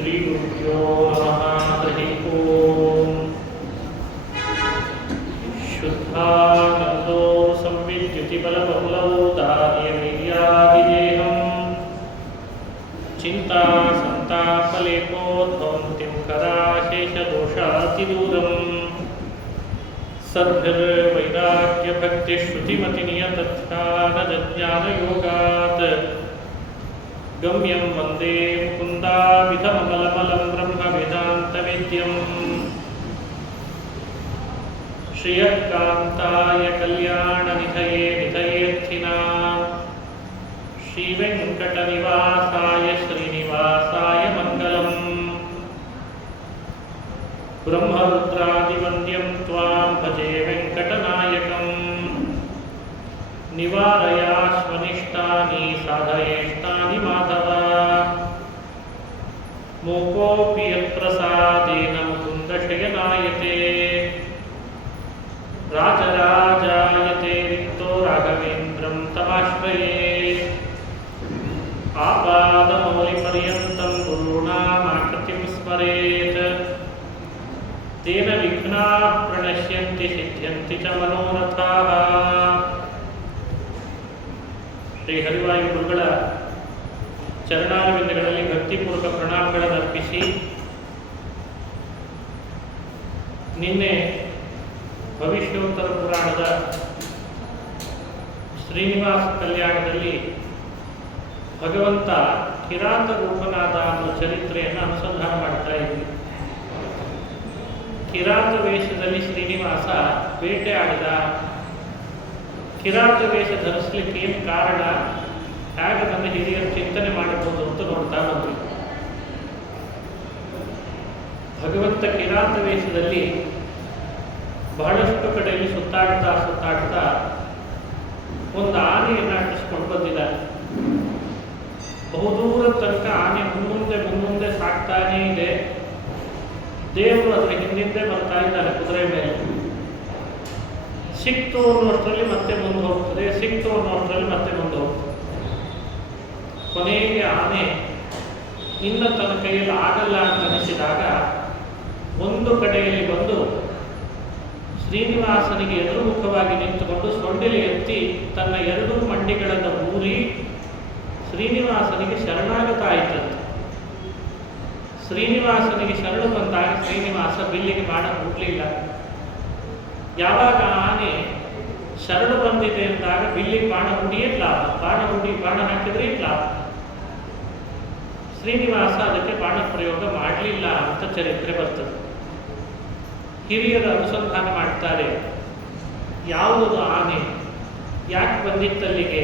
श्रीगुरुभ्यो नमः। हरिः ओम्। शुद्धानन्दो संविद्युतिबलबहुलौ दार्यवीर्यादिदेहम् चिन्तासन्तापलेपोद्भवन्तिं कराशेषदोषातिदूरम् सद्भिर्वैराग्यभक्तिश्रुतिमतिनियतध्यानज्ञानयोगात् गम्यं वन्दे मुकुन्दाविधममलमलं ब्रह्मवेदान्तवेद्यम् श्रियः कान्ताय कल्याणनिधये निधयेऽर्थिनाम् श्रीवेङ्कटनिवासाय श्रीनिवासाय मङ्गलम्। ब्रह्मरुद्रादिवन्द्यं त्वां भजे वेङ्कटनायकम् निवारयाश्वनिष्टानि साधयेष्टानि माधव। मूकोऽपि यत्प्रसादेन मुकुन्दशयनायते राजराजायते रिक्तो राघवेन्द्रं तमाश्रये। आपादमौलिपर्यन्तं गुरूणामाकृतिं स्मरेत् तेन विघ्नाः प्रणश्यन्ति सिद्ध्यन्ति च मनोरथाः। ಶ್ರೀ ಹರಿವಾಯು ಗುರುಗಳ ಚರಣಾರವಿಂದಗಳಲ್ಲಿ ಭಕ್ತಿಪೂರ್ವಕ ಪ್ರಣಾಮಗಳನ್ನು ಅರ್ಪಿಸಿ, ನಿನ್ನೆ ಭವಿಷ್ಯೋತ್ತರ ಪುರಾಣದ ಶ್ರೀನಿವಾಸ ಕಲ್ಯಾಣದಲ್ಲಿ ಭಗವಂತ ಕಿರಾತ ರೂಪನಾದ ಅನ್ನೋ ಚರಿತ್ರೆಯನ್ನು ಅನುಸಂಧಾನ ಮಾಡ್ತಾ ಇದ್ವಿ. ಕಿರಾತ ವೇಷದಲ್ಲಿ ಶ್ರೀನಿವಾಸ ಬೇಟೆ ಆಡಿದ. ಕಿರಾತ ವೇಷ ಧರಿಸಲಿಕ್ಕೆ ಏನು ಕಾರಣ, ಹೇಗೆ ನನ್ನ ಹಿರಿಯರು ಚಿಂತನೆ ಮಾಡಬಹುದು ಅಂತ ನೋಡ್ತಾ ಬಂದ್ವಿ. ಭಗವಂತ ಕಿರಾತ ವೇಷದಲ್ಲಿ ಬಹಳಷ್ಟು ಕಡೆಯಲ್ಲಿ ಸುತ್ತಾಡ್ತಾ ಒಂದು ಆನೆಯನ್ನು ಅಟ್ಟಿಸ್ಕೊಂಡು ಬಂದಿದ್ದಾರೆ. ಬಹುದೂರ ತನಕ ಆನೆ ಮುನ್ನುಂದೆ ಸಾಕ್ತಾನೇ ಇದೆ. ದೇವರು ಅದರ ಹಿಂದಿಂದೆ ಬರ್ತಾ ಇದ್ದಾರೆ ಕುದುರೆ ಮೇಲೆ. ಸಿಕ್ತು ಅನ್ನೋಷ್ಟರಲ್ಲಿ ಮತ್ತೆ ಮುಂದೆ ಹೋಗ್ತದೆ, ಸಿಕ್ತು ಅನ್ನೋಷ್ಟರಲ್ಲಿ ಮತ್ತೆ ಮುಂದೆ ಹೋಗ್ತದೆ. ಕೊನೆಗೆ ಆನೆ ಇನ್ನು ತನ್ನ ಕೈಯಲ್ಲಿ ಆಗಲ್ಲ ಅಂತ ಅನಿಸಿದಾಗ ಒಂದು ಕಡೆಯಲ್ಲಿ ಬಂದು ಶ್ರೀನಿವಾಸನಿಗೆ ಎದುರುಮುಖವಾಗಿ ನಿಂತುಕೊಂಡು ಸೊಂಡಿಲು ಎತ್ತಿ ತನ್ನ ಎರಡೂ ಮಂಡಿಗಳನ್ನು ಊರಿ ಶ್ರೀನಿವಾಸನಿಗೆ ಶರಣಾಗತ ಆಯಿತಂತೆ. ಶ್ರೀನಿವಾಸನಿಗೆ ಶರಣು ಬಂದಾಗ ಶ್ರೀನಿವಾಸ ಬಿಲ್ಲಿಗೆ ಬಾಣ ಮುಟ್ಲಿಲ್ಲ. ಯಾವಾಗ ಆನೆ ಶರಣು ಬಂದಿದೆ ಅಂದಾಗ ಬಿಲ್ಲಿಗೆ ಬಾಣ ಹುಡಿಯೇ ಲಾಭ, ಬಾಣ ಹಾಕಿದ್ರೆ ಲಾಭ. ಶ್ರೀನಿವಾಸ ಅದಕ್ಕೆ ಬಾಣ ಪ್ರಯೋಗ ಮಾಡಲಿಲ್ಲ ಅಂತ ಚರಿತ್ರೆ ಬರ್ತದೆ. ಹಿರಿಯರು ಅನುಸಂಧಾನ ಮಾಡ್ತಾರೆ, ಯಾವುದು ಆನೆ, ಯಾಕೆ ಬಂದಿತ್ತಲ್ಲಿಗೆ,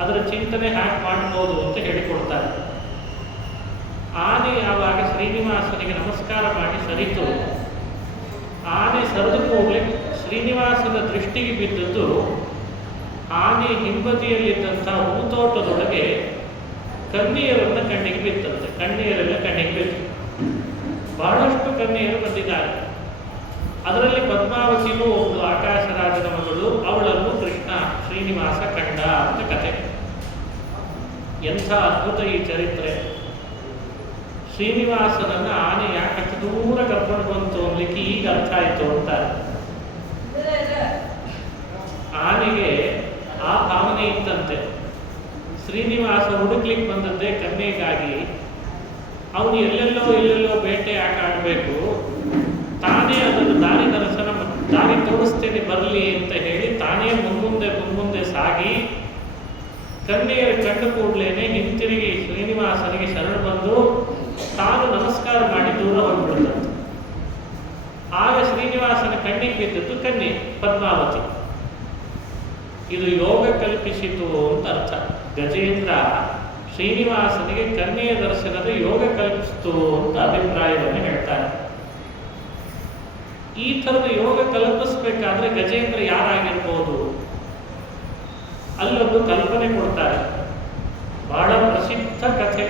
ಅದರ ಚಿಂತನೆ ಹ್ಯಾಕ್ ಮಾಡ್ಬೋದು ಅಂತ ಹೇಳಿಕೊಡ್ತಾರೆ. ಆನೆ ಯಾವಾಗ ಶ್ರೀನಿವಾಸನಿಗೆ ನಮಸ್ಕಾರ ಮಾಡಿ ಸರಿತು, ಆನೆ ಸರಿದು ಕೂಡಲೇ ಶ್ರೀನಿವಾಸನ ದೃಷ್ಟಿಗೆ ಬಿದ್ದದ್ದು ಆನೆ ಹಿಂಬದಿಯಲ್ಲಿದ್ದಂಥ ಹೂತೋಟದೊಳಗೆ ಕನ್ಯೆಯರನ್ನ ಕಣ್ಣಿಗೆ ಬಿತ್ತಂತೆ. ಕನ್ಯೆಯರೆಲ್ಲ ಕಣ್ಣಿಗೆ ಬಿತ್ತು. ಬಹಳಷ್ಟು ಕನ್ಯೆಯರು ಬಂದಿದ್ದಾರೆ. ಅದರಲ್ಲಿ ಪದ್ಮಾವತಿನೂ ಒಬ್ಬಳು ಆಕಾಶರಾಜನ ಮಗಳು. ಅವಳನ್ನು ಕೃಷ್ಣ ಶ್ರೀನಿವಾಸ ಕಂಡ ಅಂತ ಕಥೆ. ಎಂಥ ಅದ್ಭುತ ಈ ಚರಿತ್ರೆ. ಶ್ರೀನಿವಾಸನನ್ನ ಆನೆ ಯಾಕೆ ಅಷ್ಟು ದೂರ ಕರ್ಕೊಂಡು ಬಂತು ಅನ್ಲಿಕ್ಕೆ ಈಗ ಅರ್ಥ ಆಯ್ತು ಅಂತ. ಆನೆಗೆ ಆ ಭಾವನೆ ಇತ್ತಂತೆ. ಶ್ರೀನಿವಾಸ ಹುಡುಕ್ಲಿಕ್ಕೆ ಬಂದದ್ದೇ ಕನ್ಯೆಗಾಗಿ. ಅವನು ಎಲ್ಲೆಲ್ಲೋ ಬೇಟೆ ಯಾಕೆ ಆಡಬೇಕು, ತಾನೇ ಅದನ್ನು ದಾರಿ ತೋರಿಸ್ತೇನೆ ಬರಲಿ ಅಂತ ಹೇಳಿ ತಾನೇ ಮುನ್ಮುಂದೆ ಸಾಗಿ ಕನ್ಯೆಯರು ಕಂಡ ಕೂಡಲೇನೆ ಹಿಂತಿರುಗಿ ಶ್ರೀನಿವಾಸನಿಗೆ ಶರಣು ಬಂದು ತಾನು ನಮಸ್ಕಾರ ಮಾಡಿ ದೂರ ಹೋಗ್ಬಿಡ್ತಂತೆ. ಆಗ ಶ್ರೀನಿವಾಸನ ಕಣ್ಣಿಗೆ ಬಿದ್ದದ್ದು ಕನ್ಯೆ ಪದ್ಮಾವತಿ. ಇದು ಯೋಗ ಕಲ್ಪಿಸಿತು ಅಂತ ಅರ್ಥ. ಗಜೇಂದ್ರ ಶ್ರೀನಿವಾಸನಿಗೆ ಕನ್ಯೆಯ ದರ್ಶನದ ಯೋಗ ಕಲ್ಪಿಸಿತು ಅಂತ ಅಭಿಪ್ರಾಯವನ್ನು ಹೇಳ್ತಾರೆ. ಈ ಥರದ ಯೋಗ ಕಲ್ಪಿಸಬೇಕಾದ್ರೆ ಗಜೇಂದ್ರ ಯಾರಾಗಿರ್ಬೋದು, ಅಲ್ಲೊಂದು ಕಲ್ಪನೆ ಕೊಡ್ತಾರೆ. ಬಹಳ ಪ್ರಸಿದ್ಧ ಕಥೆ,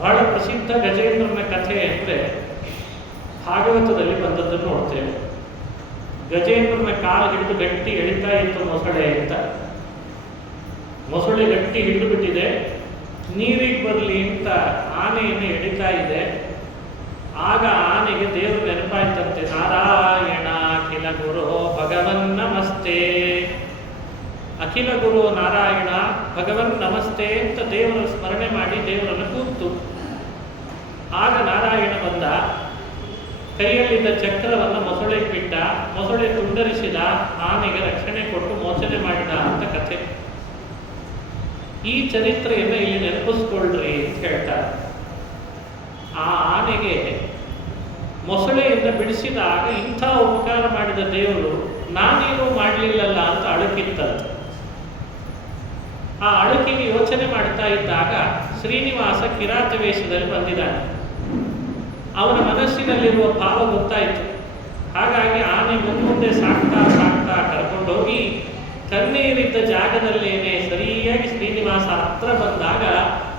ಬಹಳ ಪ್ರಸಿದ್ಧ ಗಜೇಂದ್ರನ ಕಥೆ ಅಂದರೆ ಭಾಗವತದಲ್ಲಿ ಬಂದದ್ದನ್ನು ನೋಡ್ತೇವೆ. ಗಜೇಂದ್ರನ ಕಾಲು ಹಿಡಿದು ಗಟ್ಟಿ ಎಳಿತಾ ಇತ್ತು ಮೊಸಳೆ ಅಂತ. ಮೊಸಳೆ ಗಟ್ಟಿ ಹಿಡಿದು ಬಿಟ್ಟಿದೆ. ನೀರಿಗೆ ಬರಲಿ ಅಂತ ಆನೆಯನ್ನು ಎಳಿತಾ ಇದೆ. ಆಗ ಆನೆಗೆ ದೇವರು ನೆನಪಾಯ್ತಂತೆ, ನಾರಾಯಣ ಅಖಿಲ ಗುರು ಭಗವನ್ ನಮಸ್ತೆ. ಅಖಿಲ ಗುರು ನಾರಾಯಣ ಭಗವನ್ ನಮಸ್ತೆ ಅಂತ ದೇವರ ಸ್ಮರಣೆ ಮಾಡಿ ದೇವರನ್ನು ಕೂತು. ಆಗ ನಾರಾಯಣ ಬಂದ, ಕೈಯಲ್ಲಿದ್ದ ಚಕ್ರವನ್ನು ಮೊಸಳೆಗೆ ಬಿಟ್ಟ, ಮೊಸಳೆ ತುಂಡರಿಸಿದ, ಆನೆಗೆ ರಕ್ಷಣೆ ಕೊಟ್ಟು ಮೋಚನೆ ಮಾಡಿದ ಅಂತ ಕಥೆ. ಈ ಚರಿತ್ರೆಯನ್ನು ಇಲ್ಲಿ ನೆನಪಿಸ್ಕೊಳ್ರಿ ಅಂತ ಹೇಳ್ತಾರೆ. ಆ ಆನೆಗೆ ಮೊಸಳೆಯಿಂದ ಬಿಡಿಸಿದಾಗ ಇಂಥ ಉಪಕಾರ ಮಾಡಿದ ದೇವರು ನಾನೇನು ಮಾಡಲಿಲ್ಲಲ್ಲ ಅಂತ ಅಳುಕಿತ್ತಂತೆ. ಆ ಅಳುಕಿಗೆ ಯೋಚನೆ ಮಾಡ್ತಾ ಇದ್ದಾಗ ಶ್ರೀನಿವಾಸ ಕಿರಾತ ವೇಷದಲ್ಲಿ ಬಂದಿದ್ದಾನೆ. ಅವನ ಮನಸ್ಸಿನಲ್ಲಿರುವ ಭಾವ ಗೊತ್ತಾಯಿತು. ಹಾಗಾಗಿ ಆನೆ ಮುಂದೆ ಸಾಕ್ತಾ ಸಾಕ್ತಾ ಕರ್ಕೊಂಡೋಗಿ ಕಣ್ಣೀರಿದ್ದ ಜಾಗದಲ್ಲೇನೆ ಸರಿಯಾಗಿ ಶ್ರೀನಿವಾಸ ಹತ್ರ ಬಂದಾಗ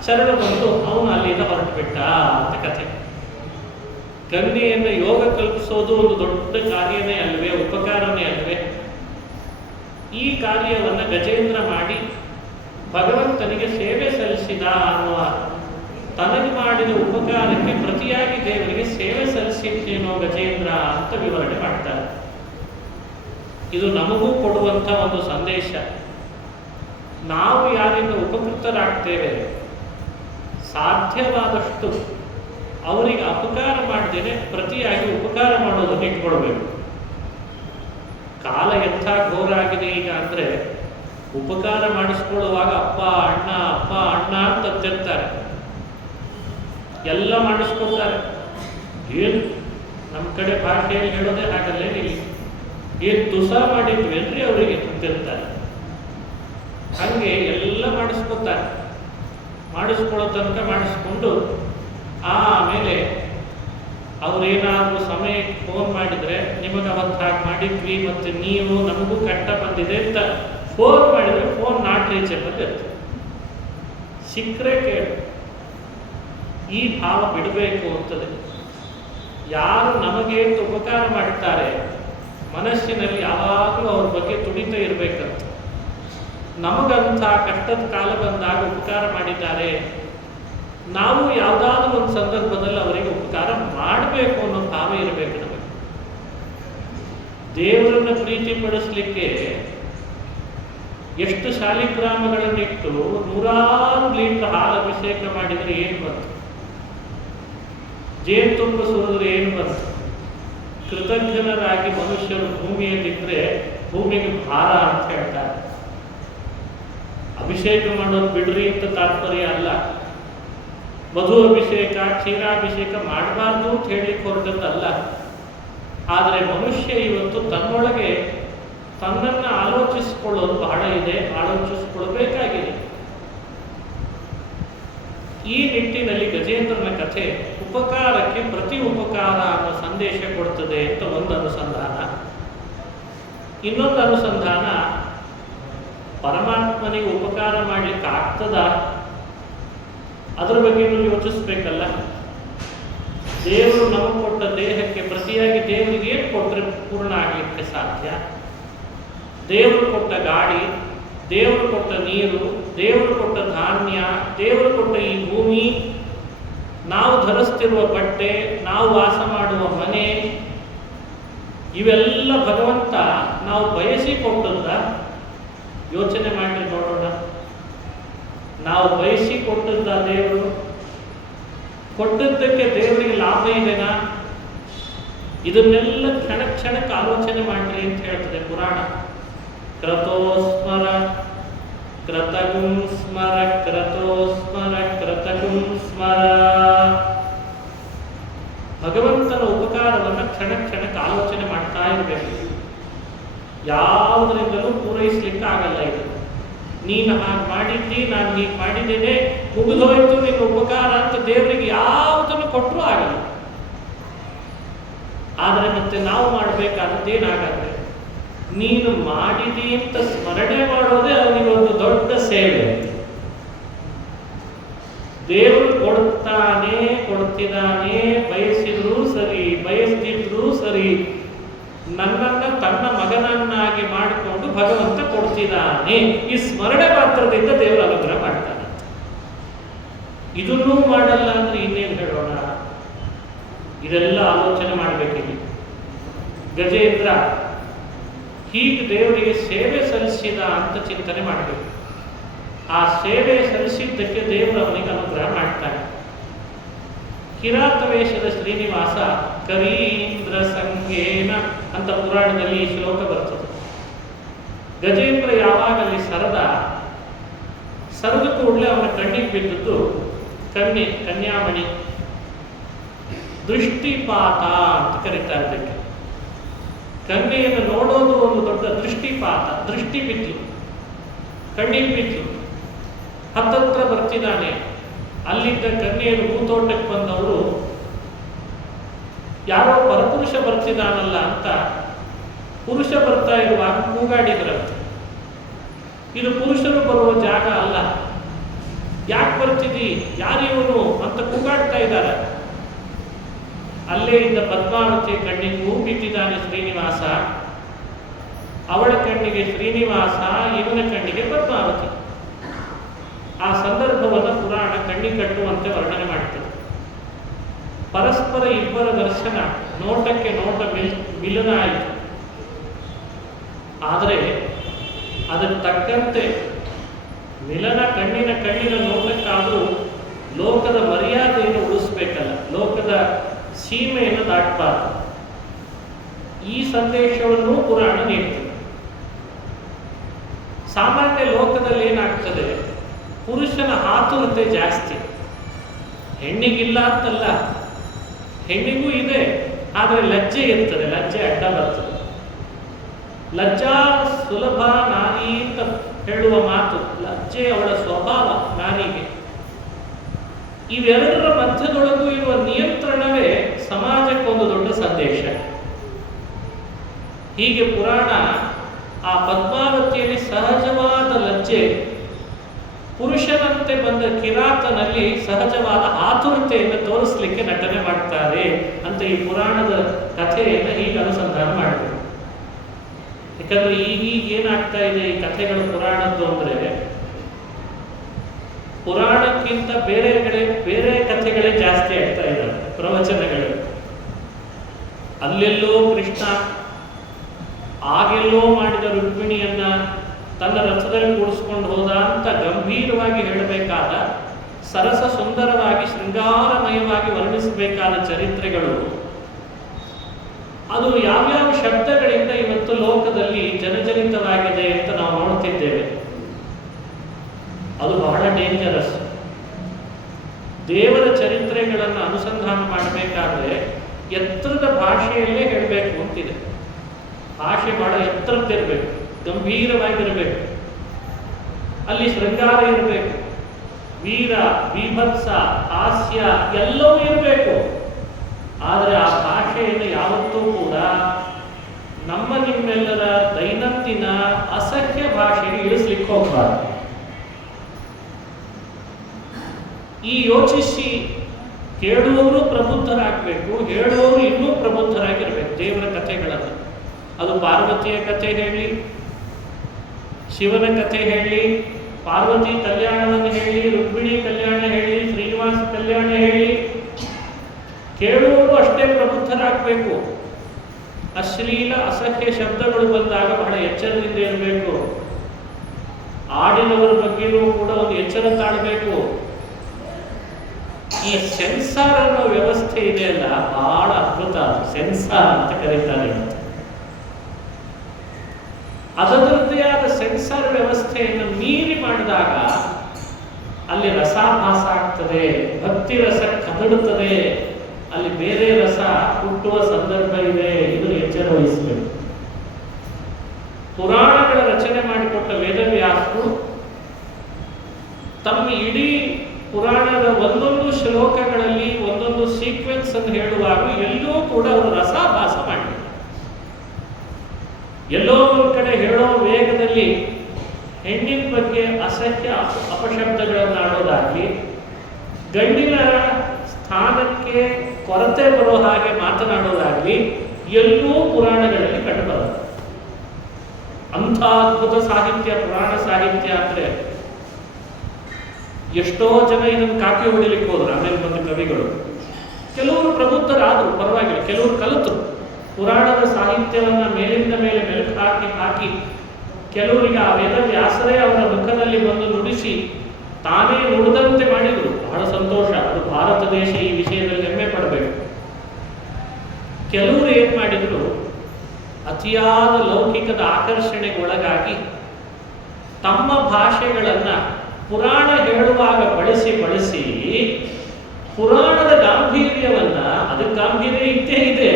ಶರಣ ಬಂದು ಅವನು ಅಲ್ಲಿಂದ ಹೊರಟು ಬಿಟ್ಟ ಅಂತ ಕಥೆ. ಕನ್ಯೆಯನ್ನು ಯೋಗ ಕಲ್ಪಿಸೋದು ಒಂದು ದೊಡ್ಡ ಕಾರ್ಯನೇ ಅಲ್ವೇ, ಉಪಕಾರನೇ ಅಲ್ವೇ? ಈ ಕಾರ್ಯವನ್ನು ಗಜೇಂದ್ರ ಮಾಡಿ ಭಗವಂತನಿಗೆ ಸೇವೆ ಸಲ್ಲಿಸಿದ ಅನ್ನುವ ತನಗೆ ಮಾಡಿದ ಉಪಕಾರಕ್ಕೆ ಪ್ರತಿಯಾಗಿ ದೇವರಿಗೆ ಸೇವೆ ಸಲ್ಲಿಸಿದ್ದೇನೋ ಗಜೇಂದ್ರ ಅಂತ ವಿವರಣೆ ಮಾಡ್ತಾರೆ. ಇದು ನಮಗೂ ಕೊಡುವಂಥ ಒಂದು ಸಂದೇಶ. ನಾವು ಯಾರಿಂದ ಉಪಕೃತರಾಗ್ತೇವೆ ಸಾಧ್ಯವಾದಷ್ಟು ಅವರಿಗೆ ಅಪಕಾರ ಮಾಡದೇನೆ ಪ್ರತಿಯಾಗಿ ಉಪಕಾರ ಮಾಡೋದನ್ನು ಇಟ್ಕೊಳ್ಬೇಕು. ಕಾಲ ಎಂಥ ಘೋರ ಆಗಿದೆ ಈಗ ಅಂದರೆ, ಉಪಕಾರ ಮಾಡಿಸ್ಕೊಳ್ಳುವಾಗ ಅಪ್ಪ ಅಣ್ಣ ಅಂತ ತಿರ್ತಾರೆ, ಎಲ್ಲ ಮಾಡಿಸ್ಕೊಳ್ತಾರೆ. ಏನು ನಮ್ಮ ಕಡೆ ಭಾಷೆಯಲ್ಲಿ ಹೇಳೋದೇ ಹಾಗಲ್ಲೇ, ಇಲ್ಲಿ ಏನು ತುಸ ಮಾಡಿದ್ವೇನ್ರಿ ಅವರಿಗೆ ಅಂತಿರ್ತಾರೆ. ಹಾಗೆ ಎಲ್ಲ ಮಾಡಿಸ್ಕೊತಾರೆ. ಮಾಡಿಸ್ಕೊಳ್ಳೋ ತನಕ ಮಾಡಿಸ್ಕೊಂಡು ಆಮೇಲೆ ಅವರೇನಾದರೂ ಸಮಯಕ್ಕೆ ಫೋನ್ ಮಾಡಿದರೆ, ನಿಮಗೆ ಅವತ್ತು ಹಾಗೆ ಮಾಡಿದ್ವಿ ಮತ್ತು ನೀವು ನಮಗೂ ಕಷ್ಟ ಬಂದಿದೆ ಅಂತ ಫೋನ್ ಮಾಡಿದರೆ ಫೋನ್ ನಾಟ್ ರೀಚೇಬಲ್ ಇರ್ತದೆ. ಸಿಕ್ಕರೆ ಕೇಳು. ಈ ಭಾವ ಬಿಡಬೇಕು ಅಂತದೆ. ಯಾರು ನಮಗೆ ಉಪಕಾರ ಮಾಡುತ್ತಾರೆ ಮನಸ್ಸಿನಲ್ಲಿ ಯಾವಾಗಲೂ ಅವ್ರ ಬಗ್ಗೆ ತುಡಿತಾ ಇರಬೇಕಂತ. ನಮಗಂಥ ಕಷ್ಟದ ಕಾಲ ಬಂದಾಗ ಉಪಕಾರ ಮಾಡಿದ್ದಾರೆ, ನಾವು ಯಾವುದಾದ್ರೂ ಒಂದು ಸಂದರ್ಭದಲ್ಲಿ ಅವರಿಗೆ ಉಪಕಾರ ಮಾಡಬೇಕು ಅನ್ನೋ ಭಾವ ಇರಬೇಕು ನಮಗೆ. ದೇವರನ್ನು ಪ್ರೀತಿ ಪಡಿಸ್ಲಿಕ್ಕೆ ಎಷ್ಟು ಶಾಲಿಗ್ರಾಮಗಳನ್ನಿಟ್ಟು 100 ಲೀಟರ್ ಹಾಲು ಅಭಿಷೇಕ ಮಾಡಿದರೆ ಏನು ಬಂತು? ಜೇನುತುಪ್ಪ ಸುರಿದ್ರೆ ಏನು ಬಂತು? ಕೃತಜ್ಞರಾಗಿ ಮನುಷ್ಯರು ಭೂಮಿಯಲ್ಲಿದ್ದರೆ ಭೂಮಿಗೆ ಭಾರ ಅಂತ ಹೇಳ್ತಾರೆ. ಅಭಿಷೇಕ ಮಾಡೋದು ಬಿಡ್ರಿ ಅಂತ ತಾತ್ಪರ್ಯ ಅಲ್ಲ. ಮಧು ಅಭಿಷೇಕ, ಕ್ಷೀರಾಭಿಷೇಕ ಮಾಡಬಾರ್ದು ಅಂತ ಹೇಳಲಿಕ್ಕೆ ಹೊರಟದ್ದಲ್ಲ. ಆದರೆ ಮನುಷ್ಯ ಇವತ್ತು ತನ್ನೊಳಗೆ ತನ್ನನ್ನು ಆಲೋಚಿಸಿಕೊಳ್ಳೋದು ಬಹಳ ಇದೆ, ಆಲೋಚಿಸಿಕೊಳ್ಬೇಕಾಗಿದೆ. ಈ ನಿಟ್ಟಿನಲ್ಲಿ ಗಜೇಂದ್ರನ ಕಥೆ ಉಪಕಾರಕ್ಕೆ ಪ್ರತಿ ಉಪಕಾರ ಅನ್ನೋ ಸಂದೇಶ ಕೊಡ್ತದೆ ಅಂತ ಒಂದು ಅನುಸಂಧಾನ. ಇನ್ನೊಂದು ಅನುಸಂಧಾನ, ಪರಮಾತ್ಮನಿಗೆ ಉಪಕಾರ ಮಾಡಲಿಕ್ಕೆ ಆಗ್ತದ, ಅದರ ಬಗ್ಗೆ ಯೋಚಿಸ್ಬೇಕಲ್ಲ. ದೇವರು ನಮಗೆ ಕೊಟ್ಟ ದೇಹಕ್ಕೆ ಪ್ರತಿಯಾಗಿ ದೇವರಿಗೆ ಏನು ಕೊಟ್ಟರೆ ಪೂರ್ಣ ಆಗಲಿಕ್ಕೆ ಸಾಧ್ಯ? ದೇವರು ಕೊಟ್ಟ ಗಾಳಿ, ದೇವರು ಕೊಟ್ಟ ನೀರು, ದೇವರು ಕೊಟ್ಟ ಧಾನ್ಯ, ದೇವರು ಕೊಟ್ಟ ಈ ಭೂಮಿ, ನಾವು ಧರಿಸ್ತಿರುವ ಬಟ್ಟೆ, ನಾವು ವಾಸ ಮಾಡುವ ಮನೆ, ಇವೆಲ್ಲ ಭಗವಂತ ನಾವು ಬಯಸಿ ಕೊಟ್ಟದ್ದ? ಯೋಚನೆ ಮಾಡಿ ನೋಡೋಣ. ನಾವು ಬಯಸಿ ಕೊಟ್ಟದ್ದ ದೇವರು? ಕೊಟ್ಟದ್ದಕ್ಕೆ ದೇವರಿಗೆ ಲಾಭ ಇದೆನಾ? ಇದನ್ನೆಲ್ಲ ಕ್ಷಣ ಕ್ಷಣಕ್ಕೆ ಆಲೋಚನೆ ಮಾಡ್ರಿ ಅಂತ ಹೇಳ್ತದೆ ಪುರಾಣ. ಕ್ರತೋಸ್ಮರ ಕ್ರತಗುಂ ಸ್ಮರ, ಕ್ರತೋಸ್ಮರ ಕ್ರತಗುಂ ಸ್ಮರ. ಭಗವಂತನ ಉಪಕಾರವನ್ನು ಕ್ಷಣ ಕ್ಷಣಕ್ಕೆ ಆಲೋಚನೆ ಮಾಡ್ತಾ ಇರಬೇಕು. ಯಾವುದರಿಂದಲೂ ಪೂರೈಸ್ಲಿಕ್ಕೆ ಆಗಲ್ಲ ಇದು. ನೀನು ಹಾಗೆ ಮಾಡಿದ್ದಿ, ನಾನು ಹೀಗೆ ಮಾಡಿದ್ದೇನೆ, ಮುಗಿದೋಯ್ತು ನಿನ್ನ ಉಪಕಾರ ಅಂತ ದೇವರಿಗೆ ಯಾವುದನ್ನು ಕೊಟ್ಟರೂ ಆಗಲ್ಲ. ಆದರೆ ಮತ್ತೆ ನಾವು ಮಾಡಬೇಕಾದದ್ದೇನಾಗತ್ತೆ? ನೀನು ಮಾಡಿದಿ ಅಂತ ಸ್ಮರಣೆ ಮಾಡೋದೇ ಅವನಿಗೆ ಒಂದು ದೊಡ್ಡ ಸೇವೆ. ದೇವರು ಕೊಡ್ತಿದ್ದಾನೆ, ಬಯಸಿದ್ರು ಸರಿ, ಬಯಸ್ತಿದ್ರು ಸರಿ, ನನ್ನನ್ನು ತನ್ನ ಮಗನನ್ನಾಗಿ ಮಾಡಿಕೊಂಡು ಭಗವಂತ ಕೊಡ್ತಿದ್ದಾನೆ. ಈ ಸ್ಮರಣೆ ಮಾತ್ರದಿಂದ ದೇವರು ಅನುಗ್ರಹ ಮಾಡ್ತಾನೆ. ಇದನ್ನೂ ಮಾಡಲ್ಲ ಅಂದ್ರೆ ಇನ್ನೇನು ಹೇಳೋಣ? ಇದೆಲ್ಲ ಆಲೋಚನೆ ಮಾಡಬೇಕಿಲ್ಲಿ. ಗಜೇಂದ್ರ ಹೀಗೆ ದೇವರಿಗೆ ಸೇವೆ ಸಲ್ಲಿಸಿದ ಅಂತ ಚಿಂತನೆ ಮಾಡಬೇಕು. ಆ ಸೇವೆ ಸಲ್ಲಿಸಿದ್ದಕ್ಕೆ ದೇವರು ಅವನಿಗೆ ಅನುಗ್ರಹ ಮಾಡ್ತಾನೆ. ಕಿರಾತ ವೇಷದ ಶ್ರೀನಿವಾಸ ಕರೀಂದ್ರ ಸಂಗೇನ ಅಂತ ಪುರಾಣದಲ್ಲಿ ಈ ಶ್ಲೋಕ ಬರ್ತದೆ. ಗಜೇಂದ್ರ ಯಾವಾಗಲ್ಲಿ ಸರದ ಕೂಡಲೇ ಅವನ ಕಣ್ಣಿಗೆ ಬಿದ್ದದ್ದು ಕನ್ಯಾಮಣಿ, ದೃಷ್ಟಿಪಾತ ಅಂತ ಕರೀತಾರೆ ಇದಕ್ಕೆ. ಕನ್ಯೆಯನ್ನು ನೋಡೋದು ಒಂದು ದೊಡ್ಡ ದೃಷ್ಟಿಪಾತ. ದೃಷ್ಟಿ ಬಿದ್ದು ಕಣ್ಣಿಗೆ ಬಿದ್ದು ಹತ್ತತ್ರ ಬರ್ತಿದ್ದಾನೆ. ಅಲ್ಲಿದ್ದ ಕನ್ಯೆಯನ್ನು ಹೂತೋಟಕ್ಕೆ ಬಂದವರು ಯಾರೋ ಪರಪುರುಷ ಬರ್ತಿದ್ದಾನಲ್ಲ ಅಂತ ಪುರುಷ ಬರ್ತಾ ಇರುವಾಗ ಕೂಗಾಡಿದ್ರಂತೆ. ಇದು ಪುರುಷರು ಬರುವ ಜಾಗ ಅಲ್ಲ, ಯಾಕೆ ಬರ್ತಿದಿ, ಯಾರಿವನು ಅಂತ ಕೂಗಾಡ್ತಾ ಇದ್ದಾರೆ. ಅಲ್ಲೇ ಇದ್ದ ಪದ್ಮಾವತಿ ಕಣ್ಣಿಗೆ ಹೂ ಬಿಟ್ಟಿದ್ದಾನೆ ಶ್ರೀನಿವಾಸ. ಅವಳ ಕಣ್ಣಿಗೆ ಶ್ರೀನಿವಾಸ, ಇವನ ಕಣ್ಣಿಗೆ ಪದ್ಮಾವತಿ. ಆ ಸಂದರ್ಭವನ್ನು ಪುರಾಣ ಕಣ್ಣಿಗೆ ಕಟ್ಟುವಂತೆ ವರ್ಣನೆ ಮಾಡುತ್ತದೆ. ಪರಸ್ಪರ ಇಬ್ಬರ ದರ್ಶನ, ನೋಟಕ್ಕೆ ನೋಟ ಮಿಲನ ಆಯಿತು. ಆದರೆ ಅದಕ್ಕೆ ತಕ್ಕಂತೆ ಮಿಲನ ಕಣ್ಣಿನ ನೋಟಕ್ಕಾದರೂ ಲೋಕದ ಮರ್ಯಾದೆಯನ್ನು ಉಳಿಸ್ಬೇಕಲ್ಲ, ಲೋಕದ ಸೀಮೆಯನ್ನು ದಾಟಬಾರದು. ಈ ಸಂದೇಶವನ್ನು ಪುರಾಣ ನೀಡುತ್ತದೆ. ಸಾಮಾನ್ಯ ಲೋಕದಲ್ಲಿ ಏನಾಗ್ತದೆ, ಪುರುಷನ ಆತುರತೆ ಜಾಸ್ತಿ. ಹೆಣ್ಣಿಗಿಲ್ಲ ಅಂತಲ್ಲ, ಹೆಣ್ಣಿಗೂ ಇದೆ, ಆದರೆ ಲಜ್ಜೆ ಇರ್ತದೆ, ಲಜ್ಜೆ ಅಡ್ಡ ಬರ್ತದೆ. ಲಜ್ಜಾ ಸುಲಭ ನಾರಿ ಅಂತ ಹೇಳುವ ಮಾತು, ಲಜ್ಜೆ ಅವಳ ಸ್ವಭಾವ ನಾರಿಗೆ. ಇವೆರಡರ ಮಧ್ಯದೊಳಗೂ ಇರುವ ನಿಯಂತ್ರಣವೇ ಸಮಾಜಕ್ಕೊಂದು ದೊಡ್ಡ ಸಂದೇಶ. ಹೀಗೆ ಪುರಾಣ ಆ ಪದ್ಮಾವತಿಯಲ್ಲಿ ಸಹಜವಾದ ಲಜ್ಜೆ, ಪುರುಷನಂತೆ ಬಂದ ಕಿರಾತನಲ್ಲಿ ಸಹಜವಾದ ಆತುರತೆಯನ್ನು ತೋರಿಸಲಿಕ್ಕೆ ನಟನೆ ಮಾಡ್ತಾರೆ ಅಂತ ಈ ಪುರಾಣದ ಕಥೆಯನ್ನು ಹೀಗೆ ಅನುಸಂಧಾನ ಮಾಡಬೇಕು. ಯಾಕಂದ್ರೆ ಈಗ ಏನಾಗ್ತಾ ಇದೆ ಈ ಕಥೆಗಳು ಪುರಾಣದ್ದು ಅಂದ್ರೆ, ಪುರಾಣಕ್ಕಿಂತ ಬೇರೆ ಕಥೆಗಳೇ ಜಾಸ್ತಿ ಆಗ್ತಾ ಇದ್ದಾವೆ, ಪ್ರವಚನಗಳು. ಅಲ್ಲೆಲ್ಲೋ ಕೃಷ್ಣ ಆಗೆಲ್ಲೋ ಮಾಡಿದ ರುಕ್ಮಿಣಿಯನ್ನ ತನ್ನ ರಥದಲ್ಲಿ ಕೂಡಿಸ್ಕೊಂಡು ಹೋದ ಅಂತ ಗಂಭೀರವಾಗಿ ಹೇಳಬೇಕಾದ, ಸರಸ ಸುಂದರವಾಗಿ ಶೃಂಗಾರಮಯವಾಗಿ ವರ್ಣಿಸಬೇಕಾದ ಚರಿತ್ರೆಗಳು, ಅದು ಯಾವ್ಯಾವ ಶಬ್ದಗಳಿಂದ ಇವತ್ತು ಲೋಕದಲ್ಲಿ ಜನಜನಿತವಾಗಿದೆ ಅಂತ ನಾವು ನೋಡ್ತಿದ್ದೇವೆ. ಅದು ಬಹಳ ಡೇಂಜರಸ್. ದೇವರ ಚರಿತ್ರೆಗಳನ್ನು ಅನುಸಂಧಾನ ಮಾಡಬೇಕಾದ್ರೆ ಎತ್ತರದ ಭಾಷೆಯಲ್ಲೇ ಹೇಳಬೇಕು ಅಂತಿದೆ. ಭಾಷೆ ಬಹಳ ಎತ್ತರದ್ದಿರಬೇಕು, ಗಂಭೀರವಾಗಿರಬೇಕು, ಅಲ್ಲಿ ಶೃಂಗಾರ ಇರಬೇಕು, ವೀರ ವಿಭತ್ಸ ಹಾಸ್ಯ ಎಲ್ಲವೂ ಇರಬೇಕು. ಆದರೆ ಆ ಭಾಷೆಯನ್ನು ಯಾವತ್ತೂ ಕೂಡ ನಿಮ್ಮೆಲ್ಲರ ದೈನಂದಿನ ಅಸಹ್ಯ ಭಾಷೆಗೆ ಇಳಿಸ್ಲಿಕ್ಕೆ ಹೋಗಬಾರ್ದು. ಈ ಯೋಚಿಸಿ ಕೇಳುವವರು ಪ್ರಬುದ್ಧರಾಗಬೇಕು, ಹೇಳುವವರು ಇನ್ನೂ ಪ್ರಬುದ್ಧರಾಗಿರ್ಬೇಕು. ದೇವರ ಕಥೆಗಳನ್ನು, ಅದು ಪಾರ್ವತಿಯ ಕಥೆ ಹೇಳಿ, ಶಿವನ ಕಥೆ ಹೇಳಿ, ಪಾರ್ವತಿ ಕಲ್ಯಾಣವನ್ನು ಹೇಳಿ, ರುಕ್ಮಿಣಿ ಕಲ್ಯಾಣ ಹೇಳಿ, ಶ್ರೀನಿವಾಸ ಕಲ್ಯಾಣ ಹೇಳಿ, ಕೇಳುವವರು ಅಷ್ಟೇ ಪ್ರಬುದ್ಧರಾಗಬೇಕು. ಅಶ್ಲೀಲ ಅಸಹ್ಯ ಶಬ್ದಗಳು ಬಂದಾಗ ಬಹಳ ಎಚ್ಚರದಿಂದ ಇರಬೇಕು. ಆಡಿನವರ ಬಗ್ಗೆಯೂ ಕೂಡ ಒಂದು ಎಚ್ಚರ ತಾಳಬೇಕು. ಈ ಸೆನ್ಸಾರ್ ಅನ್ನೋ ವ್ಯವಸ್ಥೆ ಇದೆಯಲ್ಲ, ಬಹಳ ಅದ್ಭುತ. ಸೆನ್ಸಾರ್ ಅಂತ ಕರೀತಾರೆ. ಅದರದ್ದೇ ಆದ ಸೆನ್ಸಾರ್ ವ್ಯವಸ್ಥೆಯನ್ನು ಮೀರಿ ಮಾಡಿದಾಗ ಅಲ್ಲಿ ರಸಾಭಾಸ ಆಗ್ತದೆ, ಭಕ್ತಿ ರಸ ಕದಡುತ್ತದೆ, ಅಲ್ಲಿ ಬೇರೆ ರಸ ಹುಟ್ಟುವ ಸಂದರ್ಭ ಇದೆ. ಇದು ಎಚ್ಚರ ವಹಿಸಬೇಕು. ಪುರಾಣಗಳ ರಚನೆ ಮಾಡಿಕೊಟ್ಟ ವೇದವ್ಯಾಸರು ತಮ್ಮ ಇಡೀ ಪುರಾಣದ ಒಂದೊಂದು ಶ್ಲೋಕಗಳಲ್ಲಿ ಒಂದೊಂದು ಸೀಕ್ವೆನ್ಸ್ ಅನ್ನು ಹೇಳುವಾಗ ಎಲ್ಲೂ ಕೂಡ ಅವರು ರಸಾಭಾಸ ಮಾಡಿದರು. ಎಲ್ಲೋ ಒಂದು ಕಡೆ ಹೇಳೋ ವೇಗದಲ್ಲಿ ಹೆಣ್ಣಿನ ಬಗ್ಗೆ ಅಸಹ್ಯ ಅಪಶಬ್ದಗಳನ್ನು ಆಡೋದಾಗ್ಲಿ, ಗಂಡಿನ ಸ್ಥಾನಕ್ಕೆ ಕೊರತೆ ಬರೋ ಹಾಗೆ ಮಾತನಾಡೋದಾಗ್ಲಿ ಎಲ್ಲೂ ಪುರಾಣಗಳಲ್ಲಿ ಕಂಡುಬರುತ್ತೆ. ಅಂಥ ಅದ್ಭುತ ಸಾಹಿತ್ಯ ಪುರಾಣ ಸಾಹಿತ್ಯ ಅಂದ್ರೆ ಎಷ್ಟೋ ಜನ ಇದನ್ನು ಕಾಪಿ ಹೊಡಿಲಿಕ್ಕೆ ಹೋದ್ರು. ಆಮೇಲೆ ಬಂದ ಕವಿಗಳು ಕೆಲವರು ಪ್ರಬುದ್ಧರಾದರು, ಪರವಾಗಿಲ್ಲ. ಕೆಲವರು ಕಲಿತರು, ಪುರಾಣದ ಸಾಹಿತ್ಯವನ್ನ ಮೇಲಿಂದ ಮೇಲೆ ಮೆಲುಕು ಹಾಕಿ ಹಾಕಿ ಕೆಲವರಿಗೆ ಆ ವೇದವ್ಯಾಸರೇ ಅವರ ಮುಖದಲ್ಲಿ ಬಂದು ನುಡಿಸಿ ತಾನೇ ನುಡಿದಂತೆ ಮಾಡಿದರು. ಬಹಳ ಸಂತೋಷ. ಅದು ಭಾರತ ದೇಶ ಈ ವಿಷಯದಲ್ಲಿ ಹೆಮ್ಮೆ ಪಡಬೇಕು. ಕೆಲವರು ಏನ್ ಮಾಡಿದ್ರು, ಅತಿಯಾದ ಲೌಕಿಕದ ಆಕರ್ಷಣೆಗೆ ಒಳಗಾಗಿ ತಮ್ಮ ಭಾಷೆಗಳನ್ನ ಪುರಾಣ ಹೇಳುವಾಗ ಬಳಸಿ ಬಳಸಿ ಪುರಾಣದ ಗಾಂಭೀರ್ಯವನ್ನ, ಅದಕ್ಕೆ ಗಾಂಭೀರ್ಯ ಇದ್ದೇ ಇದೆ,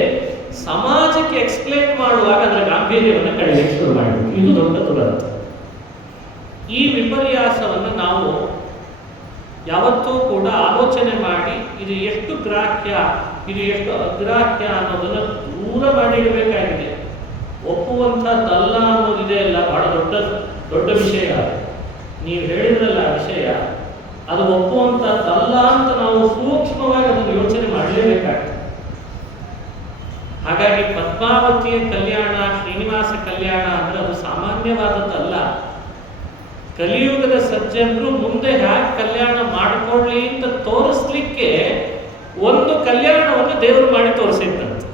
ಸಮಾಜಕ್ಕೆ ಎಕ್ಸ್ಪ್ಲೇನ್ ಮಾಡುವಾಗ ಅದರ ಗಾಂಭೀರ್ಯವನ್ನು ಕಳೆಯಲಿಕ್ಕೆ ಶುರು ಮಾಡಿದ್ರು. ಇದು ದೊಡ್ಡ ದುರಂತ. ಈ ವಿಪರ್ಯಾಸವನ್ನು ನಾವು ಯಾವತ್ತೂ ಕೂಡ ಆಲೋಚನೆ ಮಾಡಿ ಇದು ಎಷ್ಟು ಗ್ರಾಹ್ಯ, ಇದು ಎಷ್ಟು ಅಗ್ರಾಹ್ಯ ಅನ್ನೋದನ್ನು ದೂರ ಮಾಡಿಡಬೇಕಾಗಿದೆ. ಒಪ್ಪುವಂಥದ್ದಲ್ಲ ಅನ್ನೋದಿದೆ ಅಲ್ಲ, ಬಹಳ ದೊಡ್ಡ ವಿಷಯ. ನೀವು ಹೇಳಿದ್ರಲ್ಲ ವಿಷಯ, ಅದು ಒಪ್ಪುವಂಥದ್ದಲ್ಲ ಅಂತ ನಾವು ಸೂಕ್ಷ್ಮವಾಗಿ ಅದನ್ನು ಯೋಚನೆ ಮಾಡಲೇಬೇಕಾಗ್ತದೆ. ಹಾಗಾಗಿ ಪದ್ಮಾವತಿಯ ಕಲ್ಯಾಣ, ಶ್ರೀನಿವಾಸ ಕಲ್ಯಾಣ ಅಂದ್ರೆ ಅದು ಸಾಮಾನ್ಯವಾದದ್ದಲ್ಲ. ಕಲಿಯುಗದ ಸಜ್ಜನರು ಮುಂದೆ ಹ್ಯಾಕ್ ಕಲ್ಯಾಣ ಮಾಡಿಕೊಳ್ಳಿ ಅಂತ ತೋರಿಸ್ಲಿಕ್ಕೆ ಒಂದು ಕಲ್ಯಾಣವನ್ನು ದೇವರು ಮಾಡಿ ತೋರಿಸಿದ್ದಂತೆ.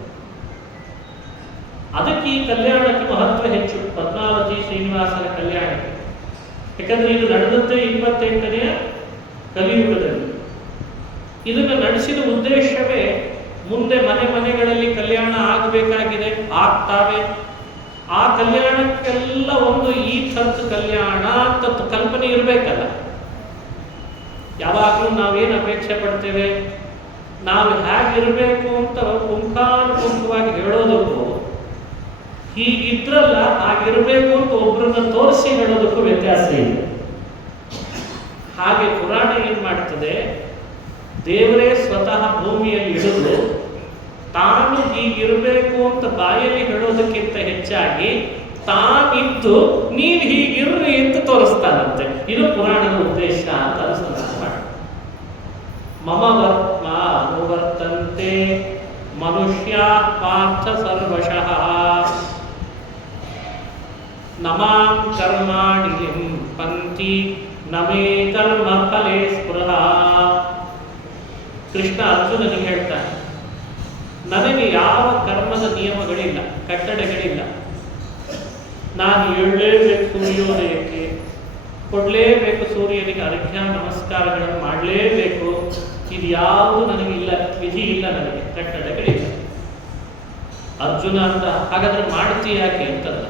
ಅದಕ್ಕೆ ಈ ಕಲ್ಯಾಣಕ್ಕೆ ಮಹತ್ವ ಹೆಚ್ಚು, ಪದ್ಮಾವತಿ ಶ್ರೀನಿವಾಸನ ಕಲ್ಯಾಣಕ್ಕೆ. ಯಾಕಂದ್ರೆ ಇದು ನಡೆದದ್ದೇ 28ನೇ ಕಲಿಯುಗದಲ್ಲಿ. ಇದನ್ನು ನಡೆಸಿದ ಉದ್ದೇಶವೇ ಮುಂದೆ ಮನೆ ಮನೆಗಳಲ್ಲಿ ಕಲ್ಯಾಣ ಆಗಬೇಕಾಗಿದೆ, ಆಗ್ತಾವೆ. ಆ ಕಲ್ಯಾಣಕ್ಕೆಲ್ಲ ಒಂದು ಈ ಥರದ ಕಲ್ಯಾಣ ಅಂತ ಕಲ್ಪನೆ ಇರಬೇಕಲ್ಲ. ಯಾವಾಗಲೂ ನಾವೇನು ಅಪೇಕ್ಷೆ ಪಡ್ತೇವೆ, ನಾವು ಹೇಗಿರಬೇಕು ಅಂತ ಪುಂಖಾನುಪುಂಖವಾಗಿ ಹೇಳೋದಕ್ಕೂ, ಹೀಗಿದ್ರಲ್ಲ ಹಾಗಿರಬೇಕು ಅಂತ ಒಬ್ಬರನ್ನ ತೋರಿಸಿ ಹೇಳೋದಕ್ಕೂ ವ್ಯತ್ಯಾಸ ಇದೆ. ಹಾಗೆ ಪುರಾಣ ಏನ್ ಮಾಡ್ತದೆ, ದೇವರೇ ಸ್ವತಃ ಭೂಮಿಯಲ್ಲಿ ಇಳಿದು ತಾನು ಹೀಗಿರಬೇಕು ಅಂತ ಬಾಯಲ್ಲಿ ಹೇಳೋದಕ್ಕಿಂತ ಹೆಚ್ಚಾಗಿ ತಾನಿದ್ದು ನೀವು ಹೀಗಿರ್ರಿ ಅಂತ ತೋರಿಸ್ತಾನಂತೆ. ಇದು ಪುರಾಣದ ಉದ್ದೇಶ ಅಂತ ಅನುಸಂಧಾನ ಮಾಡಿ. ಮಮ ವರ್ತ್ಮ ಅನುವರ್ತಂತೆ ಮನುಷ್ಯ ಪಾರ್ಥ ಸರ್ವಶಃ ನಮಾಂ ಕರ್ಮಾಣಿ ಲಿಂಪಂತಿ ನಮೇ ಕರ್ಮ ಫಲೇ ಸ್ಪೃಹ. ಕೃಷ್ಣ ಅರ್ಜುನನಿಗೆ ಹೇಳ್ತಾನೆ, ನನಗೆ ಯಾವ ಕರ್ಮದ ನಿಯಮಗಳಿಲ್ಲ, ಕಟ್ಟಳೆಗಳಿಲ್ಲ. ನಾನು ಏಳಲೇಬೇಕು ಸೂರ್ಯೋದಯಕ್ಕೆ, ಕೊಡಲೇಬೇಕು ಸೂರ್ಯನಿಗೆ ಅರ್ಘ್ಯ ನಮಸ್ಕಾರಗಳನ್ನು ಮಾಡಲೇಬೇಕು. ಇದು ಯಾವುದು ನನಗಿಲ್ಲ, ವಿಧಿ ಇಲ್ಲ, ನನಗೆ ಕಟ್ಟಳೆಗಳಿಲ್ಲ. ಅರ್ಜುನ ಅಂತ ಹಾಗಾದ್ರೆ ಮಾಡ್ತೀಯ ಯಾಕೆ ಅಂತಲ್ಲ,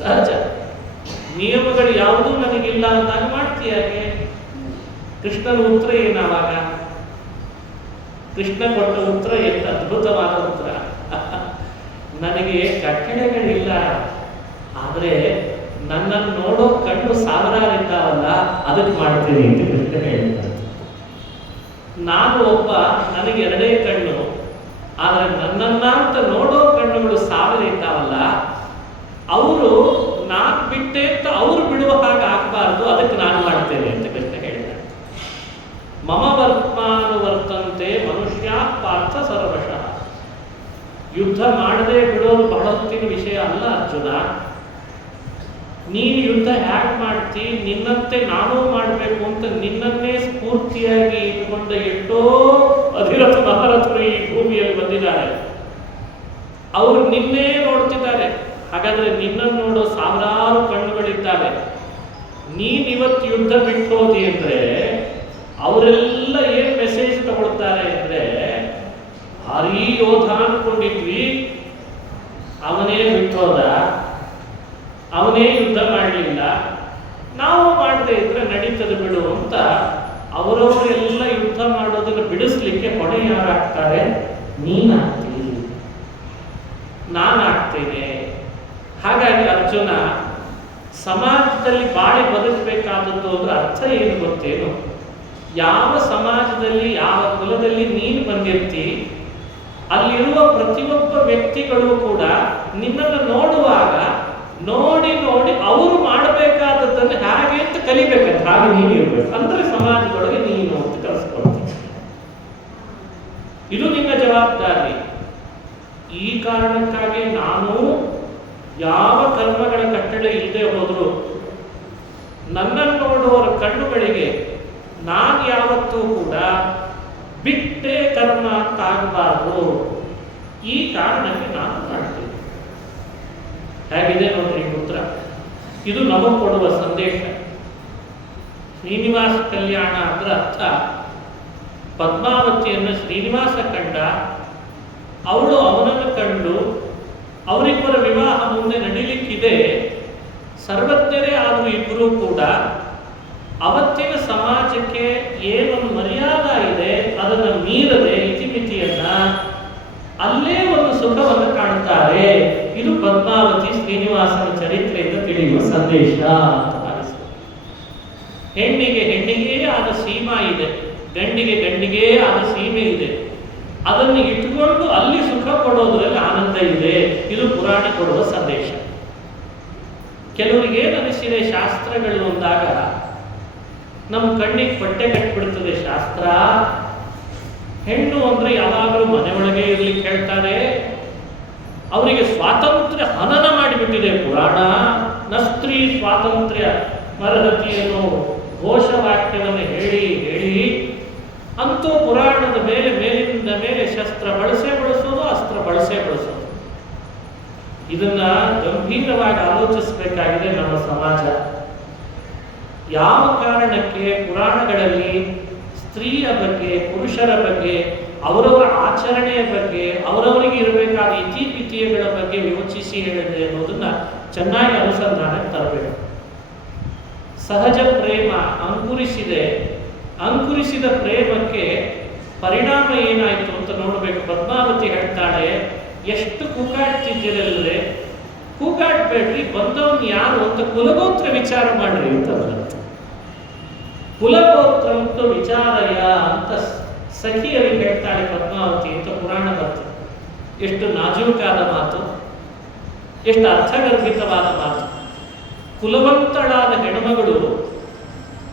ಸಹಜ. ನಿಯಮಗಳು ಯಾವುದೂ ನನಗಿಲ್ಲ ಅಂದಾಗ ಮಾಡ್ತೀಯ ಯಾಕೆ? ಕೃಷ್ಣನ ಉತ್ತರ ಏನಾವಾಗ? ಕೃಷ್ಣ ಕೊಟ್ಟ ಉತ್ತರ ಎಷ್ಟು ಅದ್ಭುತವಾದ ಉತ್ತರ. ನನಗೆ ಕಟ್ಟಳೆಗಳಿಲ್ಲ, ಆದರೆ ನನ್ನನ್ನು ನೋಡೋ ಕಣ್ಣು ಸಾವಿರಾರಿದ್ದಾವಲ್ಲ, ಅದಕ್ಕೆ ಮಾಡ್ತೀನಿ ಅಂತ ಕೃಷ್ಣ ಹೇಳಿದ್ದಾರೆ. ನಾನು ಒಬ್ಬ, ನನಗೆ 2 ಕಣ್ಣು, ಆದರೆ ನನ್ನನ್ನ ಅಂತ ನೋಡೋ ಕಣ್ಣುಗಳು 1000 ಇದ್ದಾವಲ್ಲ, ಅವರು ನಾನು ಬಿಟ್ಟೆ ಅಂತ ಅವರು ಬಿಡುವ ಹಾಗೆ ಆಗಬಾರ್ದು, ಅದಕ್ಕೆ ನಾನು ಮಾಡ್ತೇನೆ ಅಂತ ಕೃಷ್ಣ ಹೇಳಿದ್ದಾರೆ. ಮಮ ವರ್ತ್ಮಾನುವರ್ತಂತೆ ಮನುಷ್ಯ ಪಾರ್ಥ ಸರ್ವಶಃ. ಯುದ್ಧ ಮಾಡದೆ ಬಿಡೋದು ಬಹಳ ಹೊತ್ತಿನ ವಿಷಯ ಅಲ್ಲ ಅರ್ಜುನ. ನೀನು ಯುದ್ಧ ಹ್ಯಾಕ್ ಮಾಡ್ತಿ, ನಿನ್ನಂತೆ ನಾನೂ ಮಾಡಬೇಕು ಅಂತ ನಿನ್ನನ್ನೇ ಸ್ಫೂರ್ತಿಯಾಗಿ ಇಟ್ಕೊಂಡ ಎಷ್ಟೋ ಅಧಿರಥ ಮಹಾರಥರು ಈ ಭೂಮಿಯಲ್ಲಿ ಬಂದಿದ್ದಾರೆ. ಅವರು ನಿನ್ನೇ ನೋಡ್ತಿದ್ದಾರೆ. ಹಾಗಾದ್ರೆ ನಿನ್ನನ್ನು ನೋಡೋ 1000 ಕಣ್ಣುಗಳಿದ್ದಾರೆ. ನೀನಿವತ್ತು ಯುದ್ಧ ಬಿಟ್ಟು ಹೋದಿ ಅಂದ್ರೆ ಅವರೆಲ್ಲ ಏನ್ ಮೆಸೇಜ್ ತಗೊಳ್ತಾರೆ ಅಂದ್ರೆ, ಭಾರೀ ಯೋಧ ಅನ್ಕೊಂಡಿದ್ವಿ, ಅವನೇ ಬಿಟ್ಟೋದ, ಅವನೇ ಯುದ್ಧ ಮಾಡಲಿಲ್ಲ, ನಾವು ಮಾಡದೆ ಇದ್ರೆ ನಡೀತದೆ ಬಿಡು ಅಂತ ಅವರವರೆಲ್ಲ ಯುದ್ಧ ಮಾಡೋದನ್ನು ಬಿಡಿಸ್ಲಿಕ್ಕೆ ಹೊಣೆ ಯಾರಾಗ್ತಾರೆ? ನೀನಾಗ್ತೀವಿ, ನಾನಾಗ್ತೇನೆ. ಹಾಗಾಗಿ ಅರ್ಜುನ, ಸಮಾಜದಲ್ಲಿ ಬಾಳಿ ಬದುಕಬೇಕಾದದ್ದು ಅಂದ್ರೆ ಅರ್ಥ ಏನು ಗೊತ್ತೇನು? ಯಾವ ಸಮಾಜದಲ್ಲಿ ಯಾವ ಕುಲದಲ್ಲಿ ನೀನು ಬಂದಿರ್ತಿ, ಅಲ್ಲಿರುವ ಪ್ರತಿಯೊಬ್ಬ ವ್ಯಕ್ತಿಗಳು ಕೂಡ ನಿನ್ನನ್ನು ನೋಡುವಾಗ ನೋಡಿ ನೋಡಿ ಅವರು ಮಾಡಬೇಕಾದದ್ದನ್ನು ಹಾಗೆ ಅಂತ ಕಲಿಬೇಕಂತ, ಹಾಗೆ ನೀನು ಇರಬೇಕು. ಅಂದ್ರೆ ಸಮಾಜದೊಳಗೆ ನೀನು ಅಂತ ಕಲಿಸ್ಕೊಳ್ತೀನಿ. ಇದು ನಿನ್ನ ಜವಾಬ್ದಾರಿ. ಈ ಕಾರಣಕ್ಕಾಗಿ ನಾನು ಯಾವ ಕರ್ಮಗಳ ಕಟ್ಟಳೆ ಇಲ್ಲದೆ ಹೋದ್ರು ನನ್ನನ್ನು ನೋಡುವವರ ಕಣ್ಣುಗಳಿಗೆ ನಾನು ಯಾವತ್ತೂ ಕೂಡ ಬಿಟ್ಟೆ ಕರ್ಮ ಅಂತ ಆಗಬಾರ್ದು. ಈ ಕಾರಣಕ್ಕೆ ನಾನು ಮಾಡ್ತೀನಿ. ಹೇಗಿದೆ ನೋಡ್ರಿ ಉತ್ತರ. ಇದು ನಮಗೆ ಕೊಡುವ ಸಂದೇಶ. ಶ್ರೀನಿವಾಸ ಕಲ್ಯಾಣ ಅಂದ್ರೆ ಅರ್ಥ, ಪದ್ಮಾವತಿಯನ್ನು ಶ್ರೀನಿವಾಸ ಕಂಡ, ಅವಳು ಅವನನ್ನು ಕಂಡು, ಅವರಿಬ್ಬರ ವಿವಾಹ ಮುಂದೆ ನಡೀಲಿಕ್ಕಿದೆ. ಸರ್ವಜ್ಞರೇ ಆದರೂ ಇಬ್ಬರೂ ಕೂಡ ಅವತ್ತಿನ ಸಮಾಜಕ್ಕೆ ಏನೊಂದು ಮರ್ಯಾದ ಇದೆ ಅದನ್ನು ಮೀರದೆ ಇತಿಮಿತಿಯನ್ನ ಅಲ್ಲೇ ಒಂದು ಸುಖವನ್ನು ಕಾಣುತ್ತಾರೆ. ಇದು ಪದ್ಮಾವತಿ ಶ್ರೀನಿವಾಸನ ಚರಿತ್ರೆಯಿಂದ ತಿಳಿಯುವ ಸಂದೇಶ ಅಂತ ಭಾವಿಸ್ತದೆ. ಹೆಣ್ಣಿಗೆ ಹೆಣ್ಣಿಗೆ ಆದ ಸೀಮಾ ಇದೆ, ಗಂಡಿಗೆ ಗಂಡಿಗೆ ಆದ ಸೀಮೆ ಇದೆ. ಅದನ್ನು ಇಟ್ಟುಕೊಂಡು ಅಲ್ಲಿ ಸುಖ ಪಡೋದ್ರಲ್ಲಿ ಆನಂದ ಇದೆ. ಇದು ಪುರಾಣ ಕೊಡುವ ಸಂದೇಶ. ಕೆಲವರಿಗೆ ಅನಿಸಿದೆ ಶಾಸ್ತ್ರಗಳು ಅಂದಾಗ ನಮ್ಮ ಕಣ್ಣಿಗೆ ಪಟ್ಟೆ ಕಟ್ಟಿಬಿಡ್ತದೆ ಶಾಸ್ತ್ರ. ಹೆಣ್ಣು ಅಂದ್ರೆ ಯಾವಾಗಲೂ ಮನೆ ಒಳಗೆ ಇರ್ಲಿಕ್ಕೆ ಹೇಳ್ತಾರೆ. ಅವರಿಗೆ ಸ್ವಾತಂತ್ರ್ಯ ಹನನ ಮಾಡಿಬಿಟ್ಟಿದೆ ಪುರಾಣ. ನಸ್ತ್ರೀ ಸ್ವಾತಂತ್ರ್ಯ ಮರಹತಿಯನ್ನು ಘೋಷವಾಕ್ಯವನ್ನು ಹೇಳಿ ಹೇಳಿ ಅಂತೂ ಪುರಾಣದ ಮೇಲೆ ಮೇಲಿಂದ ಮೇಲೆ ಶಸ್ತ್ರ ಬಳಸೋದು, ಅಸ್ತ್ರ ಬಳಸೋದು. ಇದನ್ನ ಗಂಭೀರವಾಗಿ ಆಲೋಚಿಸಬೇಕಾಗಿದೆ ನಮ್ಮ ಸಮಾಜ. ಯಾವ ಕಾರಣಕ್ಕೆ ಪುರಾಣಗಳಲ್ಲಿ ಸ್ತ್ರೀಯ ಬಗ್ಗೆ, ಪುರುಷರ ಬಗ್ಗೆ, ಅವರವರ ಆಚರಣೆಯ ಬಗ್ಗೆ, ಅವರವರಿಗೆ ಇರಬೇಕಾದ ಇತಿಮಿತಿಗಳ ಬಗ್ಗೆ ಯೋಚಿಸಿ ಹೇಳಿದೆ ಅನ್ನೋದನ್ನ ಚೆನ್ನಾಗಿ ಅನುಸಂಧಾನಕ್ಕೆ ತರಬೇಕು. ಸಹಜ ಪ್ರೇಮ ಅಂಕುರಿಸಿದೆ. ಅಂಕುರಿಸಿದ ಪ್ರೇಮಕ್ಕೆ ಪರಿಣಾಮ ಏನಾಯಿತು ಅಂತ ನೋಡಬೇಕು. ಪದ್ಮಾವತಿ ಹೇಳ್ತಾಳೆ, ಎಷ್ಟು ಕೂಗಾಡ್ತಿದ್ದೀರಲ್ಲದೆ, ಕೂಗಾಡ್ಬೇಡ್ರಿ, ಬಂದವನು ಯಾರು ಅಂತ ಕುಲಗೋತ್ರ ವಿಚಾರ ಮಾಡ್ರಿ ಅಂತ ಬರುತ್ತೆ. ಕುಲಗೋತ್ರ ಅಂತ ವಿಚಾರಯ ಅಂತ ಸಖಿಯರಿಗೆ ಹೇಳ್ತಾಳೆ ಪದ್ಮಾವತಿ ಅಂತ ಪುರಾಣ ಬರ್ತದೆ. ಎಷ್ಟು ನಾಜೂಕಾದ ಮಾತು, ಎಷ್ಟು ಅರ್ಥಗರ್ಭಿತವಾದ ಮಾತು. ಕುಲವಂತಳಾದ ಹೆಣ್ಮಗಳು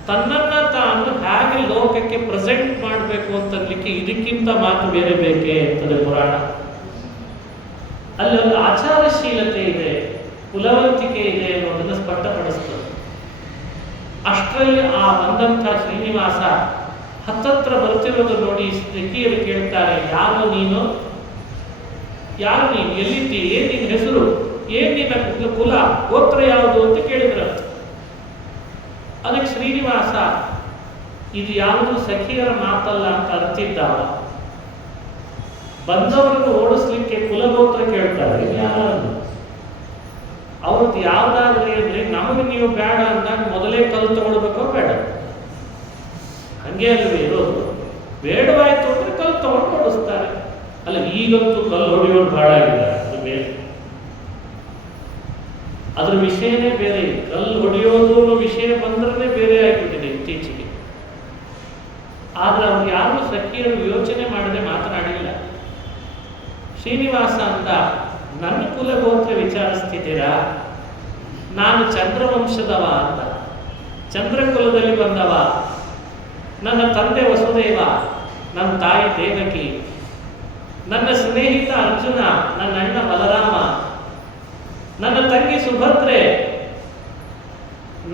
ತನ್ನನ್ನ ತಾನು ಹೇಗೆ ಲೋಕಕ್ಕೆ ಪ್ರೆಸೆಂಟ್ ಮಾಡಬೇಕು ಅಂತನ್ಲಿಕ್ಕೆ ಇದಕ್ಕಿಂತ ಮಾತು ಬೇರೆ ಬೇಕೇ ಅಂತದೆ ಪುರಾಣ. ಅಲ್ಲಿ ಒಂದು ಆಚಾರಶೀಲತೆ ಇದೆ, ಕುಲವಂತಿಕೆ ಇದೆ ಅನ್ನೋದನ್ನು ಸ್ಪಷ್ಟಪಡಿಸ್ತದೆ. ಅಷ್ಟರಲ್ಲಿ ಆ ಬಂದಂಥ ಶ್ರೀನಿವಾಸ ಹತ್ತತ್ರ ಬರ್ತಿರೋದು ನೋಡಿ ಸ್ತ್ರೀಯರು ಕೇಳ್ತಾರೆ, ಯಾರು ನೀನು, ಯಾರು ನೀನು, ಎಲ್ಲಿದ್ದಿ, ಏನ್ ನಿನ್ನ ಹೆಸರು, ಏನ್ ನಿನ್ನ ಕುಲ, ಗೋತ್ರ ಯಾವುದು ಅಂತ ಕೇಳಿದ್ರಂತ. ಅದಕ್ಕೆ ಶ್ರೀನಿವಾಸ ಇದು ಯಾವುದು ಸಖಿಯರ ಮಾತಲ್ಲ ಅಂತ ಅರ್ತಿದ್ದಾವ. ಬಂದವರನ್ನು ಓಡಿಸ್ಲಿಕ್ಕೆ ಕುಲಗೋತ್ರ ಕೇಳ್ತಾರೆ, ಯಾರನ್ನು ಅವ್ರದ್ದು ಯಾವ್ದಾದ್ರಿ ಅಂದ್ರೆ ನಮಗೆ ನೀವು ಬೇಡ ಅಂದಾಗ ಮೊದಲೇ ಕಲ್ಲು ತಗೊಳ್ಬೇಕೋ ಬೇಡ, ಹಂಗೆ ಅಲ್ವೇ ಇರೋದು. ಬೇಡವಾಯ್ತು ಅಂದ್ರೆ ಕಲ್ಲು ತಗೊಂಡು ಓಡಿಸ್ತಾರೆ. ಅಲ್ಲ, ಈಗಂತೂ ಕಲ್ಲು ಹೊಡೆಯೋರು ಬಹಳ ಇಲ್ಲ, ಅದು ಬೇರೆ, ಅದ್ರ ವಿಷಯನೇ ಬೇರೆ. ಕಲ್ಲು ಹೊಡೆಯೋದು ವಿಷಯ ಬಂದ್ರೆ ಬೇರೆ ಆಗಿಬಿಟ್ಟಿದೆ ಇತ್ತೀಚೆಗೆ. ಆದ್ರೆ ಅವ್ರು ಯಾರು ಸಖಿಯರು ಯೋಚನೆ ಮಾಡದೆ ಮಾತನಾಡಿಲ್ಲ. ಶ್ರೀನಿವಾಸ ಅಂತ, ನನ್ನ ಕುಲಗೋತ್ರ ವಿಚಾರಿಸ್ತಿದ್ದೀರಾ? ನಾನು ಚಂದ್ರವಂಶದವ ಅಂತ, ಚಂದ್ರಕುಲದಲ್ಲಿ ಬಂದವ. ನನ್ನ ತಂದೆ ವಸುದೇವ, ನನ್ನ ತಾಯಿ ದೇವಕಿ, ನನ್ನ ಸ್ನೇಹಿತ ಅರ್ಜುನ, ನನ್ನ ಅಣ್ಣ ಬಲರಾಮ, ನನ್ನ ತಂಗಿ ಸುಭದ್ರೆ.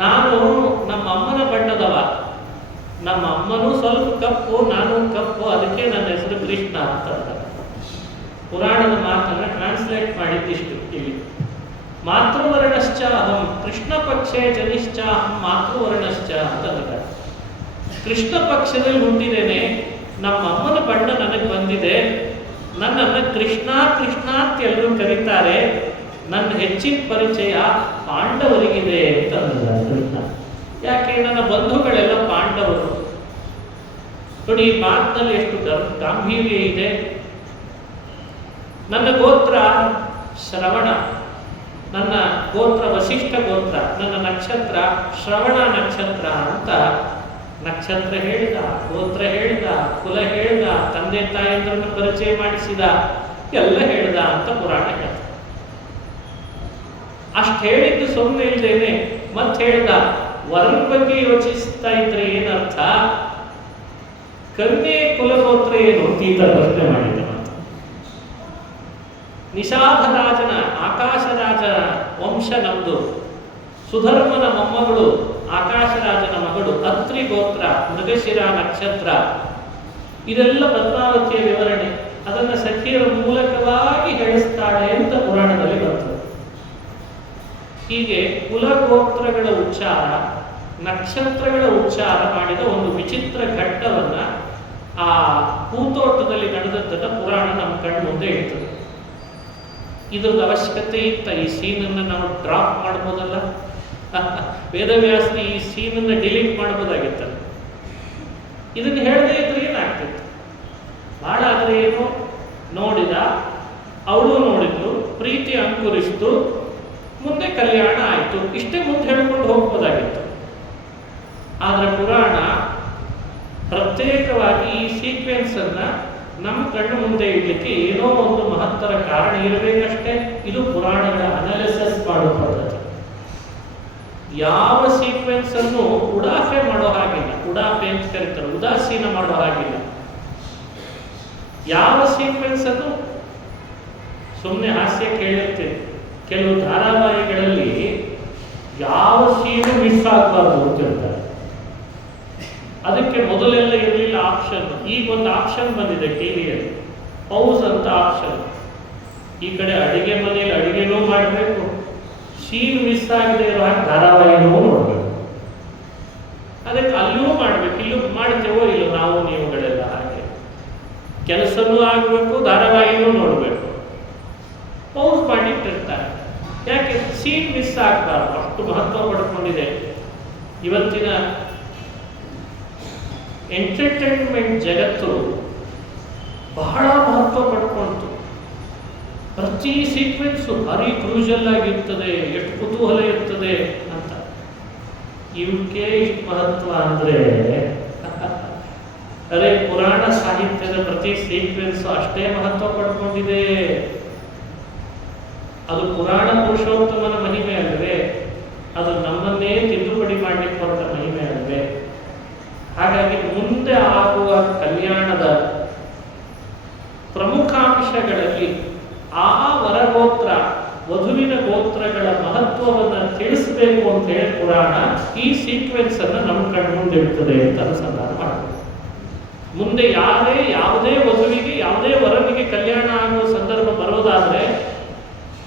ನಾನು ನಮ್ಮ ಅಮ್ಮನ ಬಣ್ಣದವ. ನಮ್ಮ ಅಮ್ಮನೂ ಸ್ವಲ್ಪ ಕಪ್ಪು, ನಾನು ಕಪ್ಪು, ಅದಕ್ಕೆ ನನ್ನ ಹೆಸರು ಕೃಷ್ಣ ಅಂತ. ಪುರಾಣದ ಮಾತನ್ನ ಟ್ರಾನ್ಸ್ಲೇಟ್ ಮಾಡಿದ್ದಿಷ್ಟು ಇಲ್ಲಿ. ಮಾತೃವರ್ಣಶ್ಚ ಅಹಂ ಕೃಷ್ಣ ಪಕ್ಷೇ ಜನಿಶ್ಚ ಅಹಂ ಮಾತೃವರ್ಣಶ್ಚ ಅಂತ. ಕೃಷ್ಣ ಪಕ್ಷದಲ್ಲಿ ಹುಟ್ಟಿದ್ದೇನೆ, ನಮ್ಮ ಅಮ್ಮನ ಬಣ್ಣ ನನಗೆ ಬಂದಿದೆ, ನನ್ನನ್ನು ಕೃಷ್ಣ ಕೃಷ್ಣ ಅಂತ ಎಲ್ಲರೂ ಕರೀತಾರೆ. ನನ್ನ ಹೆಚ್ಚಿನ ಪರಿಚಯ ಪಾಂಡವರಿಗಿದೆ ಅಂತ ಕೃಷ್ಣ. ಯಾಕೆ? ನನ್ನ ಬಂಧುಗಳೆಲ್ಲ ಪಾಂಡವರು. ನೋಡಿ, ಈ ಮಾತಿನಲ್ಲಿ ಎಷ್ಟು ಗಾಂಭೀರ್ಯ ಇದೆ. ನನ್ನ ಗೋತ್ರ ಶ್ರವಣ, ನನ್ನ ಗೋತ್ರ ವಸಿಷ್ಠ ಗೋತ್ರ, ನನ್ನ ನಕ್ಷತ್ರ ಶ್ರವಣ ನಕ್ಷತ್ರ ಅಂತ ನಕ್ಷತ್ರ ಹೇಳಿದ, ಗೋತ್ರ ಹೇಳಿದ, ಕುಲ ಹೇಳಿದ, ತಂದೆ ತಾಯಂದ್ರನ್ನು ಪರಿಚಯ ಮಾಡಿಸಿದ, ಎಲ್ಲ ಹೇಳಿದ ಅಂತ ಪುರಾಣ ಹೇಳ್ತ. ಅಷ್ಟು ಹೇಳಿದ್ದು ಸುಮ್ಮನೆ ಇಲ್ದೇನೆ ಮತ್ತೆ ಹೇಳಿದ. ವರನ ಬಗ್ಗೆ ಯೋಚಿಸ್ತಾ ಇದ್ರೆ ಏನರ್ಥ? ಕನ್ಯೆ ಕುಲಗೋತ್ರ ಏನು ಅಂತ ಈ ತರ ಪ್ರಶ್ನೆ ಮಾಡಿದ. ನಿಷಾಧರಾಜನ, ಆಕಾಶರಾಜ ವಂಶ ನಮ್ದು, ಸುಧರ್ಮನ ಮೊಮ್ಮಗಳು ಆಕಾಶರಾಜನ ಮಗಳು, ಅತ್ರಿ ಗೋತ್ರ, ಮೃಗಶಿರ ನಕ್ಷತ್ರ, ಇದೆಲ್ಲ ಪದ್ಮಾವತಿಯ ವಿವರಣೆ. ಅದನ್ನು ಸಖಿಯರ ಮೂಲಕವಾಗಿ ಹೇಳಿಸ್ತಾಳೆ ಅಂತ ಪುರಾಣದಲ್ಲಿ ಬರ್ತದೆ. ಹೀಗೆ ಕುಲಗೋತ್ರಗಳ ಉಚ್ಚಾರ, ನಕ್ಷತ್ರಗಳ ಉಚ್ಚಾರ ಮಾಡಿದ ಒಂದು ವಿಚಿತ್ರ ಘಟ್ಟವನ್ನ ಆ ಹೂತೋಟದಲ್ಲಿ ನಡೆದದ್ದನ್ನ ಪುರಾಣ ನಮ್ಮ ಕಣ್ಣು ಮುಂದೆ ಇರ್ತದೆ. ಇದ್ರದ್ದು ಅವಶ್ಯಕತೆ ಇತ್ತ? ಈ ಸೀನನ್ನು ನಾವು ಡ್ರಾಪ್ ಮಾಡ್ಬೋದಲ್ಲ? ವೇದವ್ಯಾಸ ಈ ಸೀನನ್ನು ಡಿಲೀಟ್ ಮಾಡ್ಬೋದಾಗಿತ್ತಲ್ಲ. ಇದನ್ನು ಹೇಳದೇ ಇದ್ರೆ ಏನಾಗ್ತಿತ್ತು? ಭಾಳ ಆದರೆ ಏನು, ನೋಡಿದ, ಅವಳು ನೋಡಿದ್ಲು, ಪ್ರೀತಿ ಅಂಕುರಿಸಿತು, ಮುಂದೆ ಕಲ್ಯಾಣ ಆಯಿತು, ಇಷ್ಟೇ ಮುಂದೆ ಹೇಳ್ಕೊಂಡು ಹೋಗ್ಬೋದಾಗಿತ್ತು. ಆದರೆ ಪುರಾಣ ಪ್ರತ್ಯೇಕವಾಗಿ ಈ ಸೀಕ್ವೆನ್ಸ್ ಅನ್ನ ನಮ್ಮ ಕಣ್ಣು ಮುಂದೆ ಇಡಲಿಕ್ಕೆ ಏನೋ ಒಂದು ಮಹತ್ತರ ಕಾರಣ ಇರಬೇಕಷ್ಟೇ. ಇದು ಪುರಾಣಗಳ ಅನಾಲಿಸಿಸ್ ಮಾಡುವ ಪದ್ಧತಿ. ಯಾವ ಸೀಕ್ವೆನ್ಸ್ ಅನ್ನು ಉಡಾಫೆ ಮಾಡೋ ಹಾಗಿಲ್ಲ, ಉಡಾಫೆ ಅಂತ ಕರೀತಾರೆ, ಉದಾಸೀನ ಮಾಡೋ ಹಾಗಿಲ್ಲ. ಯಾವ ಸೀಕ್ವೆನ್ಸ್ ಅನ್ನು ಸುಮ್ಮನೆ ಹಾಸ್ಯ ಕೇಳಿರ್ತೇನೆ, ಕೆಲವು ಧಾರಾವಾಹಿಗಳಲ್ಲಿ ಯಾವ ಸೀನು ಮಿಸ್ ಆಗಬಾರ್ದು ಅಂತ ಹೇಳ್ತಾರೆ. ಅದಕ್ಕೆ ಮೊದಲೆಲ್ಲ ಇರಲಿಲ್ಲ ಆಪ್ಷನ್, ಈಗ ಒಂದು ಆಪ್ಷನ್ ಬಂದಿದೆ ಟಿವಿಯಲ್ಲಿ, ಪೌಸ್ ಅಂತ ಆಪ್ಷನ್. ಈ ಕಡೆ ಅಡಿಗೆ ಮನೆಯಲ್ಲಿ ಅಡಿಗೆನೂ ಮಾಡಬೇಕು, ಸೀನ್ ಮಿಸ್ ಆಗದೆ ಇರೋ ಹಾಗೆ ಧಾರಾವಾಹಿನೂ ನೋಡಬೇಕು. ಅದಕ್ಕೆ ಅಲ್ಲೂ ಮಾಡಬೇಕು, ಇಲ್ಲೂ ಮಾಡ್ತೇವೋ ಇಲ್ಲ ನಾವು ನೀವುಗಳೆಲ್ಲ ಹಾಗೆ. ಕೆಲಸನೂ ಆಗಬೇಕು, ಧಾರಾವಾಹಿನೂ ನೋಡಬೇಕು, ಪೌಸ್ ಮಾಡಿಟ್ಟಿರ್ತಾರೆ. ಯಾಕೆ? ಸೀನ್ ಮಿಸ್ ಆಗಬಾರ್ದು, ಅಷ್ಟು ಮಹತ್ವ ಪಡ್ಕೊಂಡಿದೆ. ಇವತ್ತಿನ ಎಂಟರ್ಟೈನ್ಮೆಂಟ್ ಜಗತ್ತು ಬಹಳ ಮಹತ್ವ ಪಡ್ಕೊಳ್ತು. ಪ್ರತಿ ಸೀಕ್ವೆನ್ಸು ಭಾರಿ ಕ್ರೂಷಲ್ ಆಗಿರ್ತದೆ, ಎಷ್ಟು ಕುತೂಹಲ ಇರ್ತದೆ ಅಂತ. ಇವಕ್ಕೆ ಇಷ್ಟು ಮಹತ್ವ ಅಂದ್ರೆ ಅರೆ ಪುರಾಣ ಸಾಹಿತ್ಯದ ಪ್ರತಿ ಸೀಕ್ವೆನ್ಸ್ ಅಷ್ಟೇ ಮಹತ್ವ ಪಡ್ಕೊಂಡಿದೆ. ಅದು ಪುರಾಣ ಪುರುಷೋತ್ತಮನ ಮಹಿಮೆ ಅಲ್ವೇ? ಅದು ನಮ್ಮನ್ನೇ ತಿದ್ದುಪಡಿ ಮಾಡಲಿಕ್ಕೆ ಹೊರಟ ಮಹಿಮೆ ಅಲ್ವೇ? ಹಾಗಾಗಿ ಮುಂದೆ ಆಗುವ ಕಲ್ಯಾಣದ ಪ್ರಮುಖಾಂಶಗಳಲ್ಲಿ ಆ ವರಗೋತ್ರ, ವಧುವಿನ ಗೋತ್ರಗಳ ಮಹತ್ವವನ್ನು ತಿಳಿಸಬೇಕು ಅಂತ ಹೇಳಿ ಪುರಾಣ ಈ ಸೀಕ್ವೆನ್ಸ್ ಅನ್ನು ನಮ್ಮ ಕಣ್ಣು ಮುಂದೆ ಇಡ್ತದೆ ಅಂತ ಅನುಸಂಧಾನ ಮಾಡಬೇಕು. ಮುಂದೆ ಯಾವುದೇ ವಧುವಿಗೆ, ಯಾವುದೇ ವರನಿಗೆ ಕಲ್ಯಾಣ ಆಗುವ ಸಂದರ್ಭ ಬರೋದಾದ್ರೆ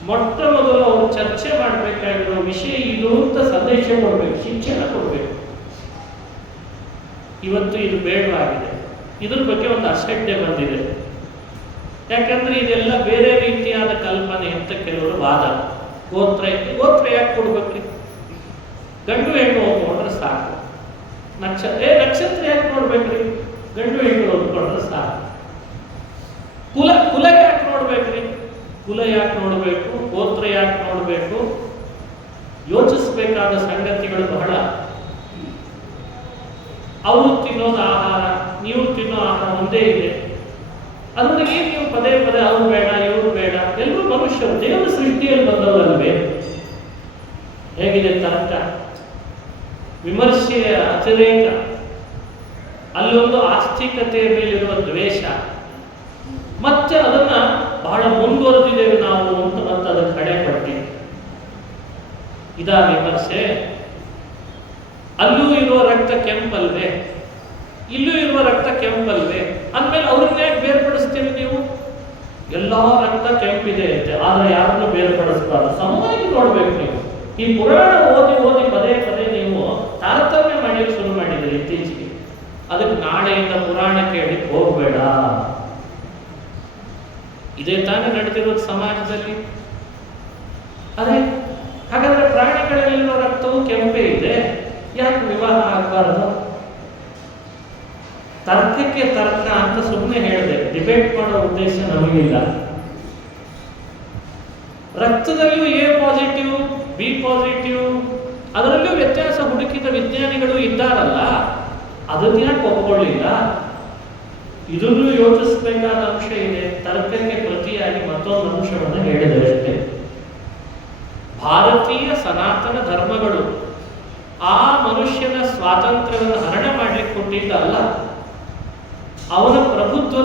ಮೊಟ್ಟ ಮೊದಲು ಅವರು ಚರ್ಚೆ ಮಾಡಬೇಕಾಗಿರೋ ವಿಷಯ ಇದು ಅಂತ ಸಂದೇಶ ಕೊಡಬೇಕು, ಶಿಕ್ಷಣ ಕೊಡಬೇಕು. ಇವತ್ತು ಇದು ಬೇಡವಾಗಿದೆ, ಇದ್ರ ಬಗ್ಗೆ ಒಂದು ಅಸಡ್ಡೆ ಬಂದಿದೆ. ಯಾಕಂದ್ರೆ ಇದೆಲ್ಲ ಬೇರೆ ರೀತಿಯಾದ ಕಲ್ಪನೆ ಅಂತ ಕೆಲವರು ವಾದ. ಗೋತ್ರ ಯಾಕೆ ಕೊಡ್ಬೇಕ್ರಿ? ಗಂಡು ಹೆಣ್ಣು ಓದ್ಕೊಂಡ್ರೆ ಸಾಕು. ನಕ್ಷತ್ರ ಯಾಕೆ ನೋಡ್ಬೇಕ್ರಿ? ಗಂಡು ಹೆಣ್ಣು ಓದ್ಕೊಂಡ್ರೆ ಸಾಕು. ಕುಲ ಯಾಕೆ ನೋಡ್ಬೇಕ್ರಿ? ಕುಲ ಯಾಕೆ ನೋಡಬೇಕು? ಗೋತ್ರ ಯಾಕೆ ನೋಡಬೇಕು? ಯೋಚಿಸಬೇಕಾದ ಸಂಗತಿಗಳು ಬಹಳ. ಅವರು ತಿನ್ನೋದು ಆಹಾರ, ನೀವು ತಿನ್ನೋ ಆಹಾರ ಒಂದೇ ಇದೆ. ಅದರೊಳಗೆ ನೀವು ಪದೇ ಪದೇ ಅವ್ರು ಬೇಡ ಇವರು ಬೇಡ, ಎಲ್ಲರೂ ಮನುಷ್ಯರು, ದೇವರ ಸೃಷ್ಟಿಯಲ್ಲಿ ಬಂದವರಲ್ವೇ? ಹೇಗಿದೆ ತರ್ಕ, ವಿಮರ್ಶೆಯ ಅತಿರೇಕ, ಅಲ್ಲೊಂದು ಆಸ್ತಿಕತೆಯ ಮೇಲಿರುವ ದ್ವೇಷ, ಮತ್ತೆ ಅದನ್ನ ಬಹಳ ಮುಂದುವರೆದಿದ್ದೇವೆ ನಾವು ಅಂತ ಮತ್ತೆ ಅದಕ್ಕೆ ಕಡೆ ಪಟ್ಟಿ. ಇದಾ ವಿಮರ್ಶೆ? ಅಲ್ಲೂ ಇರುವ ರಕ್ತ ಕೆಂಪಲ್ವೇ, ಇಲ್ಲೂ ಇರುವ ರಕ್ತ ಕೆಂಪಲ್ವೇ ಅಂದಮೇಲೆ ಅವ್ರನ್ನ ಯಾಕೆ ಬೇರ್ಪಡಿಸ್ತೀವಿ ನೀವು? ಎಲ್ಲಾ ರಕ್ತ ಕೆಂಪಿದೆ ಅಂತೆ, ಆದ್ರೆ ಯಾರನ್ನು ಬೇರ್ಪಡಿಸಬಾರ್ದು, ಸಮವಾಗಿ ನೋಡ್ಬೇಕು ನೀವು. ಈ ಪುರಾಣ ಓದಿ ಓದಿ ಪದೇ ಪದೇ ನೀವು ತಾರತಮ್ಯ ಮಾಡಲಿಕ್ಕೆ ಶುರು ಮಾಡಿದ್ದೀರಿ ಇತ್ತೀಚೆಗೆ. ಅದಕ್ಕೆ ನಾಳೆಯಿಂದ ಪುರಾಣ ಕೇಳಿ ಹೋಗ್ಬೇಡ. ಇದೇ ತಾನೇ ನಡೆದಿರೋದು ಸಮಾಜದಲ್ಲಿ. ಅದೇ ಹಾಗಾದ್ರೆ ಪ್ರಾಣಿಗಳಲ್ಲಿರೋ ರಕ್ತವು ಕೆಂಪೇ ಇದೆ, ಯಾಕೆ ವಿವಾಹ ಆಗಬಾರದು? ತರ್ಕಕ್ಕೆ ತರ್ಕ ಅಂತ ಸುಮ್ಮನೆ ಹೇಳಿದೆ, ಡಿಬೇಟ್ ಮಾಡೋ ಉದ್ದೇಶ ನಮಗಿಲ್ಲ. ರಕ್ತದಲ್ಲಿಯೂ ಎ ಪಾಸಿಟಿವ್, ಬಿ ಪಾಸಿಟಿವ್, ಅದರಲ್ಲಿಯೂ ವ್ಯತ್ಯಾಸ ಹುಡುಕಿದ ವಿಜ್ಞಾನಿಗಳು ಇದ್ದಾರಲ್ಲ, ಅದನ್ನ ಯಾಕೆ ಒಪ್ಕೊಳ್ಳಿಲ್ಲ? ಇದನ್ನು ಯೋಚಿಸಬೇಕಾದ ಅಂಶ ಇದೆ. ತರ್ಕಕ್ಕೆ ಪ್ರತಿಯಾಗಿ ಮತ್ತೊಂದು ಅಂಶವನ್ನು ಹೇಳಿದೆ ಅಷ್ಟೇ. ಭಾರತೀಯ ಸನಾತನ ಧರ್ಮಗಳು ಆ ಮನುಷ್ಯನ ಸ್ವಾತಂತ್ರ್ಯವನ್ನು ಹರಣ ಮಾಡಲಿಕ್ಕೆ ಕೊಟ್ಟಿದ್ದಲ್ಲ, ಅವನ ಪ್ರಭುತ್ವ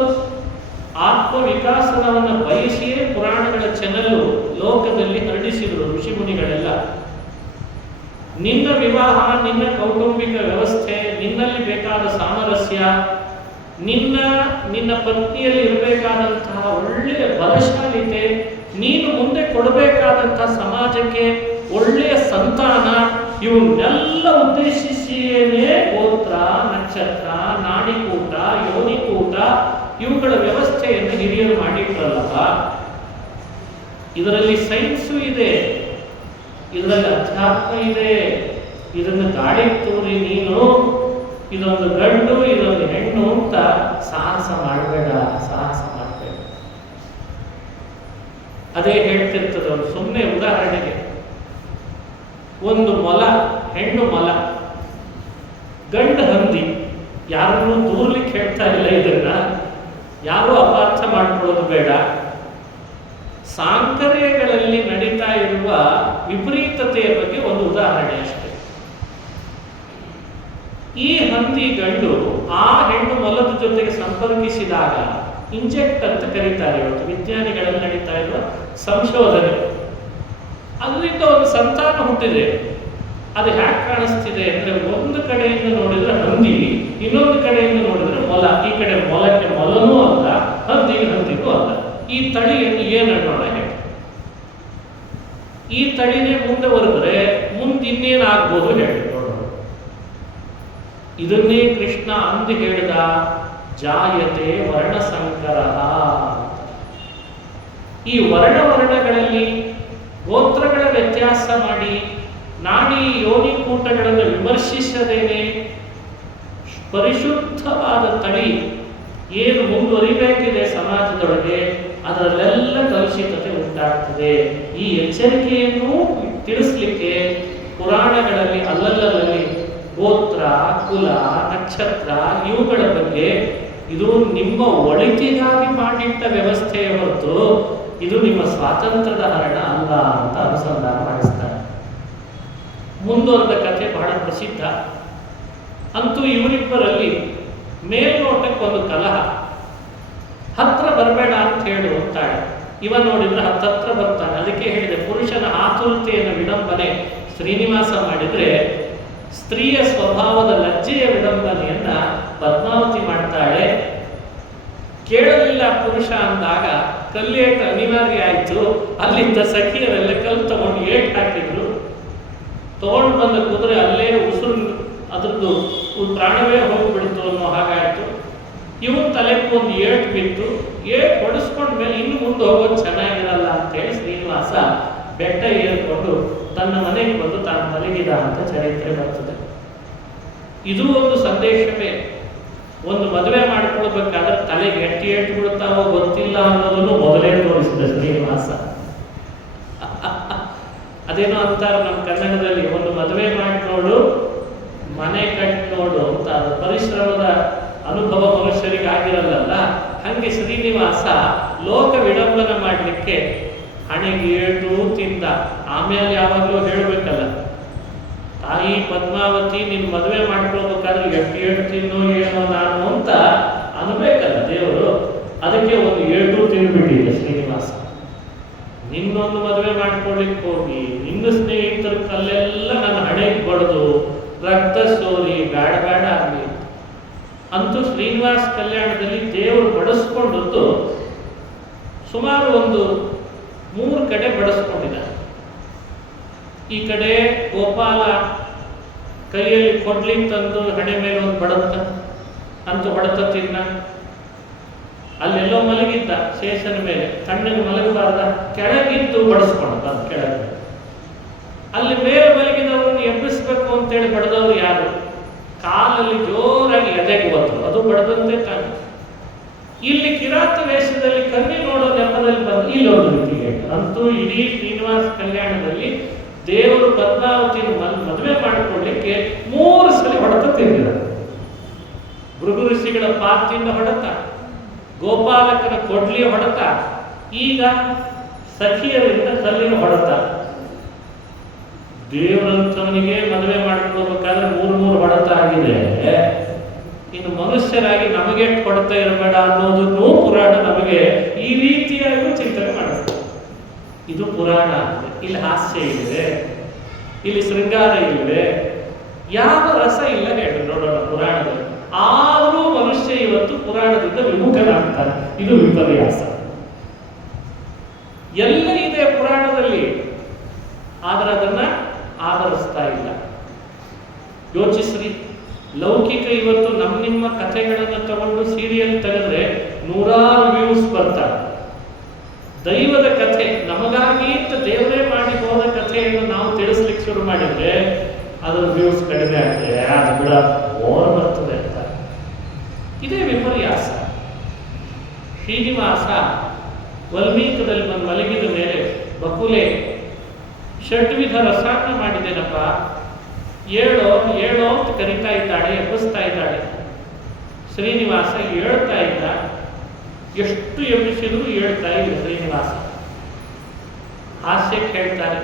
ಆತ್ಮವಿಕಾಸನವನ್ನು ಬಯಸಿಯೇ ಪುರಾಣಗಳ ಚೆನ್ನಲು ಲೋಕದಲ್ಲಿ ಹರಡಿಸಿದರು ಋಷಿಮುನಿಗಳೆಲ್ಲ. ನಿನ್ನ ವಿವಾಹ, ನಿನ್ನ ಕೌಟುಂಬಿಕ ವ್ಯವಸ್ಥೆ, ನಿನ್ನಲ್ಲಿ ಬೇಕಾದ ಸಾಮರಸ್ಯ, ನಿನ್ನ ಪತ್ನಿಯಲ್ಲಿ ಇರಬೇಕಾದಂತಹ ಒಳ್ಳೆಯ ಬಲಶಾಲಿತೆ, ನೀನು ಮುಂದೆ ಕೊಡಬೇಕಾದಂತಹ ಸಮಾಜಕ್ಕೆ ಒಳ್ಳೆಯ ಸಂತಾನ, ಇವನ್ನೆಲ್ಲ ಉದ್ದೇಶಿಸಿಯೇ ಗೋತ್ರ, ನಕ್ಷತ್ರ, ನಾಡಿಕೂಟ, ಯೋನಿಕೂಟ ಇವುಗಳ ವ್ಯವಸ್ಥೆಯನ್ನು ಹಿರಿಯರು ಮಾಡಿಟ್ರಲ್ಲಪ್ಪ. ಇದರಲ್ಲಿ ಸೈನ್ಸು ಇದೆ, ಇದರಲ್ಲಿ ಅಧ್ಯಾತ್ಮ ಇದೆ. ಇದನ್ನು ಗಾಳಿ ತೂರಿ ನೀನು ಇದೊಂದು ಗಂಡು ಇದೊಂದು ಹೆಣ್ಣು ಅಂತ ಸಾಹಸ ಮಾಡಬೇಡ. ಅದೇ ಹೇಳ್ತಿರ್ತದೆ. ಒಂದು ಸುಮ್ಮನೆ ಉದಾಹರಣೆಗೆ, ಒಂದು ಮೊಲ, ಹೆಣ್ಣು ಮೊಲ, ಗಂಡು ಹಂದಿ. ಯಾರನ್ನೂ ದೂರ್ಲಿಕ್ಕೆ ಹೇಳ್ತಾ ಇಲ್ಲ, ಇದನ್ನ ಯಾರೂ ಅಪಾರ್ಥ ಮಾಡ್ಕೊಳ್ಳೋದು ಬೇಡ. ಸಾಂಕರ್ಯಗಳಲ್ಲಿ ನಡೀತಾ ಇರುವ ವಿಪರೀತತೆಯ ಬಗ್ಗೆ ಒಂದು ಉದಾಹರಣೆ ಅಷ್ಟೇ. ಈ ಹಂದಿ ಗಂಡು ಆ ಹೆಣ್ಣು ಮೊಲದ ಜೊತೆಗೆ ಸಂಪರ್ಕಿಸಿದಾಗ ಇಂಜೆಕ್ಟ್ ಅಂತ ಕರೀತಾರೆ. ಇವತ್ತು ವಿಜ್ಞಾನಿಗಳಲ್ಲಿ ನಡೀತಾ ಇರುವ ಸಂಶೋಧನೆ, ಅದರಿಂದ ಒಂದು ಸಂತಾನ ಹುಟ್ಟಿದೆ. ಅದು ಹ್ಯಾಕ್ ಕಾಣಿಸ್ತಿದೆ ಅಂದ್ರೆ, ಒಂದು ಕಡೆಯಿಂದ ನೋಡಿದ್ರೆ ಹಂದಿ, ಇನ್ನೊಂದು ಕಡೆಯಿಂದ ನೋಡಿದ್ರೆ ಮೊಲ. ಈ ಕಡೆ ಮೊಲಕ್ಕೆ ಮೊಲನೂ ಅಲ್ಲ, ಹಂದಿಗೂ ಅಲ್ಲ. ಈ ತಳಿಯನ್ನು ಏನನ್ನೋಣ ಹೇಳಿ. ಈ ತಳಿನೇ ಮುಂದೆ ಬರೆದ್ರೆ ಇನ್ನೇನಾಗ್ಬೋದು ಹೇಳಿ ನೋಡೋಣ. ಇದನ್ನೇ ಕೃಷ್ಣ ಅಂದು ಹೇಳಿದ, ಜಾಯತೆ ವರ್ಣಸಂಕರ. ಈ ವರ್ಣಗಳಲ್ಲಿ ಗೋತ್ರಗಳ ವ್ಯತ್ಯಾಸ ಮಾಡಿ ನಾಡಿ ಯೋನಿಕೂಟಗಳನ್ನು ವಿಮರ್ಶಿಸದೇನೆ ಪರಿಶುದ್ಧವಾದ ತಳಿ ಏನು ಮುಂದುವರಿಬೇಕಿದೆ ಸಮಾಜದೊಳಗೆ, ಅದರಲ್ಲೆಲ್ಲ ಕಲುಷಿತತೆ ಉಂಟಾಗ್ತದೆ. ಈ ಎಚ್ಚರಿಕೆಯನ್ನು ತಿಳಿಸ್ಲಿಕ್ಕೆ ಪುರಾಣಗಳಲ್ಲಿ ಅಲ್ಲಲ್ಲಲ್ಲಿ ಗೋತ್ರ, ಕುಲ, ನಕ್ಷತ್ರ ಇವುಗಳ ಬಗ್ಗೆ ಇದು ನಿಮ್ಮ ಒಳಿತಿಗಾಗಿ ಮಾಡಿಟ್ಟ ವ್ಯವಸ್ಥೆಯ ಹೊರತು ಇದು ನಿಮ್ಮ ಸ್ವಾತಂತ್ರ್ಯದ ಹರಣ ಅಲ್ಲ ಅಂತ ಅನುಸಂಧಾನ ಮಾಡಿಸ್ತಾರೆ. ಮುಂದುವರೆದ ಕಥೆ ಬಹಳ ಪ್ರಸಿದ್ಧ. ಅಂತೂ ಇವರಿಬ್ಬರಲ್ಲಿ ಮೇಲ್ನೋಟಕ್ಕೆ ಒಂದು ಕಲಹ. ಹತ್ರ ಬರಬೇಡ ಅಂತ ಹೇಳು ಅಂತಾಳೆ. ಇವ ನೋಡಿದ್ರೆ ಹತ್ತತ್ರ ಬರ್ತಾನೆ. ಅದಕ್ಕೆ ಹೇಳಿದೆ, ಪುರುಷನ ಆತುರತೆಯನ್ನು ವಿಡಂಬನೆ ಶ್ರೀನಿವಾಸ ಮಾಡಿದ್ರೆ ಸ್ತ್ರೀಯ ಸ್ವಭಾವದ ಲಜ್ಜೆಯ ವಿಡಂಬನೆಯನ್ನ ಪದ್ಮಾವತಿ ಮಾಡ್ತಾಳೆ. ಕೇಳಲಿಲ್ಲ ಪುರುಷ ಅಂದಾಗ ಕಲ್ಲೇಟ ಅನಿವಾರ್ಯ ಆಯ್ತು. ಅಲ್ಲಿದ್ದ ಸಖಿಯರೆಲ್ಲ ಕಲ್ಲು ತಗೊಂಡು ಏಟ್ ಹಾಕಿದ್ರು. ತಗೊಂಡು ಬಂದ ಕುದುರೆ ಅಲ್ಲೇ ಉಸುರು ಅದ್ರದ್ದು ಪ್ರಾಣವೇ ಹೋಗ್ಬಿಡ್ತು ಅನ್ನೋ ಹಾಗಾಯ್ತು. ಇವನ್ ತಲೆಗೆ ಒಂದು ಏಟ್ ಬಿತ್ತು. ಏಟ್ ಹೊಡಿಸ್ಕೊಂಡ ಮೇಲೆ ಇನ್ನು ಮುಂದೆ ಹೋಗೋದು ಚೆನ್ನಾಗಿರಲ್ಲ ಅಂತೇಳಿ ಶ್ರೀನಿವಾಸ ಬೆಟ್ಟ ಏರ್ಕೊಂಡು ತನ್ನ ಮನೆಗೆ ಬಂದು ತಾನು ಮಲಗಿದ ಅಂತ ಚರಿತ್ರೆ ಬರ್ತದೆ. ಇದು ಒಂದು ಸಂದೇಶವೇ. ಒಂದು ಮದುವೆ ಮಾಡ್ಕೊಳ್ಬೇಕಾದ್ರೆ ತಲೆಗೆ ಏಟು ಬಿಡುತ್ತಾವೋ ಗೊತ್ತಿಲ್ಲ ಅನ್ನೋದನ್ನು ಮೊದಲೇ ತೋರಿಸಿದ ಶ್ರೀನಿವಾಸ. ಅದೇನೋ ಅಂತಾರೆ ನಮ್ಮ ಕನ್ನಡದಲ್ಲಿ, ಒಂದು ಮದುವೆ ಮಾಡಿ ನೋಡು, ಮನೆ ಕಟ್ಟಿ ನೋಡು ಅಂತ. ಅದು ಪರಿಶ್ರಮದ ಅನುಭವ ಮನುಷ್ಯರಿಗೆ ಆಗಿರಲ್ಲ. ಹಂಗೆ ಶ್ರೀನಿವಾಸ ಲೋಕ ವಿಡಂಬನ ಮಾಡಲಿಕ್ಕೆ ಹಣೆಗೆ ಏಟು ತಿಂದ. ಆಮೇಲೆ ಯಾವಾಗಲೂ ಹೇಳಬೇಕಲ್ಲ, ತಾಯಿ ಪದ್ಮಾವತಿ ನಿನ್ನ ಮದುವೆ ಮಾಡ್ಕೊಳ್ಬೇಕಾದ್ರೆ ಎಷ್ಟು ಏಟು ತಿನ್ನೋ ಏನೋ ನಾನು ಅಂತ ಅನ್ಬೇಕಲ್ಲ ದೇವರು. ಅದಕ್ಕೆ ಒಂದು ಏಟು ತಿಂದ್ಬಿಟ್ಟಿದೆ ಶ್ರೀನಿವಾಸ. ನಿನ್ನೊಂದು ಮದುವೆ ಮಾಡ್ಕೊಳ್ಲಿಕ್ಕೆ ಹೋಗಿ ನಿನ್ನ ಸ್ನೇಹಿತರ ಕಲ್ಲೆಲ್ಲ ನನ್ನ ಹಣೆಗೆ ಬಡ್ದು ರಕ್ತ ಸೋರಿ ಬೇಡ ಆಗಲಿ. ಅಂತೂ ಶ್ರೀನಿವಾಸ ಕಲ್ಯಾಣದಲ್ಲಿ ದೇವರು ಬಡಿಸ್ಕೊಂಡದ್ದು ಸುಮಾರು ಒಂದು 3 ಕಡೆ ಬಡಿಸ್ಕೊಂಡಿದ್ದ. ಈ ಕಡೆ ಗೋಪಾಲ ಕೈಯಲ್ಲಿ ಕೊಡ್ಲಿ ತಂದು ಹಣೆ ಮೇಲೆ ಒಂದು ಬಡತ್ತ ಅಂತೂ ಹೊಡೆತ ತಿನ್ನ. ಅಲ್ಲೆಲ್ಲೋ ಮಲಗಿದ್ದ ಶೇಷನ ಮೇಲೆ, ತಣ್ಣಗೆ ಮಲಗಬಾರ್ದ, ಕೆಳಗಿದ್ದು ಬಡಿಸ್ಕೊಂಡು ಬಂದು ಕೆಳಗೆ. ಅಲ್ಲಿ ಮೇಲೆ ಮಲಗಿದವರನ್ನು ಎಬ್ಬಿಸ್ಬೇಕು ಅಂತೇಳಿ ಬಡದವರು ಯಾರು? ಕಾಲಲ್ಲಿ ಜೋರಾಗಿ ಎದೆಗೆ ಬಂದರು, ಅದು ಬಡದಂತೆ ತಾನೆ. ಇಲ್ಲಿ ಕಿರಾತ ವೇಷದಲ್ಲಿ ಕನ್ನಿ ನೋಡೋ ನೆಪದಲ್ಲಿ ಬಂದು ಇಲ್ಲೊಂದು ರೀತಿಗೆ. ಅಂತೂ ಇಡೀ ಶ್ರೀನಿವಾಸ ಕಲ್ಯಾಣದಲ್ಲಿ ದೇವರು ಪದ್ಮಾವತಿ ಮದುವೆ ಮಾಡಿಕೊಳ್ಳಿಕ್ಕೆ 3 ಸಲ ಹೊಡೆತ ತಿಂದಿದ. ಭೃಗು ಋಷಿಗಳ ಪಾತಿಯಿಂದ ಹೊಡೆತ, ಗೋಪಾಲಕನ ಕೊಡ್ಲಿಯ ಹೊಡೆತ, ಈಗ ಸಖಿಯರಿಂದ ಕಲ್ಲಿನ ಹೊಡೆತ. ದೇವರಂತವನಿಗೆ ಮದುವೆ ಮಾಡಿಕೊಳ್ಬೇಕಾದ್ರೆ 3 ಹೊಡೆತ ಆಗಿದೆ. ಇನ್ನು ಮನುಷ್ಯರಾಗಿ ನಮಗೆ ಹೊಡೆತ ಇರಬೇಡ ಅನ್ನೋದನ್ನು ಪುರಾಣ ನಮಗೆ ಈ ರೀತಿಯಾಗಿ ಚಿಂತನೆ ಮಾಡಿಸ್ತದೆ. ಇದು ಪುರಾಣ. ಇಲ್ಲಿ ಹಾಸ್ಯ ಇದೆ. ಇಲ್ಲಿ ಶೃಂಗಾರ ಇಲ್ವೇ? ಯಾವ ರಸ ಇಲ್ಲ ಹೇಳಿ ನೋಡೋಣ ಪುರಾಣದಲ್ಲಿ. ಆದರೂ ಮನುಷ್ಯ ಇವತ್ತು ಪುರಾಣದಿಂದ ವಿಮುಖನಾಗ್ತಾನೆ. ಇದು ವಿಪರ್ಯಾಸ. ಎಲ್ಲ ಇದೆ ಪುರಾಣದಲ್ಲಿ, ಆದರೆ ಅದನ್ನ ಆಧರಿಸ್ತಾ ಇಲ್ಲ. ಯೋಚಿಸ್ರಿ, ಲೌಕಿಕ ಇವತ್ತು ನಿಮ್ಮ ಕಥೆಗಳನ್ನು ತಗೊಂಡು ಸೀರಿಯಲ್ ತೆಗೆದ್ರೆ 100 ವ್ಯೂಸ್ ಬರ್ತಾರೆ. ದೈವದ ಕಥೆ, ನಮಗಾಗಿ ಅಂತ ದೇವರೇ ಮಾಡಿ ಹೋದ ಕಥೆಯನ್ನು ನಾವು ತಿಳಿಸ್ಲಿಕ್ಕೆ ಶುರು ಮಾಡಿದ್ರೆ ಅದರ ವ್ಯೂಸ್ ಕಡಿಮೆ ಆಗ್ತದೆ, ಅದು ಬಿಡ ಓರ್ ಬರ್ತದೆ ಅಂತ. ಇದೇ ವಿಪರ್ಯಾಸ. ಶ್ರೀನಿವಾಸ ವಲ್ಮೀಕದಲ್ಲಿ ಬಂದು ಮಲಗಿದ ಮೇಲೆ ಬಕುಲೆ ಷಡ್ವಿಧ ರಸಾಯನ ಮಾಡಿದ್ದೇನಪ್ಪ, ಏಳೋ ಏಳೋ ಅಂತ ಕರಿತಾ ಇದ್ದಾಳೆ, ಎಬ್ಬಿಸ್ತಾ ಇದ್ದಾಳೆ. ಶ್ರೀನಿವಾಸ ಹೇಳ್ತಾ ಇಲ್ಲ. ಎಷ್ಟು ಎಬ್ಬಿಸಿದ್ರು ಹೇಳ್ತಾ ಇಲ್ಲ ಶ್ರೀನಿವಾಸ. ಹಾಸ್ಯಕ್ಕೆ ಹೇಳ್ತಾರೆ,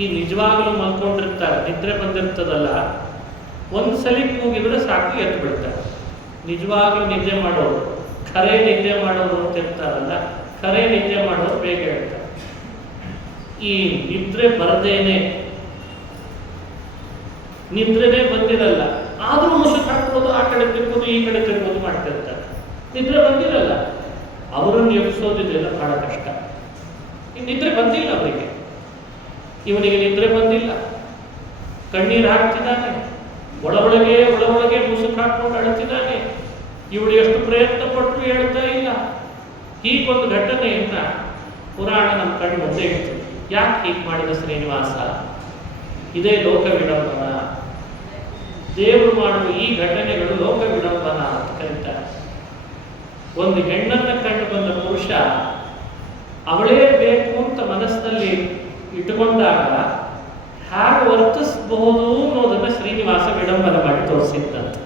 ಈ ನಿಜವಾಗಲೂ ಮಲ್ಕೊಂಡಿರ್ತಾರೆ, ನಿದ್ರೆ ಬಂದಿರ್ತದಲ್ಲ, ಒಂದ್ಸಲಿ ಕೂಗಿದ್ರೆ ಸಾಕು ಎದ್ದು ಬಿಡ್ತಾರೆ. ನಿಜವಾಗ್ಲೂ ನಿದ್ದೆ ಮಾಡೋರು, ಖರೆ ನಿದ್ದೆ ಮಾಡೋರು ಅಂತ ಇರ್ತಾರಲ್ಲ, ಖರೆ ನಿದ್ದೆ ಮಾಡೋರು ಬೇಗ ಹೇಳ್ತಾರೆ. ಈ ನಿದ್ರೆ ಬರದೇನೆ, ನಿದ್ರೆನೇ ಬಂದಿರಲ್ಲ, ಆದ್ರೂ ಮುಸುಕು ಹಾಕ್ಬೋದು, ಆ ಕಡೆ ತಿರ್ಬೋದು ಈ ಕಡೆ ತಿರ್ಬೋದು ಮಾಡ್ತಿರ್ತಾರೆ. ನಿದ್ರೆ ಬಂದಿರಲ್ಲ, ಅವರನ್ನು ಎಬ್ಬಿಸೋದಿದೆಲ್ಲ ಬಹಳ ಕಷ್ಟ. ಈ ನಿದ್ರೆ ಬಂದಿಲ್ಲ ಅವರಿಗೆ, ಇವನಿಗೆ ನಿದ್ರೆ ಬಂದಿಲ್ಲ, ಕಣ್ಣೀರು ಹಾಕ್ತಿದ್ದಾನೆ, ಒಳೊಳಗೆ ಮುಸುಕು ಹಾಕೊಂಡು ಅಳುತ್ತಿದ್ದಾನೆ. ಇವಳು ಎಷ್ಟು ಪ್ರಯತ್ನ ಪಟ್ಟರು ಹೇಳ್ತಾ ಇಲ್ಲ. ಹೀಗೊಂದು ಘಟನೆಯನ್ನ ಪುರಾಣ ನಮ್ಮ ಕಣ್ಣು ಮುಂದೆ ಇಡ್ತದೆ. ಯಾಕೆ ಹೀಗೆ ಮಾಡಿದ ಶ್ರೀನಿವಾಸ? ಇದೇ ಲೋಕ ವಿಡಂಬನ. ದೇವರು ಮಾಡುವ ಈ ಘಟನೆಗಳು ಲೋಕ ವಿಡಂಬನ ಅಂತ ಕರೀತಾರೆ. ಒಂದು ಹೆಣ್ಣನ್ನ ಕಂಡು ಬಂದ ಪುರುಷ ಅವಳೇ ಬೇಕು ಅಂತ ಮನಸ್ಸಿನಲ್ಲಿ ಇಟ್ಟುಕೊಂಡಾಗ ಹೇಗೆ ವರ್ತಿಸಬಹುದು ಅನ್ನೋದನ್ನ ಶ್ರೀನಿವಾಸ ವಿಡಂಬನ ಮಾಡಿ ತೋರಿಸಿದ್ದಂತ.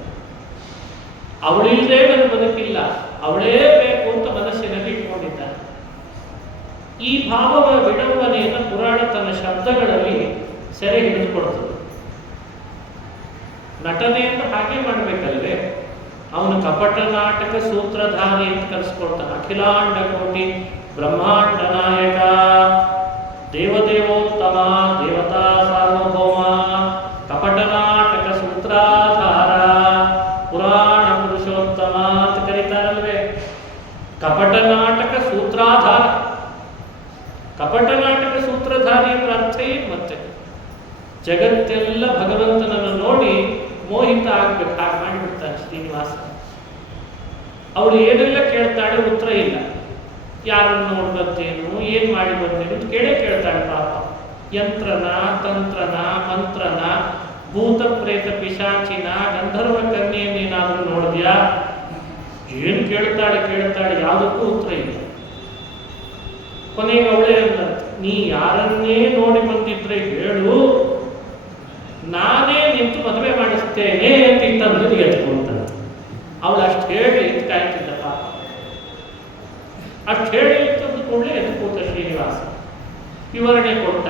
ಅವಳಿಲ್ಲದೆ ನನ್ನ ಬದುಕಿಲ್ಲ, ಅವಳೇ ಬೇಕು ಅಂತ ಮನಸ್ಸಿನಲ್ಲಿ ಇಟ್ಕೊಂಡಿದ್ದಾನೆ. ಈ ಭಾವವ ವಿಡಂಬನೆಯನ್ನು ಪುರಾಣ ತನ್ನ ಶಬ್ದಗಳಲ್ಲಿ ಸೆರೆ ಹಿಡಿದುಕೊಡ್ತದೆ. ನಟನೆಯನ್ನು ಹಾಗೆ ಮಾಡಬೇಕಲ್ವೇ? ಅವನು ಕಪಟ ನಾಟಕ ಸೂತ್ರಧಾರಿ ಅಂತ ಕರೆಸ್ಕೊಳ್ತಾನೆ. ಅಖಿಲಾಂಡ ಕೋಟಿ ಬ್ರಹ್ಮಾಂಡ ನಾಯಕ, ದೇವದೇವೋತ್ತಮ, ದೇವತಾ ಸಾರ್ವಭೌಮ, ಕಪಟ ನಾಟಕ ಸೂತ್ರಾಧಾರ, ಪುರಾಣ ಪುರುಷೋತ್ತಮ ಅಂತ ಕರೀತಾರಲ್ವೇ? ಕಪಟ ನಾಟಕ ಸೂತ್ರಾಧಾರ. ಕಪಟ ನಾಟಕ ಸೂತ್ರಧಾರಿ ಅಂದ್ರೆ ಅರ್ಥ ಏನು? ಮತ್ತೆ ಜಗತ್ತೆಲ್ಲ ಭಗವಂತನನ್ನು ನೋಡಿ ಮೋಹಿತ ಆಗ್ಬೇಕು, ಹಾಗೆ ಮಾಡಿಬಿಡ್ತಾನೆ ಶ್ರೀನಿವಾಸ. ಅವಳು ಏನೆಲ್ಲ ಕೇಳ್ತಾಳೆ, ಉತ್ತರ ಇಲ್ಲ. ಯಾರನ್ನು ನೋಡಿ ಬರ್ತೇನು, ಏನ್ ಮಾಡಿ ಬರ್ತೇನು ಅಂತ ಕೇಳ್ತಾಳೆ ಪಾಪ. ಯಂತ್ರನ, ತಂತ್ರನ, ಮಂತ್ರನ, ಭೂತ ಪ್ರೇತ ಪಿಶಾಚಿನ, ಗಂಧರ್ವ ಕನ್ಯೆಯನ್ನೇನಾದ್ರೂ ನೋಡಿದ್ಯಾ? ಏನ್ ಕೇಳ್ತಾಳೆ, ಯಾವುದಕ್ಕೂ ಉತ್ತರ ಇಲ್ಲ. ಕೊನೆಗೆ ಅವಳೇ ಅಂತ, ನೀ ಯಾರನ್ನೇ ನೋಡಿ ಬಂದಿದ್ರೆ ಹೇಳು, ನಾನೇ ನಿಂತು ಮದುವೆ ಮಾಡಿಸ್ತೇನೆ ಅಂತ ಇತ್ತಂದ್ರೆ ಎತ್ಕೊಂತ. ಅವಳು ಅಷ್ಟು ಹೇಳಿ ಎತ್ತು ಕಾಯ್ತಿದ್ದ ಪಾಪ. ಅಷ್ಟು ಹೇಳಿ ಇತ್ತಂದು ಕೂಡಲೇ ಎತ್ಕೋತ ಶ್ರೀನಿವಾಸ ವಿವರಣೆ ಕೊಟ್ಟ.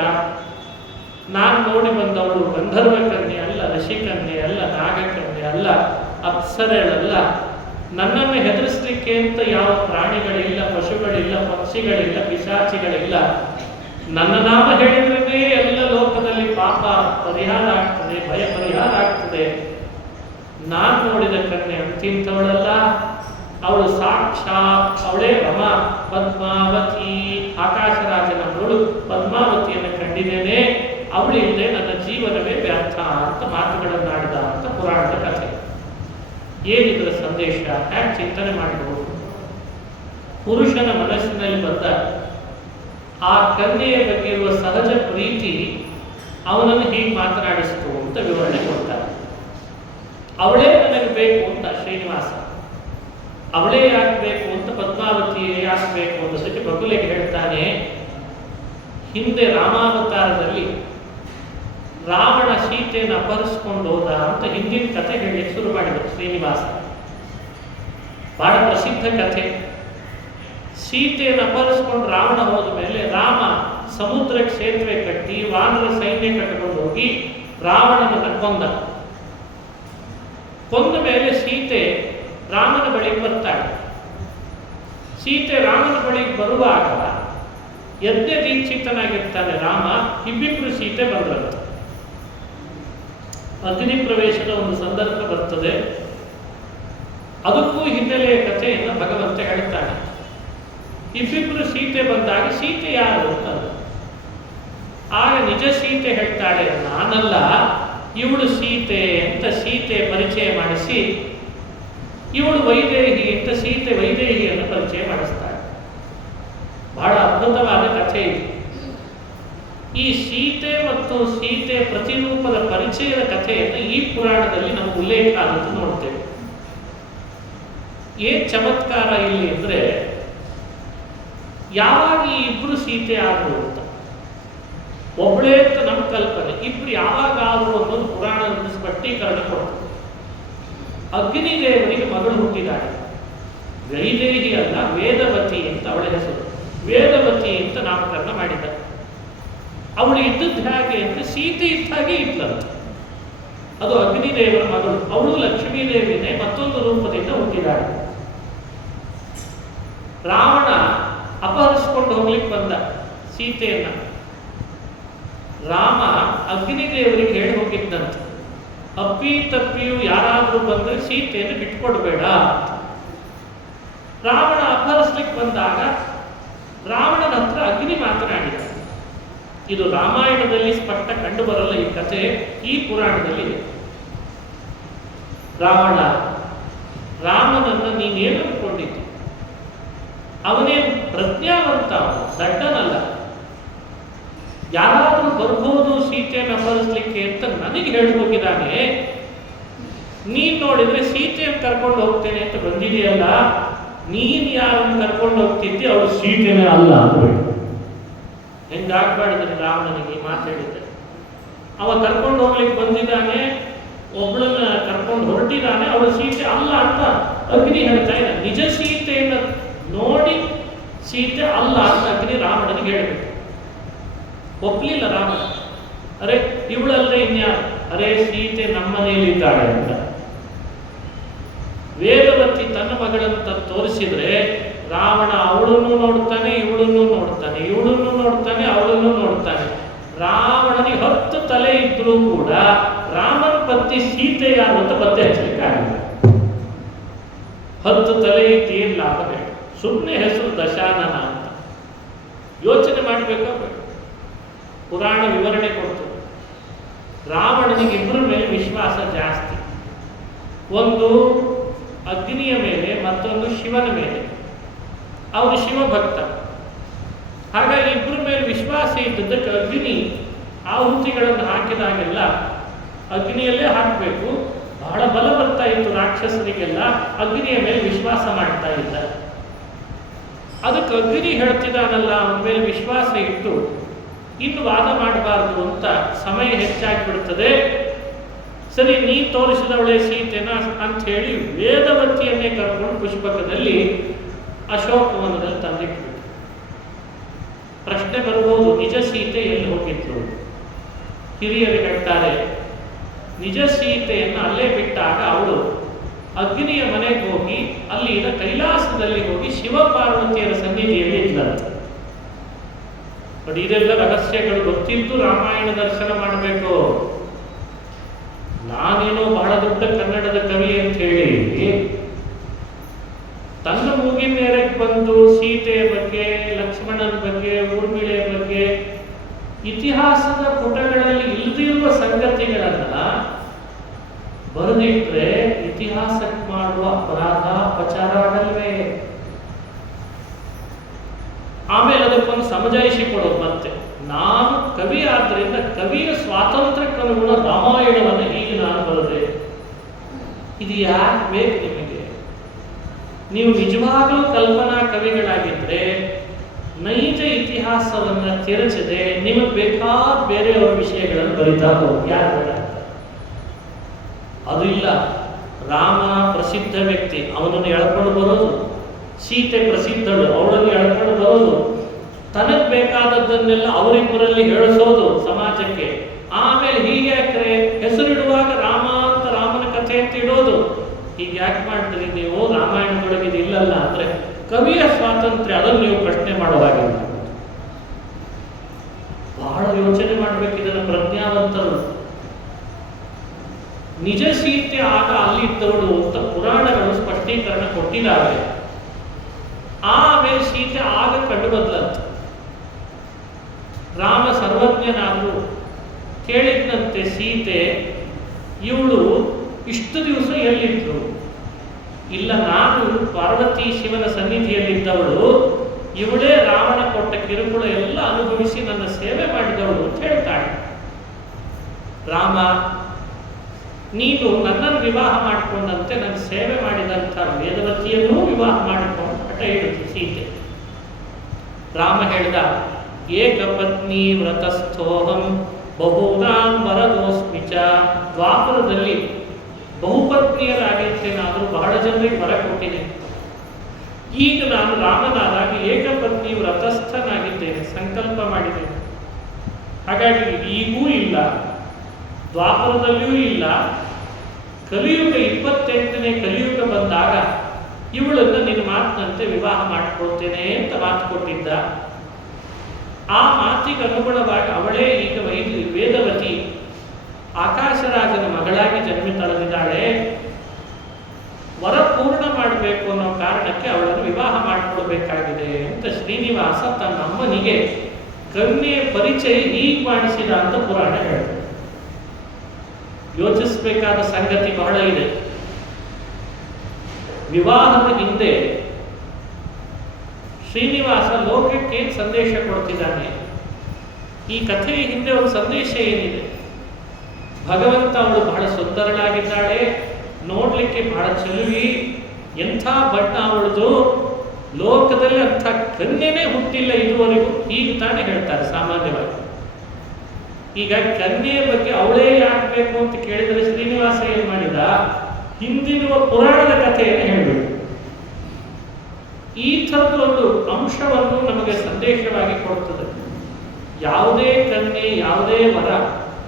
ನಾನು ನೋಡಿ ಬಂದವಳು ಗಂಧರ್ವ ಕನ್ಯೆ ಅಲ್ಲ, ಋಷಿಕನ್ಯೆ ಅಲ್ಲ, ನಾಗಕನ್ಯೆ ಅಲ್ಲ, ಅಪ್ಸರೆಗಳಲ್ಲ. ನನ್ನನ್ನು ಹೆದರಿಸಲಿಕ್ಕೆ ಅಂತ ಯಾವ ಪ್ರಾಣಿಗಳಿಲ್ಲ, ಪಶುಗಳಿಲ್ಲ, ಪಕ್ಷಿಗಳಿಲ್ಲ, ಪಿಶಾಚಿಗಳಿಲ್ಲ. ನನ್ನ ನಾಮ ಹೇಳಿದ್ರೆ ಎಲ್ಲ ಲೋಕದಲ್ಲಿ ಪಾಪ ಪರಿಹಾರ ಆಗ್ತದೆ, ಭಯ ಪರಿಹಾರ ಆಗ್ತದೆ. ನಾನು ನೋಡಿದ ಕನ್ಯೆ ಅಂತಿಂತವಳಲ್ಲ, ಅವಳು ಸಾಕ್ಷಾತ್ ಅವಳೇ ರಮ ಪದ್ಮಾವತಿ, ಆಕಾಶರಾಜನ ಮಗಳು ಪದ್ಮಾವತಿಯನ್ನು ಕಂಡಿದ್ದೇನೆ. ಅವಳಿಲ್ಲದೆ ನನ್ನ ಜೀವನವೇ ವ್ಯರ್ಥ ಅಂತ ಮಾತುಗಳನ್ನಾಡಿದ ಅಂತ ಪುರಾಣದ ಕಥೆ. ಏನಿದ್ರ ಸಂದೇಶ? ಹ್ಯಾಕ್ ಚಿಂತನೆ ಮಾಡಬಹುದು? ಪುರುಷನ ಮನಸ್ಸಿನಲ್ಲಿ ಬಂದ ಆ ಕನ್ಯೆಯ ಬಗ್ಗೆ ಇರುವ ಸಹಜ ಪ್ರೀತಿ ಅವನನ್ನು ಹೀಗೆ ಮಾತನಾಡಿಸಿತು ಅಂತ ವಿವರಣೆ ಕೊಡ್ತಾರೆ. ಅವಳೇ ನನಗೆ ಬೇಕು ಅಂತ ಶ್ರೀನಿವಾಸ, ಅವಳೇ ಯಾಕೆ ಬೇಕು ಅಂತ ಪದ್ಮಾವತಿ ಯಾಕೆ ಬೇಕು ಅನ್ನೋದಕ್ಕೆ ಬಕುಲೆಗೆ ಹೇಳ್ತಾನೆ. ಹಿಂದೆ ರಾಮಾವತಾರದಲ್ಲಿ ರಾವಣ ಸೀತೆಯನ್ನು ಅಪಹರಿಸ್ಕೊಂಡು ಹೋದ ಅಂತ ಹಿಂದಿನ ಕಥೆ ಹೇಳಲಿಕ್ಕೆ ಶುರು ಮಾಡಿದರು ಶ್ರೀನಿವಾಸ. ಬಹಳ ಪ್ರಸಿದ್ಧ ಕಥೆ. ಸೀತೆಯನ್ನು ಅಪಹರಿಸ್ಕೊಂಡು ರಾವಣ ಹೋದ ಮೇಲೆ ರಾಮ ಸಮುದ್ರಕ್ಕೆ ಸೇತುವೆ ಕಟ್ಟಿ ವಾನರ ಸೈನ್ಯ ಕಟ್ಟಿಕೊಂಡು ಹೋಗಿ ರಾವಣನನ್ನು ಕೊಂದ ಮೇಲೆ ಸೀತೆ ರಾಮನ ಬಳಿಗೆ ಬರ್ತಾಳೆ. ಸೀತೆ ರಾಮನ ಬಳಿಗೆ ಬರುವಾಗ ಯಜ್ಞ ದೀಕ್ಷಿತನಾಗಿರ್ತಾನೆ ರಾಮ, ಇಬ್ಬಿಬ್ರು ಸೀತೆ ಬಂದ್ರಂತೆ. ಅಗ್ನಿ ಪ್ರವೇಶದ ಒಂದು ಸಂದರ್ಭ ಬರ್ತದೆ. ಅದಕ್ಕೂ ಹಿನ್ನೆಲೆಯ ಕಥೆಯನ್ನು ಭಗವಂತ ಹೇಳ್ತಾನೆ. ಇಬ್ಬಿಬ್ರು ಸೀತೆ ಬಂದಾಗ ಸೀತೆ ಯಾರು ಅಂತ. ಆಗ ನಿಜ ಸೀತೆ ಹೇಳ್ತಾಳೆ, ನಾನಲ್ಲ, ಇವಳು ಸೀತೆ ಅಂತ ಸೀತೆ ಪರಿಚಯ ಮಾಡಿಸಿ, ಇವಳು ವೈದೇಹಿ ಅಂತ ಸೀತೆ ವೈದೇಹಿಯನ್ನು ಪರಿಚಯ ಮಾಡಿಸ್ತಾಳೆ. ಬಹಳ ಅದ್ಭುತವಾದ ಕಥೆ ಇದು. ಈ ಸೀತೆ ಮತ್ತು ಸೀತೆ ಪ್ರತಿರೂಪದ ಪರಿಚಯದ ಕಥೆಯನ್ನು ಈ ಪುರಾಣದಲ್ಲಿ ನಾವು ಉಲ್ಲೇಖ ಆದದ್ದು ನೋಡ್ತೇವೆ. ಏನ್ ಚಮತ್ಕಾರ ಇಲ್ಲಿ ಅಂದ್ರೆ, ಯಾವಾಗ ಈ ಇಬ್ರು ಸೀತೆ ಆದ್ರು ಅಂತ ಒಬ್ಬಳೇ ಅಂತ ನಮ್ಮ ಕಲ್ಪನೆ, ಇಬ್ರು ಯಾವಾಗ ಆದ್ರು ಅನ್ನೋದು ಪುರಾಣದ ಸ್ಪಷ್ಟೀಕರಣ ಕೊಡ್ತದೆ. ಅಗ್ನಿದೇವರಿಗೆ ಮಗಳು ಹುಟ್ಟಿದಾಳೆ, ವೈದೇಹಿ ಅಲ್ಲ, ವೇದವತಿ ಅಂತ ಅವಳ ಹೆಸರು. ವೇದವತಿ ಅಂತ ನಾಮಕರಣ ಮಾಡಿದ. ಅವಳು ಇದ್ದದ್ದು ಹೇಗೆ ಅಂದ್ರೆ ಸೀತೆ ಇದ್ದ ಹಾಗೆ ಇದ್ಲಂತ. ಅದು ಅಗ್ನಿದೇವರ ಮಗಳು. ಅವಳು ಲಕ್ಷ್ಮೀದೇವಿನೇ ಮತ್ತೊಂದು ರೂಪದಿಂದ ಹುಟ್ಟಿದಾಳೆ. ರಾವಣ ಅಪಹರಿಸಿಕೊಂಡು ಹೋಗ್ಲಿಕ್ಕೆ ಬಂದ ಸೀತೆಯನ್ನ. ರಾಮ ಅಗ್ನಿದೇವರಿಗೆ ಹೇಳಿ ಹೋಗಿದ್ದಂತೆ, ಅಪ್ಪಿ ತಪ್ಪಿಯು ಯಾರಾದ್ರೂ ಬಂದ್ರೆ ಸೀತೆಯನ್ನು ಬಿಟ್ಕೊಡ್ಬೇಡ. ರಾವಣ ಅಪಹರಿಸ್ಲಿಕ್ಕೆ ಬಂದಾಗ ರಾವಣನ ಹತ್ರ ಅಗ್ನಿ ಮಾತನಾಡಿದ. ಇದು ರಾಮಾಯಣದಲ್ಲಿ ಸ್ಪಷ್ಟ ಕಂಡು ಬರಲ್ಲ ಈ ಕಥೆ, ಈ ಪುರಾಣದಲ್ಲಿ ಇದೆ. ರಾವಣ ರಾಮನನ್ನ ನೀನೇನು ಅನ್ಕೊಂಡಿದ್ದು? ಅವನೇ ಪ್ರಜ್ಞಾವಂತ, ದಡ್ಡನಲ್ಲ. ಯಾರಾದ್ರೂ ಬರ್ಬೋದು ಸೀತೆಯನ್ನು ಅಪಹರಿಸ್ಲಿಕ್ಕೆ ಅಂತ ನನಗೆ ಹೇಳಿ ಹೋಗಿದ್ದಾನೆ. ನೀನ್ ನೋಡಿದ್ರೆ ಸೀತೆಯನ್ನು ಕರ್ಕೊಂಡು ಹೋಗ್ತೇನೆ ಅಂತ ಬಂದಿದೆಯಲ್ಲ, ನೀನ್ ಯಾರನ್ನು ಕರ್ಕೊಂಡು ಹೋಗ್ತಿದ್ದಿ, ಅವಳು ಸೀತೆನೇ ಅಲ್ಲ ಅಂದ್ಬಿಟ್ಟು. ಹೆಂಗಾಗ್ಬಾರ್ದು ರಾವಣನಿಗೆ ಮಾತಾಡಿದ್ರೆ. ಅವ ಕರ್ಕೊಂಡು ಹೋಗ್ಲಿಕ್ಕೆ ಬಂದಿದ್ದಾನೆ, ಒಬ್ಬಳನ್ನ ಕರ್ಕೊಂಡು ಹೊರಟಿದ್ದಾನೆ, ಅವಳು ಸೀತೆ ಅಲ್ಲ ಅಂತ ಅಗ್ನಿ ಹೇಳ್ತಾ ಇದ್ದ. ನಿಜ ಸೀತೆಯನ್ನು ನೋಡಿ ಸೀತೆ ಅಲ್ಲ ಅಂತ ಅಗ್ನಿ ರಾವಣನಿಗೆ ಹೇಳಬೇಕು. ಒಪ್ಲಿಲ್ಲ ರಾವಣ. ಅರೆ ಇವಳಲ್ಲದೆ ಇನ್ಯಾರು? ಅರೆ ಸೀತೆ ನಮ್ಮನೆಯಲ್ಲಿದ್ದಾಳೆ ಅಂತ. ವೇದವತಿ ತನ್ನ ಮಗಳಂತ ತೋರಿಸಿದ್ರೆ ರಾವಣ ಅವಳನ್ನು ನೋಡ್ತಾನೆ, ಇವಳನ್ನು ನೋಡ್ತಾನೆ, ಇವಳನ್ನು ನೋಡ್ತಾನೆ, ಅವಳನ್ನು ನೋಡ್ತಾನೆ. ರಾವಣನಿಗೆ 10 ತಲೆ ಇದ್ರೂ ಕೂಡ ರಾಮನ ಪತ್ನಿ ಸೀತೆ ಯಾರು ಅಂತ ಪತ್ತೆ ಹಚ್ಚಲಿಕ್ಕಾಗಲ್ಲ. 10 ತಲೆ ಇದ್ದು ಏನ್ ಲಾಭ ಬೇಡ, ಸುಮ್ಮನೆ ಹೆಸರು ದಶಾನನ ಅಂತ. ಯೋಚನೆ ಮಾಡಬೇಕಾ ಬೇಡ? ಪುರಾಣ ವಿವರಣೆ ಕೊಡ್ತು. ರಾವಣನಿಗೆ ಇಬ್ಬರ ಮೇಲೆ ವಿಶ್ವಾಸ ಜಾಸ್ತಿ. ಒಂದು ಅಗ್ನಿಯ ಮೇಲೆ, ಮತ್ತೊಂದು ಶಿವನ ಮೇಲೆ. ಅವನು ಶಿವಭಕ್ತ. ಹಾಗಾಗಿ ಇಬ್ಬರ ಮೇಲೆ ವಿಶ್ವಾಸ ಇದ್ದದ್ದಕ್ಕೆ ಅಗ್ನಿ ಆಹುತಿಗಳನ್ನು ಹಾಕಿದಾಗೆಲ್ಲ ಅಗ್ನಿಯಲ್ಲೇ ಹಾಕಬೇಕು. ಬಹಳ ಬಲ ಬರ್ತಾ ಇತ್ತು ರಾಕ್ಷಸರಿಗೆಲ್ಲ, ಅಗ್ನಿಯ ಮೇಲೆ ವಿಶ್ವಾಸ ಮಾಡ್ತಾ ಇದ್ದ. ಅದಕ್ಕೆ ಅಗ್ನಿ ಹೇಳ್ತಿದ್ದಾನಲ್ಲ, ಅವನ ಮೇಲೆ ವಿಶ್ವಾಸ ಇಟ್ಟು ಇನ್ನು ವಾದ ಮಾಡಬಾರ್ದು ಅಂತ ಸಮಯ ಹೆಚ್ಚಾಗಿಬಿಡ್ತದೆ. ಸರಿ, ನೀ ತೋರಿಸಿದವಳೆ ಸೀತೆನ ಅಂತ ಹೇಳಿ ವೇದವತಿಯನ್ನೇ ಕರ್ಕೊಂಡು ಪುಷ್ಪಕದಲ್ಲಿ ಅಶೋಕವನದಲ್ಲಿ ತಂದಿಟ್ಬಿಟ್ಟು. ಪ್ರಶ್ನೆ ಬರ್ಬೋದು, ನಿಜ ಸೀತೆ ಎಲ್ಲಿ ಹೋಗಿದ್ರು? ಹಿರಿಯರು ಹೇಳ್ತಾರೆ, ನಿಜ ಸೀತೆಯನ್ನು ಅಲ್ಲೇ ಬಿಟ್ಟಾಗ ಅವಳು ಅಗ್ನಿಯ ಮನೆಗೆ ಹೋಗಿ ಅಲ್ಲಿನ ಕೈಲಾಸದಲ್ಲಿ ಹೋಗಿ ಶಿವ ಪಾರ್ವತಿಯರ ಸನ್ನಿಧಿಯಲ್ಲಿ ಇದ್ಲಂತೆ. ಬಟ್ ಇದೆಲ್ಲ ರಹಸ್ಯಗಳು ಗೊತ್ತಿದ್ದು ರಾಮಾಯಣ ದರ್ಶನ ಮಾಡಬೇಕು. ನಾನೇನೋ ಬಹಳ ದೊಡ್ಡ ಕನ್ನಡದ ಕವಿ ಅಂತ ಹೇಳಿ ತನ್ನ ಮೂಗಿನ ಮೇರೆಗೆ ಬಂದು ಸೀತೆಯ ಬಗ್ಗೆ, ಲಕ್ಷ್ಮಣನ ಬಗ್ಗೆ, ಊರ್ಮಿಳೆಯ ಬಗ್ಗೆ ಇತಿಹಾಸದ ಪುಟಗಳಲ್ಲಿ ಇಲ್ಲದಿರುವ ಸಂಗತಿಗಳನ್ನ ಬರೆದಿಟ್ರೆ ಇತಿಹಾಸಕ್ಕೆ ಮಾಡುವ ಅಪರಾಧ, ಅಪಚಾರ ಆಗಲ್ವೇ? ಆಮೇಲೆ ಅದಕ್ಕೊಂದು ಸಮಜಾಯಿಷಿ ಕೊಡೋದು. ಮತ್ತೆ ನಾನು ಕವಿ ಆದ್ದರಿಂದ ಕವಿಯ ಸ್ವಾತಂತ್ರ್ಯಕ್ಕನುಗುಣ ರಾಮಾಯಣವನ್ನು ಹೀಗೆ ನಾನು ಬರೆದೆ. ಇದು ಯಾಕೆ ಬೇಕು ನಿಮಗೆ? ನೀವು ನಿಜವಾಗಲೂ ಕಲ್ಪನಾ ಕವಿಗಳಾಗಿದ್ರೆ ನೈಜ ಇತಿಹಾಸವನ್ನು ತಿರಚದೆ ನಿಮಗೆ ಬೇಕಾದ ಬೇರೆಯವರ ವಿಷಯಗಳನ್ನು ಬರಿತಾ ಹೋಗಿ. ಯಾರು ಬೇಡ? ಅದು ಇಲ್ಲ. ರಾಮ ಪ್ರಸಿದ್ಧ ವ್ಯಕ್ತಿ, ಅವನನ್ನು ಎಳ್ಕೊಂಡು ಬರೋದು. ಸೀತೆ ಪ್ರಸಿದ್ಧಳು, ಅವಳನ್ನು ಎಳ್ಕೊಂಡು ಬರೋದು. ತನಗೆ ಬೇಕಾದದ್ದನ್ನೆಲ್ಲ ಅವರಿಬ್ಬರಲ್ಲಿ ಹೇಳಿಸೋದು ಸಮಾಜಕ್ಕೆ. ಆಮೇಲೆ ಹೀಗೆ ಯಾಕ್ರೆ ಹೆಸರಿಡುವಾಗ ರಾಮ ಅಂತ ರಾಮನ ಕಥೆ ಅಂತ ಇಡೋದು. ಹೀಗೆ ಯಾಕೆ ಮಾಡ್ತೀರಿ ನೀವು? ರಾಮಾಯಣದೊಳಗೆ ಇದು ಇಲ್ಲಲ್ಲ ಅಂದ್ರೆ ಕವಿಯ ಸ್ವಾತಂತ್ರ್ಯ, ಅದನ್ನು ನೀವು ಪ್ರಶ್ನೆ ಮಾಡುವಾಗಿಲ್ಲ. ಬಹಳ ಯೋಚನೆ ಮಾಡಬೇಕು ಇದನ್ನು ಪ್ರಜ್ಞಾವಂತರು. ನಿಜ ಸೀತೆ ಆಗ ಅಲ್ಲಿದ್ದವಳು ಅಂತ ಪುರಾಣಗಳು ಸ್ಪಷ್ಟೀಕರಣ ಕೊಟ್ಟಿದ್ದಾವೆ. ಆಮೇಲೆ ಸೀತೆ ಆಗ ಕಂಡು ಬದಲಂತ. ರಾಮ ಸರ್ವಜ್ಞನಾದ್ರು ಕೇಳಿದ್ನಂತೆ ಸೀತೆ ಇವಳು ಇಷ್ಟು ದಿವಸ ಎಲ್ಲಿದ್ರು? ಇಲ್ಲ, ನಾನು ಪಾರ್ವತಿ ಶಿವನ ಸನ್ನಿಧಿಯಲ್ಲಿದ್ದವಳು, ಇವಳೇ ರಾವಣ ಕೊಟ್ಟ ಕಿರುಕುಳ ಎಲ್ಲ ಅನುಭವಿಸಿ ನನ್ನ ಸೇವೆ ಮಾಡಿದವಳು ಅಂತ ಹೇಳ್ತಾಳೆ. ರಾಮ, ನೀನು ನನ್ನನ್ನು ವಿವಾಹ ಮಾಡಿಕೊಂಡಂತೆ ನನ್ನ ಸೇವೆ ಮಾಡಿದಂಥ ವೇದವತಿಯನ್ನೂ ವಿವಾಹ ಮಾಡಿಕೊಂಡು ಹಠ ಹಿಡಿದು ಸೀತೆ. ರಾಮ ಹೇಳ್ದ, ಏಕಪತ್ನಿ ವ್ರತಸ್ಥೋಹಂ ಬಹುನಾಂ ವರದೋಸ್ಮಿ ಚ. ದ್ವಾಪರದಲ್ಲಿ ಬಹುಪತ್ನಿಯರಾಗಿರ್ತೇನಾದರೂ ಬಹಳ ಜನರಿಗೆ ವರ ಕೊಟ್ಟಿದೆ. ಈಗ ನಾನು ರಾಮನಾದಾಗ ಏಕಪತ್ನಿ ವ್ರತಸ್ಥನಾಗಿದ್ದೇನೆ, ಸಂಕಲ್ಪ ಮಾಡಿದ್ದೇನೆ. ಹಾಗಾಗಿ ಈಗೂ ಇಲ್ಲ, ದ್ವಾಪರದಲ್ಲಿಯೂ ಇಲ್ಲ. ಕಲಿಯುಗ 28ನೇ ಕಲಿಯುಗ ಬಂದಾಗ ಇವಳನ್ನು ನಿನ್ನ ಮಾತಿನಂತೆ ವಿವಾಹ ಮಾಡಿಕೊಳ್ತೇನೆ ಅಂತ ಮಾತು ಕೊಟ್ಟಿದ್ದ. ಆ ಮಾತಿಗೆ ಅನುಗುಣವಾಗಿ ಅವಳೇ ಈಗ ವೇದವತಿ ಆಕಾಶರಾಜನ ಮಗಳಾಗಿ ಜನ್ಮ ತಳೆದಿದ್ದಾಳೆ. ವರ ಪೂರ್ಣ ಮಾಡಬೇಕು ಅನ್ನೋ ಕಾರಣಕ್ಕೆ ಅವಳನ್ನು ವಿವಾಹ ಮಾಡಿಕೊಳ್ಬೇಕಾಗಿದೆ ಅಂತ ಶ್ರೀನಿವಾಸ ತನ್ನ ಅಮ್ಮನಿಗೆ ಕನ್ಯೆ ಪರಿಚಯ ಹೀಗೆ ಮಾಡಿಸಿದ ಅಂತ ಪುರಾಣ ಹೇಳ್ತಾರೆ. ಯೋಚಿಸಬೇಕಾದ ಸಂಗತಿ ಬಹಳ ಇದೆ. ವಿವಾಹದ ಹಿಂದೆ ಶ್ರೀನಿವಾಸ ಲೋಕಕ್ಕೆ ಸಂದೇಶ ಕೊಡ್ತಿದ್ದಾನೆ. ಈ ಕಥೆಯ ಹಿಂದೆ ಒಂದು ಸಂದೇಶ ಏನಿದೆ? ಭಗವಂತ ಅವಳು ಬಹಳ ಸುಂದರಳಾಗಿದ್ದಾಳೆ, ನೋಡ್ಲಿಕ್ಕೆ ಬಹಳ ಚೆಲುವಿ, ಎಂಥ ಬಣ್ಣ ಅವಳದು, ಲೋಕದಲ್ಲಿ ಅಂಥ ಕನ್ಯೆನೇ ಹುಟ್ಟಿಲ್ಲ ಇದುವರೆಗೂ, ಈಗ ತಾನೇ ಹೇಳ್ತಾರೆ ಸಾಮಾನ್ಯವಾಗಿ. ಈಗ ಕನ್ಯೆಯ ಬಗ್ಗೆ ಅವಳೇ ಯಾಕಬೇಕು ಅಂತ ಕೇಳಿದರೆ ಶ್ರೀನಿವಾಸ ಏನ್ ಮಾಡಿದ? ಹಿಂದಿರುವ ಪುರಾಣದ ಕಥೆಯನ್ನು ಹೇಳಬೇಕು. ಈ ಥರದೊಂದು ಅಂಶವನ್ನು ನಮಗೆ ಸಂದೇಶವಾಗಿ ಕೊಡ್ತದೆ. ಯಾವುದೇ ಕನ್ಯೆ, ಯಾವುದೇ ವರ,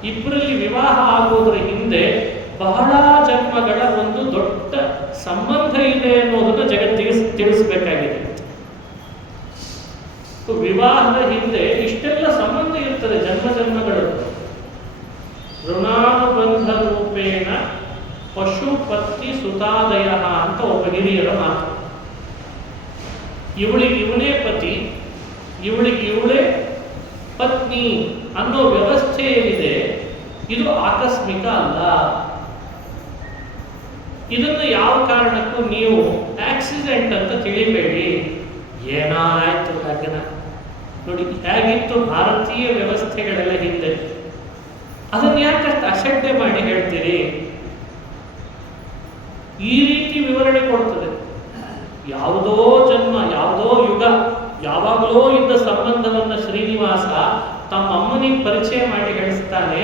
ಇಬ್ಬರಲ್ಲಿ ವಿವಾಹ ಆಗುವುದರ ಹಿಂದೆ ಬಹಳ ಜನ್ಮಗಳ ಒಂದು ದೊಡ್ಡ ಸಂಬಂಧ ಇದೆ ಅನ್ನೋದನ್ನು ಜಗತ್ತಿಗೆ ತಿಳಿಸಬೇಕಾಗಿದೆ. ವಿವಾಹದ ಹಿಂದೆ ಇಷ್ಟೆಲ್ಲ ಸಂಬಂಧ ಇರ್ತದೆ, ಜನ್ಮ ಜನ್ಮಗಳು. ಋಣಾನುಬಂಧ ರೂಪೇಣ ಪಶುಪತಿ ಸುತಾದಯ ಅಂತ ಒಬ್ಬ ಹಿರಿಯರ ಮಾತು. ಇವಳಿಗೆ ಇವನೇ ಪತಿ, ಇವಳಿಗೆ ಇವಳೇ ಪತ್ನಿ ಅನ್ನೋ ವ್ಯವಸ್ಥೆ ಏನಿದೆ ಇದು ಆಕಸ್ಮಿಕ ಅಲ್ಲ. ಇದನ್ನು ಯಾವ ಕಾರಣಕ್ಕೂ ನೀವು ಆಕ್ಸಿಡೆಂಟ್ ಅಂತ ತಿಳಿಬೇಡಿ. ಏನಾಯ್ತು ಹಾಗೆನ ನೋಡಿ, ಹೇಗಿತ್ತು ಭಾರತೀಯ ವ್ಯವಸ್ಥೆಗಳೆಲ್ಲ ಹಿಂದೆ, ಅದನ್ನು ಯಾಕಷ್ಟು ಅಶ್ರದ್ಧೆ ಮಾಡಿ ಹೇಳ್ತೀರಿ? ಈ ರೀತಿ ವಿವರಣೆ ಕೊಡ್ತದೆ. ಯಾವುದೋ ಜನ್ಮ, ಯಾವುದೋ ಯುಗ, ಯಾವಾಗಲೋ ಇದ್ದ ಸಂಬಂಧವನ್ನು ಶ್ರೀನಿವಾಸ ತಮ್ಮ ಅಮ್ಮನಿಗೆ ಪರಿಚಯ ಮಾಡಿ ಹೇಳಿಸ್ತಾನೆ.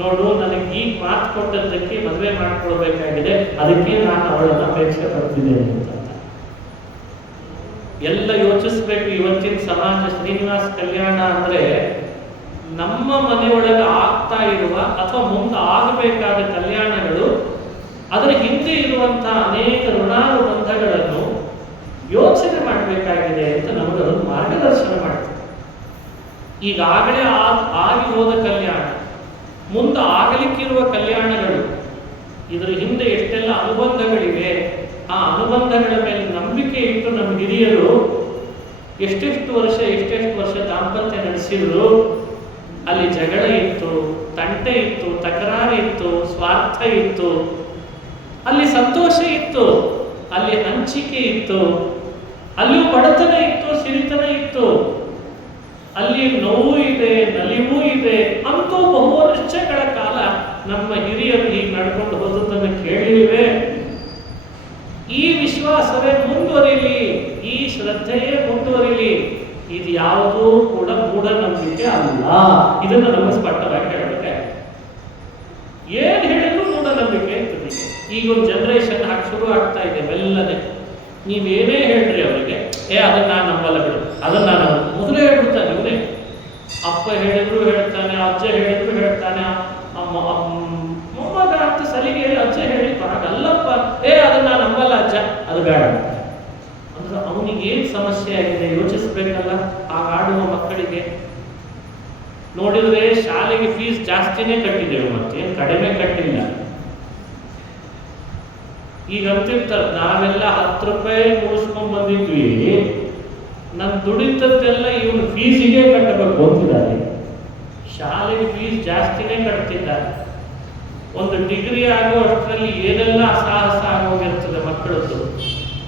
ನೋಡು, ನನಗೆ ಈಗ ಮಾತು ಕೊಟ್ಟದ್ದಕ್ಕೆ ಮದುವೆ ಮಾಡಿಕೊಳ್ಬೇಕಾಗಿದೆ, ಅದಕ್ಕೆ ನಾನು ಅವಳನ್ನು ಅಪೇಕ್ಷೆ ಪಡ್ತಿದ್ದೇನೆ ಅಂತ. ಎಲ್ಲ ಯೋಚಿಸ್ಬೇಕು. ಇವತ್ತಿನ ಸಮಾಜ ಶ್ರೀನಿವಾಸ ಕಲ್ಯಾಣ ಅಂದ್ರೆ ನಮ್ಮ ಮನೆಯೊಳಗೆ ಆಗ್ತಾ ಇರುವ ಅಥವಾ ಮುಂದೆ ಆಗಬೇಕಾದ ಕಲ್ಯಾಣಗಳು, ಅದರ ಹಿಂದೆ ಇರುವಂತಹ ಅನೇಕ ಋಣಾನುಬಂಧಗಳನ್ನು ಯೋಚನೆ ಮಾಡಬೇಕಾಗಿದೆ ಅಂತ ನಮಗೊಂದು ಮಾರ್ಗದರ್ಶನ ಮಾಡ್ತಾರೆ. ಈಗಾಗಲೇ ಆಗಿ ಹೋದ ಕಲ್ಯಾಣ, ಮುಂದೆ ಆಗಲಿಕ್ಕಿರುವ ಕಲ್ಯಾಣಗಳು, ಇದರ ಹಿಂದೆ ಎಷ್ಟೆಲ್ಲ ಅನುಬಂಧಗಳಿವೆ. ಆ ಅನುಬಂಧಗಳ ಮೇಲೆ ನಂಬಿಕೆ ಇಟ್ಟು ನಮ್ಮ ಹಿರಿಯರು ಎಷ್ಟೆಷ್ಟು ವರ್ಷ ದಾಂಪತ್ಯ ನಡೆಸಿದ್ರು. ಅಲ್ಲಿ ಜಗಳ ಇತ್ತು, ತಂಟೆ ಇತ್ತು, ತಕರಾರು ಇತ್ತು, ಸ್ವಾರ್ಥ ಇತ್ತು, ಅಲ್ಲಿ ಸಂತೋಷ ಇತ್ತು, ಅಲ್ಲಿ ಹಂಚಿಕೆ ಇತ್ತು, ಅಲ್ಲಿಯೂ ಬಡತನ ಇತ್ತು, ಸಿರಿತನ ಇತ್ತು, ಅಲ್ಲಿ ನೋವು ಇದೆ, ನಲಿವು ಇದೆ. ಅಂತೂ ಬಹು ವರ್ಷಗಳ ಕಾಲ ನಮ್ಮ ಹಿರಿಯರು ಹೀಗೆ ನಡ್ಕೊಂಡು ಹೋದದನ್ನು ಕೇಳಿವೆ. ಈ ವಿಶ್ವಾಸವೇ ಮುಂದುವರಿಲಿ, ಈ ಶ್ರದ್ಧೆಯೇ ಮುಂದುವರಿಲಿ. ಇದು ಯಾವುದೂ ಕೂಡ ಮೂಢನಂಬಿಕೆ ಅಲ್ಲ. ಇದನ್ನು ನಮ್ಮ ಸ್ಪಷ್ಟವಾಗಿ ಹೇಳಬೇಕಾಗಿದೆ. ಏನ್ ಹೇಳಿದ್ರು ಮೂಢನಂಬಿಕೆ ಇರ್ತದೆ. ಈಗ ಒಂದು ಜನರೇಷನ್ ಶುರು ಆಗ್ತಾ ಇದೆ ಮೆಲ್ಲನೆ. ನೀವೇನೇ ಹೇಳ್ರಿ ಅವರಿಗೆ, ಅದನ್ನ ನಾನು ನಂಬಲ್ಲ ಬಿಡು, ಅದನ್ನ ನಾನು ಮೊದಲೇ ಹೇಳ್ಬಿಡ್ತಾನೆ. ಇವನೇ ಅಪ್ಪ ಹೇಳಿದ್ರು ಹೇಳ್ತಾನೆ, ಅಜ್ಜ ಹೇಳಿದ್ರು ಹೇಳ್ತಾನೆ, ಮೊಮ್ಮಗ ಅಂತ ಸಲಿಗೆ ಹೇಳಿ ಅಜ್ಜ ಹೇಳಿ ಹಾಗಲ್ಲಪ್ಪ, ಅದನ್ನ ನಂಬಲ್ಲ ಅಜ್ಜ, ಅದು ಬೇಡ ಅಂದ್ರೆ ಅವನಿಗೆ ಏನ್ ಸಮಸ್ಯೆ ಆಗಿದೆ ಯೋಚಿಸ್ಬೇಕಲ್ಲ. ಆ ಆಡುವ ಮಕ್ಕಳಿಗೆ ನೋಡಿದ್ರೆ ಶಾಲೆಗೆ ಫೀಸ್ ಜಾಸ್ತಿನೇ ಕಟ್ಟಿದ್ದೇವೆ, ಮತ್ತೇನು ಕಡಿಮೆ ಕಟ್ಟಿಲ್ಲ. ಈಗ ಅಂತಿರ್ತಾರೆ ನಾವೆಲ್ಲ 10 ರೂಪಾಯಿ ಮುಗಿಸ್ಕೊಂಡ್ ಬಂದಿದ್ವಿ, ನನ್ನ ದುಡಿತದ್ದೆಲ್ಲ ಇವನು ಫೀಸಿಗೆ ಕಟ್ಟಬೇಕು ಅಂತಿದ್ದಾರೆ. ಶಾಲೆಗೆ ಫೀಸ್ ಜಾಸ್ತಿನೇ ಕಟ್ತಿದ್ದಾರೆ. ಒಂದು ಡಿಗ್ರಿ ಆಗೋ ಅಷ್ಟರಲ್ಲಿ ಏನೆಲ್ಲ ಸಾಹಸ ಆಗೋಗಿರ್ತದೆ ಮಕ್ಕಳದ್ದು.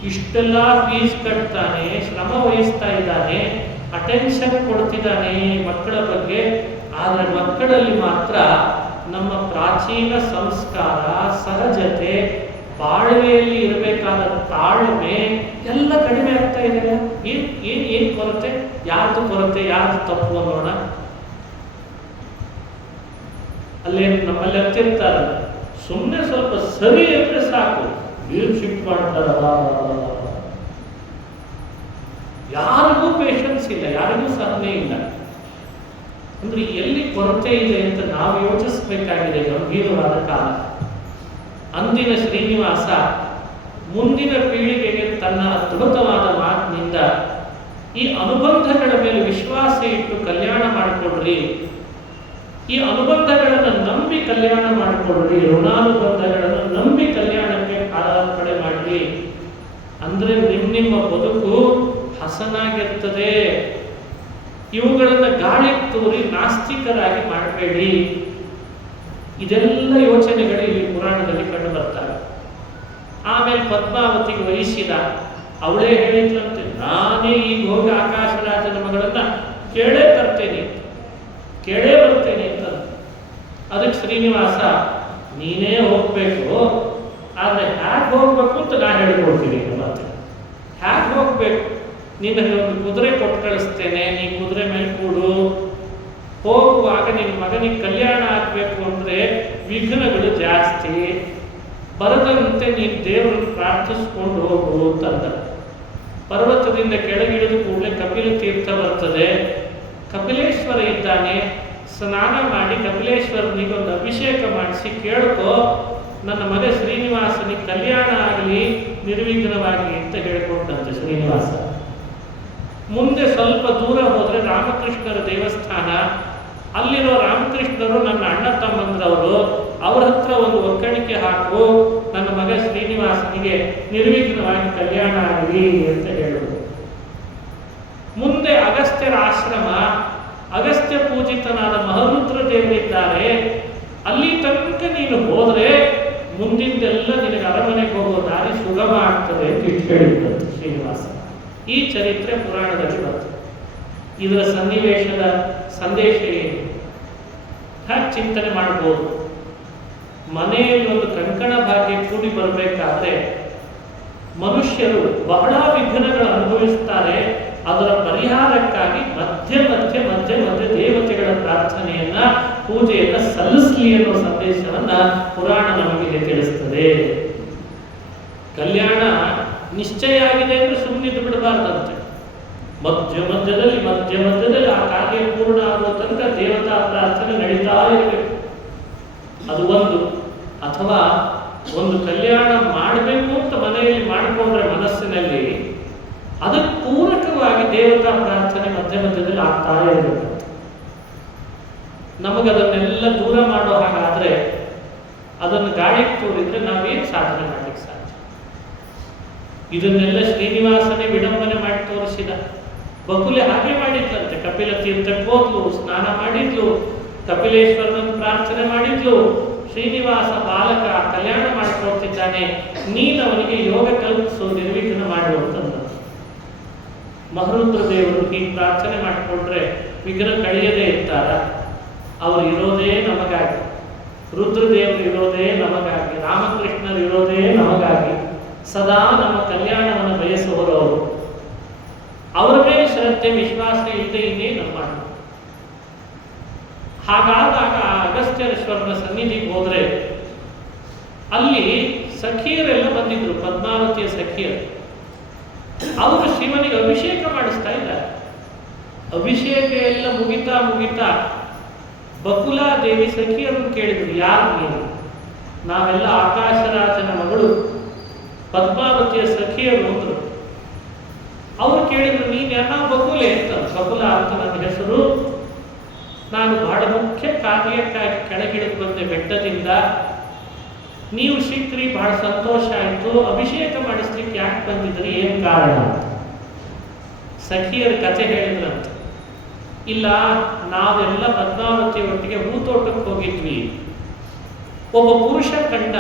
ಇಷ್ಟೆಲ್ಲ ಫೀಸ್ ಕಟ್ತಾನೆ, ಶ್ರಮ ವಹಿಸ್ತಾ ಇದ್ದಾನೆ, ಅಟೆನ್ಷನ್ ಕೊಡ್ತಿದ್ದಾನೆ ಮಕ್ಕಳ ಬಗ್ಗೆ. ಆದರೆ ಮಕ್ಕಳಲ್ಲಿ ಮಾತ್ರ ನಮ್ಮ ಪ್ರಾಚೀನ ಸಂಸ್ಕಾರ, ಸಹಜತೆ, ಬಾಳ್ವೆಯಲ್ಲಿ ಇರಬೇಕಾದ ತಾಳ್ಮೆ ಎಲ್ಲ ಕಡಿಮೆ ಆಗ್ತಾ ಇದೆ. ಏನ್ ಕೊರತೆ? ಯಾರ್ದು ಕೊರತೆ, ಯಾರ್ದು ತಪ್ಪು ಅನ್ನೋಣ. ಅಲ್ಲೇ ನಮ್ಮಲ್ಲಿ ಅಂತಿರ್ತಾರೆ, ಸುಮ್ಮನೆ ಸ್ವಲ್ಪ ಸರಿ ಅಂದ್ರೆ ಸಾಕು ಏನು ಶಿಫ್ಟ್ ಮಾಡ್ತಾರಲ್ಲ. ಯಾರಿಗೂ ಪೇಷನ್ಸ್ ಇಲ್ಲ, ಯಾರಿಗೂ ಸಹನೆ ಇಲ್ಲ. ಅಂದ್ರೆ ಎಲ್ಲಿ ಕೊರತೆ ಇದೆ ಅಂತ ನಾವು ಯೋಚಿಸಬೇಕಾಗಿದೆ. ಗಂಭೀರವಾದ ಕಾಲ. ಅಂದಿನ ಶ್ರೀನಿವಾಸ ಮುಂದಿನ ಪೀಳಿಗೆಗೆ ತನ್ನ ಅದ್ಭುತವಾದ ಮಾತಿನಿಂದ ಈ ಅನುಬಂಧಗಳ ಮೇಲೆ ವಿಶ್ವಾಸ ಇಟ್ಟು ಕಲ್ಯಾಣ ಮಾಡಿಕೊಡ್ರಿ, ಈ ಅನುಬಂಧಗಳನ್ನು ನಂಬಿ ಕಲ್ಯಾಣ ಮಾಡಿಕೊಡ್ರಿ, ಋಣಾನುಬಂಧಗಳನ್ನು ನಂಬಿ ಕಲ್ಯಾಣಕ್ಕೆ ಕಾಲಾರ್ಪಣೆ ಮಾಡ್ರಿ, ಅಂದ್ರೆ ನಿಮ್ಮ ಬದುಕು ಹಸನಾಗಿರ್ತದೆ. ಇವುಗಳನ್ನು ಗಾಳಿ ತೂರಿ ನಾಸ್ತಿಕರಾಗಿ ಮಾಡಬೇಡಿ. ಇದೆಲ್ಲ ಯೋಚನೆಗಳು ಇಲ್ಲಿ ಪುರಾಣದಲ್ಲಿ ಕಂಡು ಬರ್ತವೆ. ಆಮೇಲೆ ಪದ್ಮಾವತಿಗೆ ವಹಿಸಿದ, ಅವಳೇ ಹೇಳಿದ್ಲಂತೆ, ನಾನೇ ಈಗ ಹೋಗಿ ಆಕಾಶರಾಜನ ಮಗಳನ್ನ ಕೇಳೇ ಬರ್ತೇನೆ ಅಂತ. ಅದಕ್ಕೆ ಶ್ರೀನಿವಾಸ, ನೀನೇ ಹೋಗ್ಬೇಕು, ಆದ್ರೆ ಹ್ಯಾಗ್ ಹೋಗ್ಬೇಕು ಅಂತ ನಾ ಹೇಳ್ಕೊಡ್ತೀನಿ. ಮತ್ತೆ ಹ್ಯಾಗ್ ಹೋಗ್ಬೇಕು? ನಿನಗೆ ಒಂದು ಕುದುರೆ ಕೊಟ್ಟು ಕಳಿಸ್ತೇನೆ, ನೀ ಕುದುರೆ ಮೇಲೆ ಕೂಡು. ಹೋಗುವಾಗ ನಿನ್ನ ಮಗನಿಗೆ ಕಲ್ಯಾಣ ಆಗ್ಬೇಕು ಅಂದ್ರೆ ವಿಘ್ನಗಳು ಜಾಸ್ತಿ, ಬರದಂತೆ ನೀನು ದೇವರನ್ನು ಪ್ರಾರ್ಥಿಸ್ಕೊಂಡು ಹೋಗು ಅಂತಂದ. ಪರ್ವತದಿಂದ ಕೆಳಗಿಳಿದು ಕೂಡಲೇ ಕಪಿಲ ತೀರ್ಥ ಬರ್ತದೆ. ಕಪಿಲೇಶ್ವರ ಇದ್ದಾನೆ, ಸ್ನಾನ ಮಾಡಿ ಕಪಿಲೇಶ್ವರನಿಗೆ ಒಂದು ಅಭಿಷೇಕ ಮಾಡಿಸಿ ಕೇಳ್ಕೋ, ನನ್ನ ಮಗ ಶ್ರೀನಿವಾಸನಿಗೆ ಕಲ್ಯಾಣ ಆಗಲಿ ನಿರ್ವಿಘ್ನವಾಗಿ ಅಂತ ಹೇಳ್ಕೊಟ್ಟಂತೆ ಶ್ರೀನಿವಾಸ. ಮುಂದೆ ಸ್ವಲ್ಪ ದೂರ ಹೋದ್ರೆ ರಾಮಕೃಷ್ಣರ ದೇವಸ್ಥಾನ. ಅಲ್ಲಿರೋ ರಾಮಕೃಷ್ಣರು ನನ್ನ ಅಣ್ಣ ತಮ್ಮಂದ್ರವರು, ಅವ್ರ ಹತ್ರ ಒಂದು ಒಕ್ಕಣಿಕೆ ಹಾಕು, ನನ್ನ ಮಗ ಶ್ರೀನಿವಾಸನಿಗೆ ನಿರ್ವಿಘ್ನವಾಗಿ ಕಲ್ಯಾಣ ಆಗಲಿ ಅಂತ ಹೇಳುವುದು. ಮುಂದೆ ಅಗಸ್ತ್ಯರ ಆಶ್ರಮ, ಅಗಸ್ತ್ಯ ಪೂಜಿತನಾದ ಮಹರುದ್ರ ದೇವರಿದ್ದಾರೆ. ಅಲ್ಲಿ ತನಕ ನೀನು ಹೋದ್ರೆ ಮುಂದಿಂದೆಲ್ಲ ನಿನಗೆ ಅರಮನೆಗೆ ಹೋಗೋ ದಾರಿ ಸುಗಮ ಆಗ್ತದೆ ಅಂತ ಹೇಳಿದ್ದಂತೆ ಶ್ರೀನಿವಾಸ. ಈ ಚರಿತ್ರೆ ಪುರಾಣದಲ್ಲಿ ಬರ್ತದೆ. ಇದರ ಸನ್ನಿವೇಶದ ಸಂದೇಶ ಏನು? ಹಾಗೆ ಚಿಂತನೆ ಮಾಡಬಹುದು. ಮನೆಯಲ್ಲಿ ಒಂದು ಕಂಕಣ ಭಾಗ್ಯ ಕೂಡಿ ಬರಬೇಕಾದ್ರೆ ಮನುಷ್ಯರು ಬಹಳ ವಿಘ್ನಗಳು ಅನುಭವಿಸ್ತಾರೆ. ಅದರ ಪರಿಹಾರಕ್ಕಾಗಿ ಮಧ್ಯೆ ದೇವತೆಗಳ ಪ್ರಾರ್ಥನೆಯನ್ನ, ಪೂಜೆಯನ್ನ ಸಲ್ಲಿಸಲಿ ಅನ್ನೋ ಸಂದೇಶವನ್ನ ಪುರಾಣ ನಮಗೆ ತಿಳಿಸ್ತದೆ. ಕಲ್ಯಾಣ ನಿಶ್ಚಯ ಆಗಿದೆ ಅಂದ್ರೆ ಸುಮ್ಮನಿದ್ದು ಬಿಡಬಾರ್ದಂತೆ. ಮಧ್ಯದಲ್ಲಿ ಆ ಕಾರ್ಯ ಪೂರ್ಣ ಆಗುವ ತನಕ ದೇವತಾ ಪ್ರಾರ್ಥನೆ ನಡೀತಾ ಇರಬೇಕು. ಅದು ಒಂದು. ಅಥವಾ ಒಂದು ಕಲ್ಯಾಣ ಮಾಡಬೇಕು ಅಂತ ಮನೆಯಲ್ಲಿ ಮಾಡಿಕೊಂಡ್ರೆ ಮನಸ್ಸಿನಲ್ಲಿ ಅದಕ್ಕೆ ಪೂರಕವಾಗಿ ದೇವತಾ ಪ್ರಾರ್ಥನೆ ಮಧ್ಯದಲ್ಲಿ ಆಗ್ತಾ ಇರಬೇಕು. ನಮಗದನ್ನೆಲ್ಲ ದೂರ ಮಾಡೋ ಹಾಗಾದ್ರೆ, ಅದನ್ನು ಗಾಳಿಗೆ ತೋರಿದ್ರೆ ನಾವೇನು ಸಾಧನೆ ಮಾಡಲಿಕ್ಕೆ ಸಾಧ್ಯ? ಇದನ್ನೆಲ್ಲ ಶ್ರೀನಿವಾಸನೇ ವಿಡಂಬನೆ ಮಾಡಿ ತೋರಿಸಿದ. ಬಕುಲೆ ಹಾಗೆ ಮಾಡಿದ್ಲಂತೆ. ಕಪಿಲ ತೀರ್ಥಕ್ಕೆ ಹೋದ್ಲು, ಸ್ನಾನ ಮಾಡಿದ್ಲು, ಕಪಿಲೇಶ್ವರನ ಪ್ರಾರ್ಥನೆ ಮಾಡಿದ್ಲು. ಶ್ರೀನಿವಾಸ ಬಾಲಕ ಕಲ್ಯಾಣ ಮಾಡಿಕೊಡ್ತಿದ್ದಾನೆ, ನೀನು ಅವನಿಗೆ ಯೋಗ ಕಲ್ಪಿಸು, ನಿರ್ವಿಘ್ನ ಮಾಡುವಂತಂದ. ಮಹರುದ್ರ ದೇವರು ನೀನು ಪ್ರಾರ್ಥನೆ ಮಾಡಿಕೊಂಡ್ರೆ ವಿಘ್ನ ಕಳೆಯದೇ ಇರ್ತಾರ? ಅವರು ಇರೋದೇ ನಮಗಾಗಿ, ರುದ್ರದೇವರು ಇರೋದೇ ನಮಗಾಗಿ, ರಾಮಕೃಷ್ಣರು ಇರೋದೇ ನಮಗಾಗಿ. ಸದಾ ನಮ್ಮ ಕಲ್ಯಾಣವನ್ನು ಬಯಸುವವರು ಅವರು. ಅವರ ಮೇಲೆ ಶ್ರದ್ಧೆ ವಿಶ್ವಾಸ ಇಲ್ಲದೆ ಇನ್ನೇನು ಮಾಡಿ. ಹಾಗಾದಾಗ ಆ ಅಗಸ್ತ್ಯೇಶ್ವರನ ಸನ್ನಿಧಿಗೆ ಹೋದ್ರೆ ಅಲ್ಲಿ ಸಖಿಯರೆಲ್ಲ ಬಂದಿದ್ರು, ಪದ್ಮಾವತಿಯ ಸಖಿಯರು. ಅವರು ಶಿವನಿಗೆ ಅಭಿಷೇಕ ಮಾಡಿಸ್ತಾ ಇದ್ದಾರೆ. ಅಭಿಷೇಕ ಎಲ್ಲ ಮುಗಿತಾ ಬಕುಲಾದೇವಿ ಸಖಿಯರನ್ನು ಕೇಳಿದ್ರು, ಯಾರು ನೀವು? ನಾವೆಲ್ಲ ಆಕಾಶರಾಜನ ಮಗಳು ಪದ್ಮಾವತಿಯ ಸಖಿಯರು ಅಂದ್ರು. ಅವರು ಕೇಳಿದ್ರು, ನೀನು ಯಾರ? ಬಕುಲೆ ಅಂತ. ಬಕುಲ ಅಂತ ನನ್ನ ಹೆಸರು, ನಾನು ಕಾರ್ಯಕ್ಕಾಗಿ ಕೆಳಗಿಳಿದು ಬಂದೆ ಬೆಟ್ಟದಿಂದ, ನೀವು ಸಿಕ್ಕ್ರಿ, ಬಹಳ ಸಂತೋಷ ಆಯಿತು, ಅಭಿಷೇಕ ಮಾಡಿಸ್ಲಿಕ್ಕೆ ಯಾಕೆ ಬಂದಿದ್ರಿ, ಏನು ಕಾರಣ? ಸಖಿಯರ ಕಥೆ ಹೇಳಿದ್ರಂತ. ಇಲ್ಲ, ನಾವೆಲ್ಲ ಪದ್ಮಾವತಿ ಒಟ್ಟಿಗೆ ಹೂತೋಟಕ್ಕೆ ಹೋಗಿದ್ವಿ. ಒಬ್ಬ ಪುರುಷ ಕಂಡ,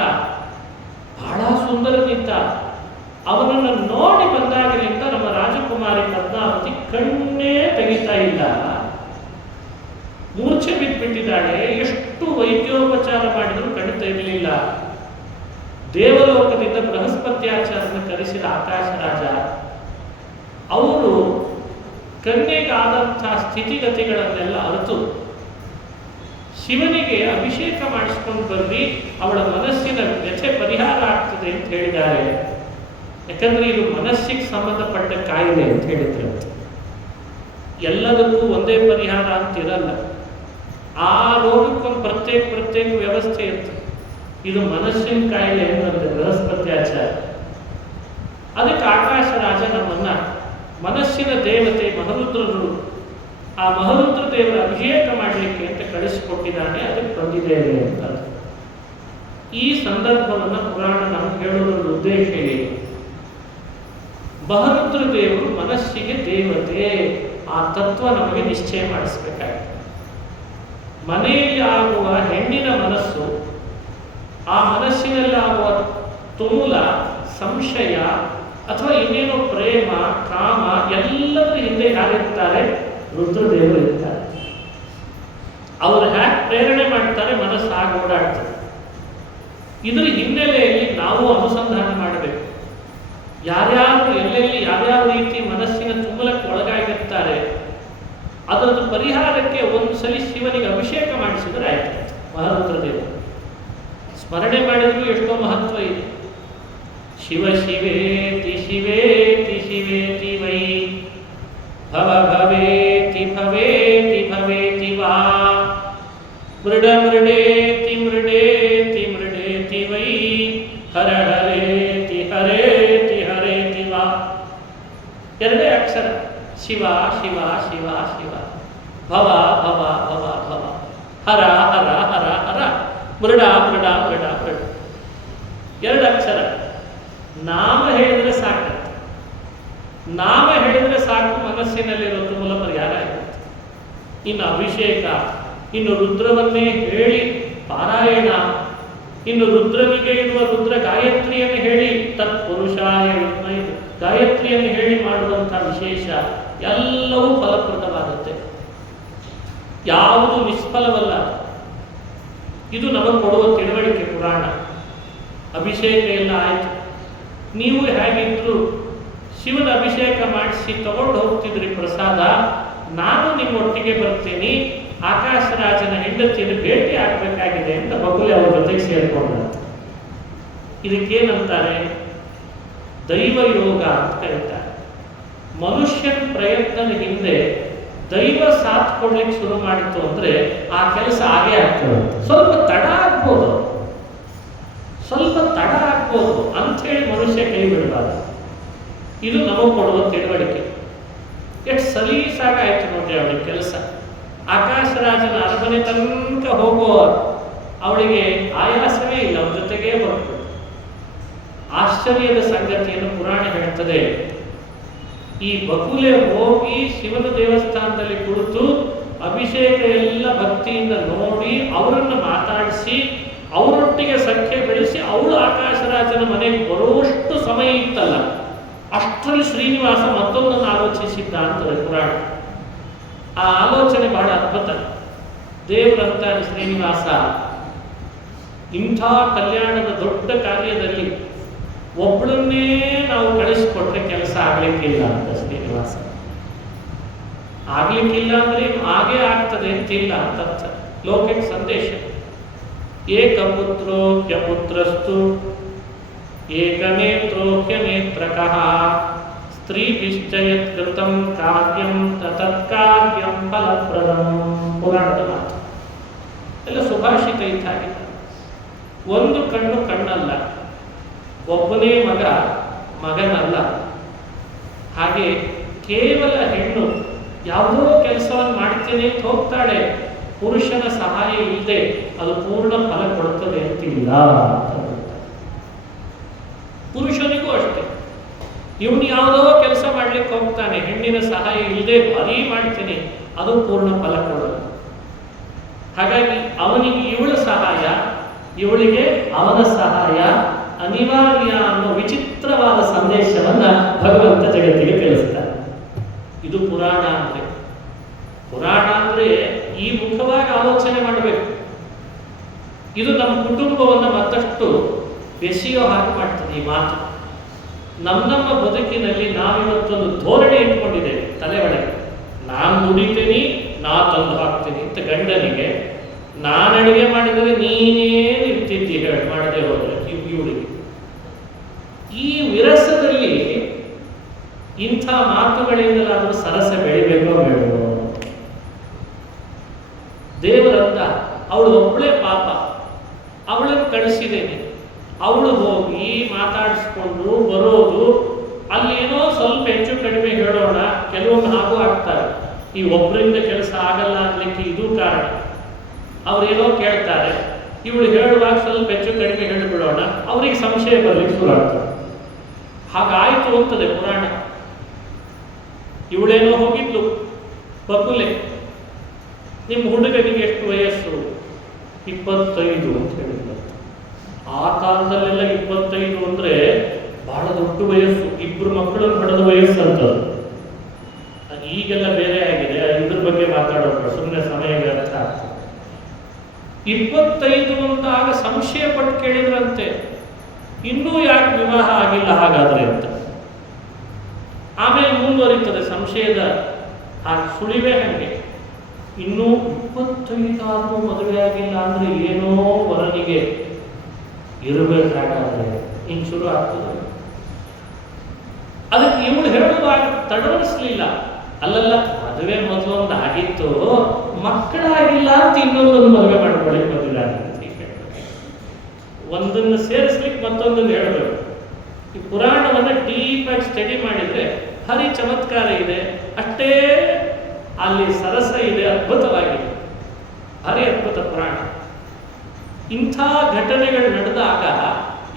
ಬಹಳ ಸುಂದರನಿದ್ದ. ಅವನನ್ನು ನೋಡಿ ಬಂದಾಗಲಿಂದ ನಮ್ಮ ರಾಜಕುಮಾರಿ ಪದ್ಮಾವತಿ ಕಣ್ಣೇ ತೆಗಿತಾ ಇಲ್ಲ, ಮೂರ್ಛೆ ಬಿದ್ದುಬಿಟ್ಟಿದ್ದಾಳೆ. ಎಷ್ಟು ವೈದ್ಯೋಪಚಾರ ಮಾಡಿದರೂ ಕಣ್ಣು ತೆಗಿಲಿಲ್ಲ. ದೇವಲೋಕದಿಂದ ಬೃಹಸ್ಪತ್ಯಾಚಾರ್ಯನ ಕರೆಸಿದ ಆಕಾಶ ರಾಜ ಅವರು ಕನ್ಯೆಗಾದಂತಹ ಸ್ಥಿತಿಗತಿಗಳನ್ನೆಲ್ಲ ಅರಿತು ಶಿವನಿಗೆ ಅಭಿಷೇಕ ಮಾಡಿಸ್ಕೊಂಡು ಬರ್ರಿ, ಅವಳ ಮನಸ್ಸಿನ ವ್ಯಥೆ ಪರಿಹಾರ ಆಗ್ತದೆ ಅಂತ ಹೇಳಿದ್ದಾರೆ. ಯಾಕಂದ್ರೆ ಇದು ಮನಸ್ಸಿಗೆ ಸಂಬಂಧಪಟ್ಟ ಕಾಯಿಲೆ ಅಂತ ಹೇಳಿದ್ರಂತೆ. ಎಲ್ಲದಕ್ಕೂ ಒಂದೇ ಪರಿಹಾರ ಅಂತಿರಲ್ಲ, ಆ ರೋಗಕ್ಕೊಂದು ಪ್ರತ್ಯೇಕ ವ್ಯವಸ್ಥೆ ಇರ್ತದೆ. ಇದು ಮನಸ್ಸಿನ ಕಾಯಿಲೆ ಅಂತಂದ್ರೆ ಬೃಹಸ್ಪತ್ಯಾಚಾರ. ಅದಕ್ಕೆ ಆಕಾಶ ರಾಜ ನಮ್ಮನ್ನ ಮನಸ್ಸಿನ ದೇವತೆ ಮಹರುದ್ರರು, ಆ ಮಹರುದ್ರ ದೇವರ ಅಭಿಷೇಕ ಮಾಡಲಿಕ್ಕೆ ಅಂತ ಕಳಿಸಿಕೊಟ್ಟಿದ್ದಾನೆ, ಅದಕ್ಕೆ ಬಂದಿದ್ದೇವೆ ಅಂತ. ಈ ಸಂದರ್ಭವನ್ನು ಪುರಾಣ ನಮ್ಗೆ ಹೇಳುವುದರ ಉದ್ದೇಶ ಏನು? ಮಹರುದ್ರ ದೇವರು ಮನಸ್ಸಿಗೆ ದೇವತೆ, ಆ ತತ್ವ ನಮಗೆ ನಿಶ್ಚಯ ಮಾಡಿಸ್ಬೇಕಾಗಿದೆ. ಮನೆಯಲ್ಲಿ ಆಗುವ ಹೆಣ್ಣಿನ ಮನಸ್ಸು, ಆ ಮನಸ್ಸಿನಲ್ಲಾಗುವ ತುಮುಲ, ಸಂಶಯ ಅಥವಾ ಇನ್ನೇನೋ ಪ್ರೇಮ, ಕಾಮ, ಎಲ್ಲದರ ಹಿಂದೆ ಯಾರಿರ್ತಾರೆ? ರುದ್ರದೇವರು ಇರ್ತಾರೆ. ಅವರು ಹ್ಯಾಕ್ ಪ್ರೇರಣೆ ಮಾಡ್ತಾರೆ, ಮನಸ್ಸು ಆಗ ಓಡಾಡ್ತಾರೆ. ಇದರ ಹಿನ್ನೆಲೆಯಲ್ಲಿ ನಾವು ಅನುಸಂಧಾನ ಮಾಡಬೇಕು. ಯಾರ್ಯಾರು ಎಲ್ಲೆಲ್ಲಿ ಯಾವ್ಯಾವ ರೀತಿ ಮನಸ್ಸಿನ ತುಮುಲಕ್ಕೆ ಒಳಗಾಗಿರ್ತಾರೆ, ಅದರದ್ದು ಪರಿಹಾರಕ್ಕೆ ಒಂದು ಸಲ ಶಿವನಿಗೆ ಅಭಿಷೇಕ ಮಾಡಿಸಿದರೆ ಆಯ್ತು. ಮಹರುದ್ರದೇವರು ಸ್ಮರಣೆ ಮಾಡಿದ್ರು ಎಷ್ಟೋ ಮಹತ್ವ ಇದೆ. ಶಿವ ಶಿವೇತಿ ಶಿವೇತಿ ಶಿವೇತಿ ವೈ ಭವ ಭವೇತಿ ಭವೇತಿ ಭವೇತಿ ವಾ ಮೃಡ ಮೃಡೇತಿ ಮೃಡೇತಿ ಮೃಡೇತಿ ವೈ ಹರ ಹರೇತಿ ಹರೇತಿ ಹರೇತಿ ವಾ. ಎರಡೇ ಅಕ್ಷರ, ಶಿವ ಶಿವ ಶಿವ ಶಿವ, ಭವ ಭವ ಭವ ಭವ, ಹರ ಹರ ಹರ ಹರ, ಮೃಡ ಮೃಡ ಮೃಡ ಮೃಡ. ಎರಡು ಅಕ್ಷರ. ನಾಮ ಹೇಳಿದ್ರೆ ಸಾಕು, ನಾಮ ಹೇಳಿದ್ರೆ ಸಾಕು, ಮನಸ್ಸಿನಲ್ಲಿರೋ ತುಮುಲ ಪರಿಹಾರ ಆಗುತ್ತೆ. ಇನ್ನು ಅಭಿಷೇಕ, ಇನ್ನು ರುದ್ರವನ್ನೇ ಹೇಳಿ ಪಾರಾಯಣ, ಇನ್ನು ರುದ್ರನಿಗೆ ಇರುವ ರುದ್ರ ಗಾಯತ್ರಿಯನ್ನು ಹೇಳಿ ತತ್ಪುರುಷಾಯ ವಿದ್ಮಹಿ ಗಾಯತ್ರಿಯನ್ನು ಹೇಳಿ ಮಾಡುವಂತಹ ವಿಶೇಷ ಎಲ್ಲವೂ ಫಲಪ್ರದವಾಗುತ್ತೆ. ಯಾವುದು ನಿಷ್ಫಲವಲ್ಲ. ಇದು ನಮಗೆ ಕೊಡುವ ತಿಳುವಳಿಕೆ ಪುರಾಣ. ಅಭಿಷೇಕ ಎಲ್ಲ ಆಯಿತು, ನೀವು ಹೇಗಿದ್ರು ಶಿವನ ಅಭಿಷೇಕ ಮಾಡಿಸಿ ತಗೊಂಡು ಹೋಗ್ತಿದ್ರಿ ಪ್ರಸಾದ, ನಾನು ನಿಮ್ಮೊಟ್ಟಿಗೆ ಬರ್ತೀನಿ, ಆಕಾಶರಾಜನ ಹೆಂಡತಿಯನ್ನು ಭೇಟಿ ಆಗಬೇಕಾಗಿದೆ ಅಂತ ಬಗುಲೆ ಅವರ ಜೊತೆಗೆ ಸೇರಿಕೊಂಡಂತ. ಇದಕ್ಕೇನಂತಾರೆ? ದೈವಯೋಗ ಅಂತ ಕರೀತಾರೆ. ಮನುಷ್ಯನ ಪ್ರಯತ್ನದ ಹಿಂದೆ ದೈವ ಸಾಥ್ ಕೊಡ್ಲಿಕ್ಕೆ ಶುರು ಮಾಡಿತು ಅಂದ್ರೆ ಆ ಕೆಲಸ ಆಗೇ ಆಗ್ತದೆ. ಸ್ವಲ್ಪ ತಡ ಆಗ್ಬೋದು, ಸ್ವಲ್ಪ ತಡ ಆಗ್ಬೋದು ಅಂಥೇಳಿ ಮನುಷ್ಯ ಕೈ ಬಿಡಬಾರ್ದು. ಇದು ನಮಗೆ ಕೊಡುವ ತಿಳುವಳಿಕೆ. ಎಷ್ಟು ಸಲೀಸಾಗಾಯ್ತು ನೋಡ್ರಿ ಅವಳಿಗೆ ಕೆಲಸ. ಆಕಾಶರಾಜನ ಅರಮನೆ ತನಕ ಹೋಗುವ ಅವಳಿಗೆ ಆಯಾಸವೇ ಇಲ್ಲ, ಅವ್ರ ಜೊತೆಗೇ ಬರ್ಬೋದು. ಆಶ್ಚರ್ಯದ ಸಂಗತಿಯನ್ನು ಪುರಾಣ ಹೇಳ್ತದೆ. ಈ ಬಕುಲೆ ಹೋಗಿ ಶಿವನ ದೇವಸ್ಥಾನದಲ್ಲಿ ಕುಳಿತು ಅಭಿಷೇಕ ಎಲ್ಲ ಭಕ್ತಿಯಿಂದ ನೋಡಿ, ಅವರನ್ನು ಮಾತಾಡಿಸಿ, ಅವರೊಟ್ಟಿಗೆ ಸಖ್ಯ ಬೆಳೆಸಿ, ಅವಳು ಆಕಾಶರಾಜನ ಮನೆಗೆ ಬರುವಷ್ಟು ಸಮಯ ಇತ್ತಲ್ಲ, ಅಷ್ಟರಲ್ಲಿ ಶ್ರೀನಿವಾಸ ಮತ್ತೊಂದನ್ನು ಆಲೋಚಿಸಿದ್ದ ಅಂತದೆ ಪುರಾಣ. ಆ ಆಲೋಚನೆ ಬಹಳ ಅದ್ಭುತ. ದೇವರು ಅಂತಾನೆ ಶ್ರೀನಿವಾಸ, ಇಂಥ ಕಲ್ಯಾಣದ ದೊಡ್ಡ ಕಾರ್ಯದಲ್ಲಿ ಒಬ್ಬಳನ್ನೇ ನಾವು ಕಳಿಸಿಕೊಟ್ರೆ ಕೆಲಸ ಆಗ್ಲಿಕ್ಕಿಲ್ಲ ಅಂತ ಶ್ರೀನಿವಾಸ. ಆಗ್ಲಿಕ್ಕಿಲ್ಲ ಅಂದ್ರೆ ಹಾಗೇ ಆಗ್ತದೆ ಅಂತಿಲ್ಲ ಅಂತ ಅರ್ಥ. ಲೋಕಕ್ಕೆ ಸಂದೇಶ. ಏಕಪುತ್ರೋ ಹ್ಯಪುತ್ರಸ್ತು ಏಕನೇತ್ರೋಹ್ಯನೇತ್ರಕಃ ಸ್ತ್ರೀಭಿಶ್ಚಯತ್ ಕೃತಂ ಕಾರ್ಯಂ ತತ್ಕಾರ್ಯಂ ಫಲಪ್ರದಂ. ಪುರಾಣದ ಮಾತು ಎಲ್ಲ ಸುಭಾಷಿತ ಇದ್ದ ಹಾಗೆ. ಒಂದು ಕಣ್ಣು ಕಣ್ಣಲ್ಲ, ಒಬ್ಬನೇ ಮಗ ಮಗನಲ್ಲ. ಹಾಗೆ ಕೇವಲ ಹೆಣ್ಣು ಯಾವುದೋ ಕೆಲಸವನ್ನು ಮಾಡ್ತೇನೆ ಅಂತ ಹೋಗ್ತಾಳೆ, ಪುರುಷನ ಸಹಾಯ ಇಲ್ಲದೆ ಅದು ಪೂರ್ಣ ಫಲ ಕೊಡುತ್ತದೆ ಅಂತಿಲ್ಲ. ಪುರುಷನಿಗೂ ಅಷ್ಟೇ, ಇವನು ಯಾವುದೋ ಕೆಲಸ ಮಾಡ್ಲಿಕ್ಕೆ ಹೋಗ್ತಾನೆ, ಹೆಣ್ಣಿನ ಸಹಾಯ ಇಲ್ಲದೆ ಭಾರೀ ಮಾಡ್ತೇನೆ, ಅದು ಪೂರ್ಣ ಫಲ ಕೊಡೋದು. ಹಾಗಾಗಿ ಅವನಿಗೆ ಇವಳ ಸಹಾಯ, ಇವಳಿಗೆ ಅವನ ಸಹಾಯ ಅನಿವಾರ್ಯ ಅನ್ನೋ ವಿಚಿತ್ರವಾದ ಸಂದೇಶವನ್ನ ಭಗವಂತ ಜಗತ್ತಿಗೆ ತಿಳಿಸ್ತಾನೆ. ಇದು ಪುರಾಣ ಅಂದ್ರೆ. ಪುರಾಣ ಅಂದ್ರೆ ಈ ಮುಖವಾಗಿ ಆಲೋಚನೆ ಮಾಡಬೇಕು. ಇದು ನಮ್ಮ ಕುಟುಂಬವನ್ನು ಮತ್ತಷ್ಟು ಬೆಸೆಯೋ ಹಾಗೆ ಮಾಡ್ತದೆ ಈ ಮಾತು. ನಮ್ಮ ಬದುಕಿನಲ್ಲಿ ನಾವಿವತ್ತೊಂದು ಧೋರಣೆ ಇಟ್ಕೊಂಡಿದ್ದೇವೆ ತಲೆ ಒಳಗೆ, ನಾನು ದುಡಿತೀನಿ, ನಾ ತಂದು ಹಾಕ್ತೀನಿ ಅಂತ ಗಂಡನಿಗೆ, ನಾನು ಅಡುಗೆ ಮಾಡಿದರೆ ನೀನೇನು ಇರ್ತಿದ್ದಿ ಹೇಳಿ ಮಾಡದೆ ಹೋದ್ರೆ ಇವಳಿಗೆ. ಈ ವಿರಸದಲ್ಲಿ ಇಂಥ ಮಾತುಗಳಿಂದಲಾದರೂ ಸರಸ ಬೆಳಿಬೇಕೋ ಬೇಡವೋ? ದೇವರಂತ ಅವಳು ಒಬ್ಬಳೇ ಪಾಪ, ಅವಳನ್ನು ಕಳಿಸಿದ್ದೇನೆ, ಅವಳು ಹೋಗಿ ಮಾತಾಡಿಸ್ಕೊಂಡು ಬರೋದು, ಅಲ್ಲೇನೋ ಸ್ವಲ್ಪ ಹೆಚ್ಚು ಕಡಿಮೆ ಹೇಳೋಣ, ಕೆಲವೊಂದು ಹಾಗೂ ಆಗ್ತಾರೆ. ಈ ಒಬ್ಬರಿಂದ ಕೆಲಸ ಆಗಲ್ಲ ಅನ್ನಲಿಕ್ಕೆ ಇದು ಕಾರಣ. ಅವರೇನೋ ಕೇಳ್ತಾರೆ, ಇವಳು ಹೇಳುವಾಗ ಸ್ವಲ್ಪ ಹೆಚ್ಚು ಕಡಿಮೆ ಹೇಳಿಬಿಡೋಣ, ಅವರಿಗೆ ಸಂಶಯ ಬರಲಿಕ್ಕೆ ಶುರು ಆಗ್ತದೆ. ಹಾಗಾಯಿತು ಅಂತದೆ ಪುರಾಣ. ಇವಳೇನೋ ಹೋಗಿದ್ಲು ಬಕುಲೆ, ನಿಮ್ಮ ಹುಡುಗನಿಗೆ ಎಷ್ಟು ವಯಸ್ಸು? 25 ಅಂತ ಹೇಳಿದ್ರು. ಆ ಕಾಲದಲ್ಲೆಲ್ಲ 25 ಅಂದ್ರೆ ಬಹಳ ದೊಡ್ಡ ವಯಸ್ಸು, 2 ಮಕ್ಕಳನ್ನು ಪಡೆದ ವಯಸ್ಸು ಅಂತದ್ದು. ಈಗೆಲ್ಲ ಬೇರೆ ಆಗಿದೆ, ಇದ್ರ ಬಗ್ಗೆ ಮಾತಾಡೋಣ, ಸುಮ್ಮನೆ ಸಮಯ ವ್ಯರ್ಥ ಆಗ್ತದೆ. 25 ಅಂತಾಗ ಸಂಶಯ ಪಟ್ಟು ಕೇಳಿದ್ರಂತೆ, ಇನ್ನೂ ಯಾಕೆ ವಿವಾಹ ಆಗಿಲ್ಲ ಹಾಗಾದ್ರೆ ಅಂತ. ಆಮೇಲೆ ಮುಂದುವರಿತದೆ ಸಂಶಯದ ಆ ಸುಳಿವೆ ಹಂಗೆ. ಇನ್ನೂ 25 ಆದ್ರೂ ಮದುವೆ ಆಗಿಲ್ಲ ಅಂದ್ರೆ ಏನೋ ವರನಿಗೆ ಇರಬೇಕಾದ್ರೆ ಹಿಂಗೆ ಶುರು ಆಗ್ತದೆ. ಅದಕ್ಕೆ ಇವಳು ಹೇಳುವಾಗ ತಡವರಿಸಲಿಲ್ಲ. ಅಲ್ಲಲ್ಲ, ಮದುವೆ ಮೊದಲೊಂದು ಆಗಿತ್ತು, ಮಕ್ಕಳಾಗಿಲ್ಲ ಅಂತ ಇನ್ನೊಂದೊಂದು ಮದುವೆ ಮಾಡ್ಕೊಳ್ಳಿ ಮದುವೆ ಅಂತ ಒಂದನ್ನು ಸೇರಿಸ್ಲಿಕ್ಕೆ ಮತ್ತೊಂದನ್ನು ಹೇಳಬೇಕು. ಈ ಪುರಾಣವನ್ನು ಡೀಪಾಗಿ ಸ್ಟಡಿ ಮಾಡಿದ್ರೆ ಹರಿ ಚಮತ್ಕಾರ ಇದೆ, ಅಷ್ಟೇ ಅಲ್ಲಿ ಸರಸ ಇದೆ, ಅದ್ಭುತವಾಗಿದೆ, ಭಾರಿ ಅದ್ಭುತ ಪುರಾಣ. ಇಂಥ ಘಟನೆಗಳು ನಡೆದಾಗ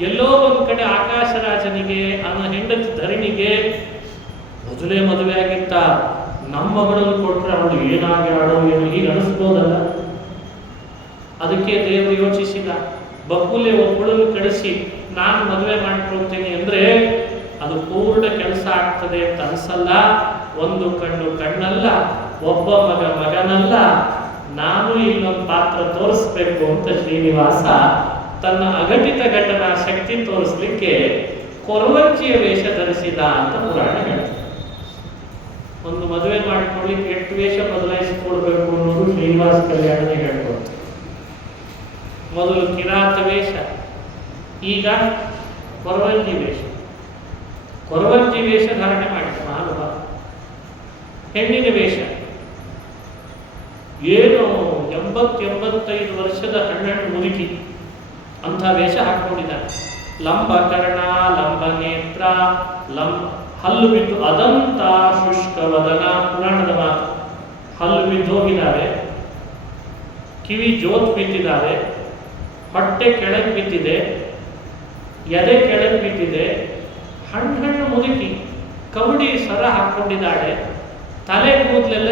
ಎಲ್ಲೋ ಒಂದು ಕಡೆ ಆಕಾಶರಾಜನಿಗೆ, ಅವನ ಹೆಂಡತಿ ಧರಣಿಗೆ ಮೊದಲೇ ಮದುವೆ ಆಗಿತ್ತ ನಮ್ಮ ಮಗಳನ್ನು ಕೊಟ್ಟರೆ ಅವಳು ಏನಾಗಿ ಆಡೋ ಏನು ಹೀಗೆ ಅನಿಸ್ಬೋದಲ್ಲ. ಅದಕ್ಕೆ ದೇವರು ಯೋಚಿಸಿದ, ಬಕುಲೆ ಒಬ್ಬಳನ್ನು ಕಳಿಸಿ ನಾನು ಮದುವೆ ಮಾಡಿಕೊಳ್ತೇನೆ ಅಂದ್ರೆ ಅದು ಪೂರ್ಣ ಕೆಲಸ ಆಗ್ತದೆ ಅಂತ ಅನ್ಸಲ್ಲ. ಒಂದು ಕಣ್ಣು ಕಣ್ಣಲ್ಲ, ಒಬ್ಬ ಮಗ ಮಗನಲ್ಲ, ನಾನು ಇಲ್ಲೊಂದು ಪಾತ್ರ ತೋರಿಸ್ಬೇಕು ಅಂತ ಶ್ರೀನಿವಾಸ ತನ್ನ ಅಘಟಿತ ಘಟನಾ ಶಕ್ತಿ ತೋರಿಸ್ಲಿಕ್ಕೆ ಕೊರವಂಜಿಯ ವೇಷ ಧರಿಸಿದ ಅಂತ ಪುರಾಣ ಹೇಳ್ತಾರೆ. ಒಂದು ಮದುವೆ ಮಾಡಿಕೊಳ್ಳಿಕ್ಕೆ ಎಷ್ಟು ವೇಷ ಬದಲಾಯಿಸಿಕೊಳ್ಬೇಕು ಅನ್ನೋದು ಶ್ರೀನಿವಾಸ ಕಲ್ಯಾಣನೇ ಹೇಳ್ಕೊಡ್ತಾರೆ. ಮೊದಲು ಕಿರಾತ ವೇಷ, ಈಗ ಕೊರವಂಜಿ ವೇಷ. ಕೊರವಂಜಿ ವೇಷ ಧಾರಣೆ ಮಾಡಿದ ಮಹಾನುಭಾವ. ಹೆಣ್ಣಿನ ವೇಷ ಏನು 80-85 ವರ್ಷದ ಹಣ್ಣು ಮುದುಕಿ ಅಂಥ ವೇಷ ಹಾಕೊಂಡಿದ್ದಾರೆ. ಲಂಬ ಕರ್ಣ, ಲಂಬ ನೇತ್ರ, ಹಲ್ಲು ಬಿದ್ದು ಅದಂತ ಶುಷ್ಕ ವದನ, ಪುರಾಣದ ಮಾತು. ಹಲ್ಲು ಬಿದ್ದು ಹೋಗಿದ್ದಾರೆ, ಕಿವಿ ಜೋತ್ ಬಿದ್ದಿದ್ದಾರೆ, ಹೊಟ್ಟೆ ಕೆಳಗೆ ಬಿದ್ದಿದೆ, ಎದೆ ಕೆಳಗೆ ಬಿದ್ದಿದೆ, ಹಣ್ಣು ಮುದುಕಿ, ಕಬಡ್ಡಿ ಸರ ಹಾಕ್ಕೊಂಡಿದ್ದಾಳೆ, ತಲೆ ಕೂದಲೆಲ್ಲ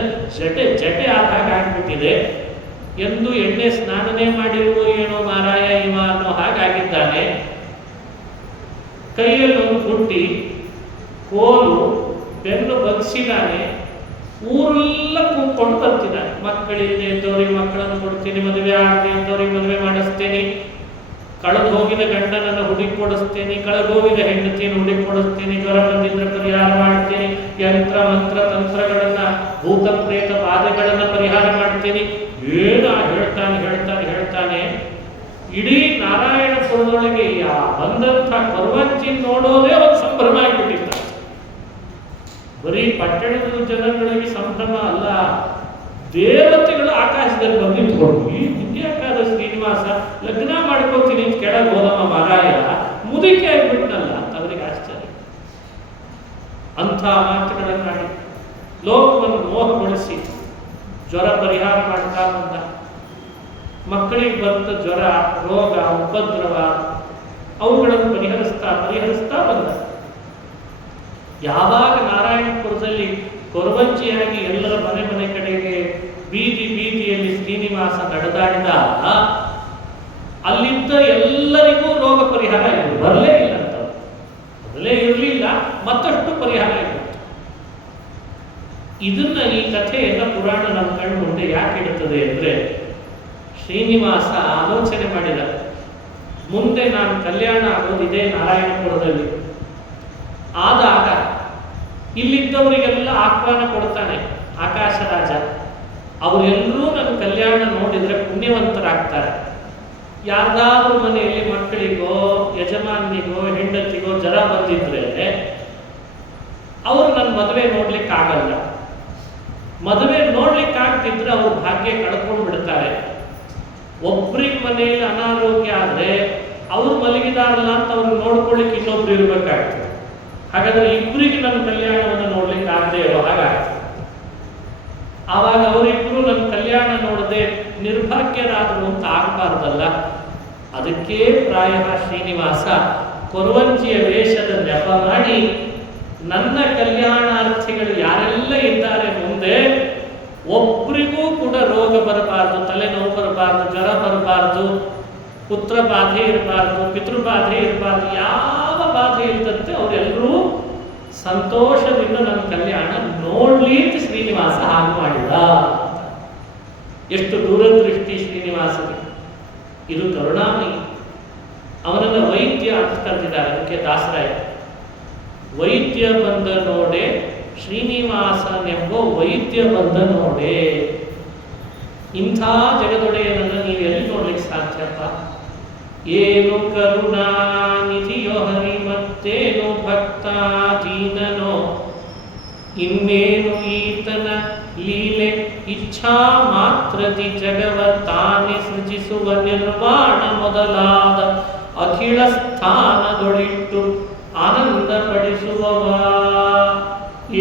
ಜಟೆ ಆದಾಗ ಆಗ್ಬಿಟ್ಟಿದೆ, ಎಂದು ಎಣ್ಣೆ ಸ್ನಾನನೇ ಮಾಡಿರುವ ಏನೋ ಮಾರಾಯ ಇವ ಅನ್ನೋ ಹಾಗಾಗಿದ್ದಾನೆ. ಕೈಯಲ್ಲಿ ಒಂದು ಬುಟ್ಟಿ, ಕೋಲು, ಬೆನ್ನು ಬಗ್ಸಿದ್ದಾನೆ. ಊರೆಲ್ಲ ಕೂತ್ಕೊಂಡು ಬರ್ತಿದ್ದಾನೆ. ಮಕ್ಕಳಿದೆ ಇದ್ದವ್ರಿಗೆ ಮಕ್ಕಳನ್ನು ಕೊಡ್ತೀನಿ, ಮದುವೆ ಆಗದೆ ಇದ್ದವ್ರಿಗೆ ಮದುವೆ ಮಾಡಿಸ್ತೇನೆ, ಕಳೆದು ಹೋಗಿದ ಗಂಡನನ್ನು ಹುಡುಕಿ ಕೊಡಿಸ್ತೇನೆ, ಕಳೆದು ಹೋಗಿದ ಹೆಂಡತಿಯನ್ನು ಹುಡುಕಿ ಕೊಡಿಸ್ತೇನೆ, ಜ್ವರ ಬಂದಿದ್ರೆ ಪರಿಹಾರ ಮಾಡ್ತೇನೆ, ಯಂತ್ರ ಮಂತ್ರ ತಂತ್ರಗಳನ್ನ, ಭೂತ ಪ್ರೇತ ಬಾಧೆಗಳನ್ನ ಪರಿಹಾರ ಮಾಡ್ತೇನೆ. ಏನೋ ಹೇಳ್ತಾನೆ. ಇಡೀ ನಾರಾಯಣಪುರದೊಳಗೆ ಬಂದಂಥ ಕೊರವಂಜಿ ನೋಡೋದೇ ಒಂದು ಸಂಭ್ರಮ ಆಗಿಬಿಟ್ಟಿತ್ತು. ಬರೀ ಪಟ್ಟಣದ ಜನಗಳಿಗೆ ಸಂಭ್ರಮ ಅಲ್ಲ, ದೇವತೆಗಳು ಆಕಾಶದಲ್ಲಿ ಬಂದು ನಿಂತ್ಕೊಂಡು, ಈ ವಿದ್ಯಾಕಾದ ಶ್ರೀನಿವಾಸ ಲಗ್ನ ಮಾಡ್ಕೋತೀನಿ ಅಂತ ಕೆಳಗೆ ಹೋದಮ್ಮ ಮಾರಾಯ ಮುದುಕಿ ಆಗಿಬಿಟ್ನಲ್ಲ ಅಂತ ಅವರಿಗೆ ಆಶ್ಚರ್ಯ. ಅಂಥ ಮಾತುಗಳನ್ನು ಲೋಕವನ್ನು ಮೋಹಗೊಳಿಸಿ ಜ್ವರ ಪರಿಹಾರ ಮಾಡ್ತಾ ಬಂದ. ಮಕ್ಕಳಿಗೆ ಬಂದ ಜ್ವರ, ರೋಗ, ಉಪದ್ರವ ಅವುಗಳನ್ನು ಪರಿಹರಿಸ್ತಾ ಬಂದ. ಯಾವಾಗ ನಾರಾಯಣಪುರದಲ್ಲಿ ಕೊರವಂಜಿಯಾಗಿ ಎಲ್ಲರ ಮನೆ ಕಡೆಗೆ ಬೀದಿಯಲ್ಲಿ ಶ್ರೀನಿವಾಸ ನಡೆದಾಡಿದ, ಅಲ್ಲಿದ್ದ ಎಲ್ಲರಿಗೂ ರೋಗ ಪರಿಹಾರ ಇದೆ, ಬರಲೇ ಇಲ್ಲ ಅಂತ. ಮೊದಲೇ ಇರಲಿಲ್ಲ, ಮತ್ತಷ್ಟು ಪರಿಹಾರ ಇದೆ. ಇದನ್ನ ಈ ಕಥೆಯನ್ನ ಪುರಾಣ ನಮ್ಮ ಕಣ್ಣು ಮುಂದೆ ಯಾಕೆ ಇಡುತ್ತದೆ ಅಂದ್ರೆ, ಶ್ರೀನಿವಾಸ ಆಲೋಚನೆ ಮಾಡಿದ, ಮುಂದೆ ನಾನು ಕಲ್ಯಾಣ ಆಗೋದಿದೆ ನಾರಾಯಣಪುರದಲ್ಲಿ. ಆದಾಗ ಇಲ್ಲಿದ್ದವರಿಗೆಲ್ಲ ಆಹ್ವಾನ ಕೊಡ್ತಾನೆ ಆಕಾಶ ರಾಜ. ಅವರೆಲ್ಲರೂ ನನ್ನ ಕಲ್ಯಾಣ ನೋಡಿದ್ರೆ ಪುಣ್ಯವಂತರಾಗ್ತಾರೆ. ಯಾರ್ದಾದ್ರೂ ಮನೆಯಲ್ಲಿ ಮಕ್ಕಳಿಗೋ ಯಜಮಾನಿಗೋ ಹೆಂಡತಿಗೋ ಜ್ವರ ಬಂದಿದ್ರೆ ಅವರು ನನ್ನ ಮದುವೆ ನೋಡ್ಲಿಕ್ಕೆ ಆಗಲ್ಲ. ಮದುವೆ ನೋಡ್ಲಿಕ್ಕೆ ಆಗ್ತಿದ್ರೆ ಅವ್ರ ಭಾಗ್ಯ ಕಳ್ಕೊಂಡು ಬಿಡ್ತಾರೆ. ಒಬ್ರಿಗೆ ಮನೆಯಲ್ಲಿ ಅನಾರೋಗ್ಯ ಆದ್ರೆ ಅವ್ರು ಮಲಗಿದಾರಲ್ಲ ಅಂತ ಅವ್ರು ನೋಡ್ಕೊಳ್ಳಿಕ್ಕೆ ಇನ್ನೊಬ್ರು ಇರ್ಬೇಕಾಗ್ತದೆ. ಹಾಗಾದ್ರೆ ಇಬ್ಬರಿಗೆ ನನ್ನ ಕಲ್ಯಾಣವನ್ನು ನೋಡ್ಲಿಕ್ಕೆ ಆಗದೆ ಇರೋ ಹಾಗಾಗ್ತದೆ. ಆವಾಗ ಅವರಿಬ್ಬರು ನನ್ನ ಕಲ್ಯಾಣ ನೋಡದೆ ನಿರ್ಭಾಗ್ಯರಾದರು ಅಂತ ಆಗಬಾರ್ದಲ್ಲ. ಅದಕ್ಕೆ ಪ್ರಾಯ ಶ್ರೀನಿವಾಸ ಕೊರವಂಜಿಯ ವೇಷದ ನೆಪ ಮಾಡಿ, ನನ್ನ ಕಲ್ಯಾಣಾರ್ಥಿಗಳು ಯಾರೆಲ್ಲ ಇದ್ದಾರೆ ಮುಂದೆ ಒಬ್ಬರಿಗೂ ಕೂಡ ರೋಗ ಬರಬಾರ್ದು, ತಲೆನೋವು ಬರಬಾರ್ದು, ಜ್ವರ ಬರಬಾರ್ದು, ಪುತ್ರ ಬಾಧೆ ಇರಬಾರ್ದು, ಪಿತೃಬಾಧೆ ಇರಬಾರ್ದು, ಯಾವ ಬಾಧೆ ಇಲ್ಲದಂತೆ ಅವರೆಲ್ಲರೂ ಸಂತೋಷದಿಂದ ನನ್ನ ಕಲ್ಯಾಣ ನೋಡ್ಲಿ ಅಂತ ಶ್ರೀನಿವಾಸ ಹಾಗೆ ಮಾಡಿದ. ಎಷ್ಟು ದೂರದೃಷ್ಟಿ ಶ್ರೀನಿವಾಸನಿಗೆ! ಇದು ಕರುಣಾಮಯಿ. ಅವನನ್ನು ವೈದ್ಯ ಅಂತ ಕರೆದಿದ್ದಾರೆ. ಅದಕ್ಕೆ ದಾಸರಾಯ ವೈದ್ಯ ಬಂದ ನೋಡೆ ಶ್ರೀನಿವಾಸನೆಂಬ ವೈದ್ಯ ಬಂದ ನೋಡೆ. ಇಂಥ ಜಗದೊಡೆಯನನ್ನು ನೀವು ಎಲ್ಲಿ ನೋಡ್ಲಿಕ್ಕೆ ಸಾಧ್ಯಪ್ಪ? ಏನು ಕರುಣಾನಿಧಿಯೋ ಹರಿ ಮತ್ತೇನು ಭಕ್ತಾಧೀನನೋ, ಇನ್ನೇನು ಈತನ ಲೀಲೆ ಇಚ್ಛಾ ಮಾತ್ರದಿ ಜಗವ ತಾನೆ ಸೃಜಿಸುವ ನಿರ್ವಾಣ ಮೊದಲಾದ ಅಖಿಳ ಸ್ಥಾನದೊಳಿಟ್ಟು ಆನಂದ ಪಡಿಸುವವ.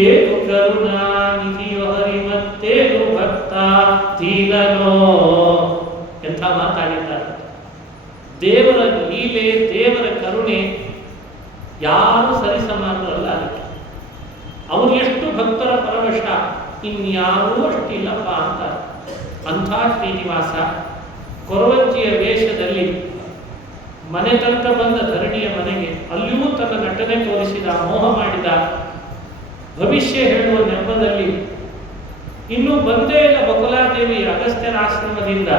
ಏನು ಕರುಣಾನಿಧಿಯೋ ಹರಿ ಮತ್ತೇನು ಭಕ್ತಾಧೀನನೋ. ಎಂಥ ಮಾತಾಡಿದ್ದಾರೆ! ದೇವರ ಲೀಲೆ, ದೇವರ ಕರುಣೆ ಯಾರು ಸರಿಸಮಾನರಲ್ಲ. ಅದಕ್ಕೆ ಅವನು ಎಷ್ಟು ಭಕ್ತರ ಪರವಶ, ಇನ್ಯಾರೂ ಅಷ್ಟಿಲ್ಲಪ್ಪ ಅಂತ. ಅಂಥ ಶ್ರೀನಿವಾಸ ಕೊರವಂಜಿಯ ವೇಷದಲ್ಲಿ ಮನೆ ತನಕ ಬಂದ ಧರಣಿಯ ಮನೆಗೆ, ಅಲ್ಲಿಯೂ ತನ್ನ ನಟನೆ ತೋರಿಸಿದ, ಮೋಹ ಮಾಡಿದ. ಭವಿಷ್ಯ ಹೇಳುವ ನೆಪದಲ್ಲಿ ಇನ್ನೂ ಬಂದೇ ಇಲ್ಲ ಬಕುಲಾದೇವಿ ಅಗಸ್ತ್ಯರ ಆಶ್ರಮದಿಂದ,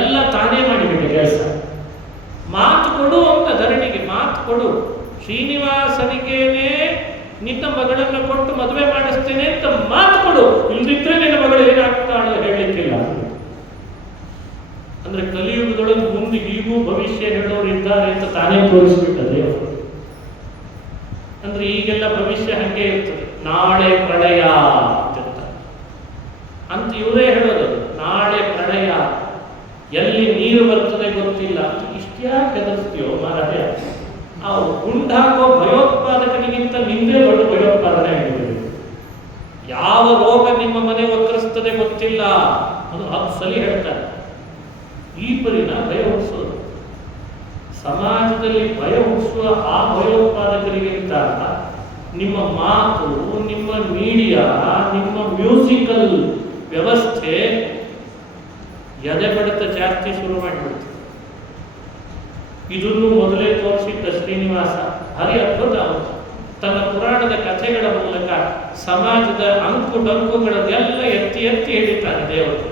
ಎಲ್ಲ ತಾನೇ ಮಾಡಿಬಿಟ್ಟ ಕೆಲಸ. ಮಾತು ಕೊಡು ಅಂತ ಧರಣಿಗೆ ಮಾತು ಕೊಡು, ಶ್ರೀನಿವಾಸನಿಗೇನೆ ನಿನ್ನ ಮಗಳನ್ನು ಕೊಟ್ಟು ಮದುವೆ ಮಾಡಿಸ್ತೇನೆ ಅಂತ ಮಾತು ಕೊಡು, ಇಲ್ದಿದ್ರೆ ನಿನ್ನ ಮಗಳು ಏನಾಗ್ತಾಳೋ ಹೇಳಲಿಕ್ಕಿಲ್ಲ. ಅಂದ್ರೆ ಕಲಿಯುಗದೊಳಗೆ ಮುಂದೆ ಹೀಗೂ ಭವಿಷ್ಯ ಹೇಳೋರು ಇದ್ದಾರೆ ಅಂತ ತಾನೇ ತೋರಿಸ್ಬಿಟ್ಟ ದೇವರು. ಅಂದ್ರೆ ಈಗೆಲ್ಲ ಭವಿಷ್ಯ ಹಂಗೆ ಇರ್ತದೆ, ನಾಳೆ ಪ್ರಳಯ ಅಂತ ಇವರೇ ಹೇಳೋದು. ನಾಳೆ ಪ್ರಳಯ, ಎಲ್ಲಿ ನೀರು ಬರ್ತದೆ ಗೊತ್ತಿಲ್ಲ ಅಂತ. ಇಷ್ಟ್ಯಾಕೆ ಎದುರಿಸ್ತೀಯೋ ಮಾರಾಯ? ಆ ಗುಂಡಾಕೋ ಭಯೋತ್ಪಾದಕನಿಗಿಂತ ನಿಂದೇ ದೊಡ್ಡ ಭಯೋತ್ಪಾದನೆ ಆಗಿದೆ. ಯಾವ ರೋಗ ನಿಮ್ಮ ಮನೆ ಒತ್ತರಿಸ್ತದೆ ಗೊತ್ತಿಲ್ಲ, ಅದು 10 ಸಲ ಹೇಳ್ತಾರೆ. ಈ ಪರಿನ ಭಯ ಹುಟ್ಟಿಸೋದು, ಸಮಾಜದಲ್ಲಿ ಭಯ ಹುಟ್ಟಿಸುವ ಆ ಭಯೋತ್ಪಾದಕರಿಗಿಂತ ನಿಮ್ಮ ಮಾತು, ನಿಮ್ಮ ಮೀಡಿಯಾ, ನಿಮ್ಮ ಮ್ಯೂಸಿಕಲ್ ವ್ಯವಸ್ಥೆ ಎದೆ ಬಡಿತ ಜಾಸ್ತಿ ಶುರು ಮಾಡಿಬಿಡ್ತು. ಇದನ್ನು ಮೊದಲೇ ತೋರಿಸಿದ್ದ ಶ್ರೀನಿವಾಸ ಭಾರಿ ಅದ್ಭುತ. ಅವನು ತನ್ನ ಪುರಾಣದ ಕಥೆಗಳ ಮೂಲಕ ಸಮಾಜದ ಅಂಕು ಡಂಕುಗಳನ್ನೆಲ್ಲ ಎತ್ತಿ ಎತ್ತಿ ಹಿಡಿತಾನೆ ದೇವರು.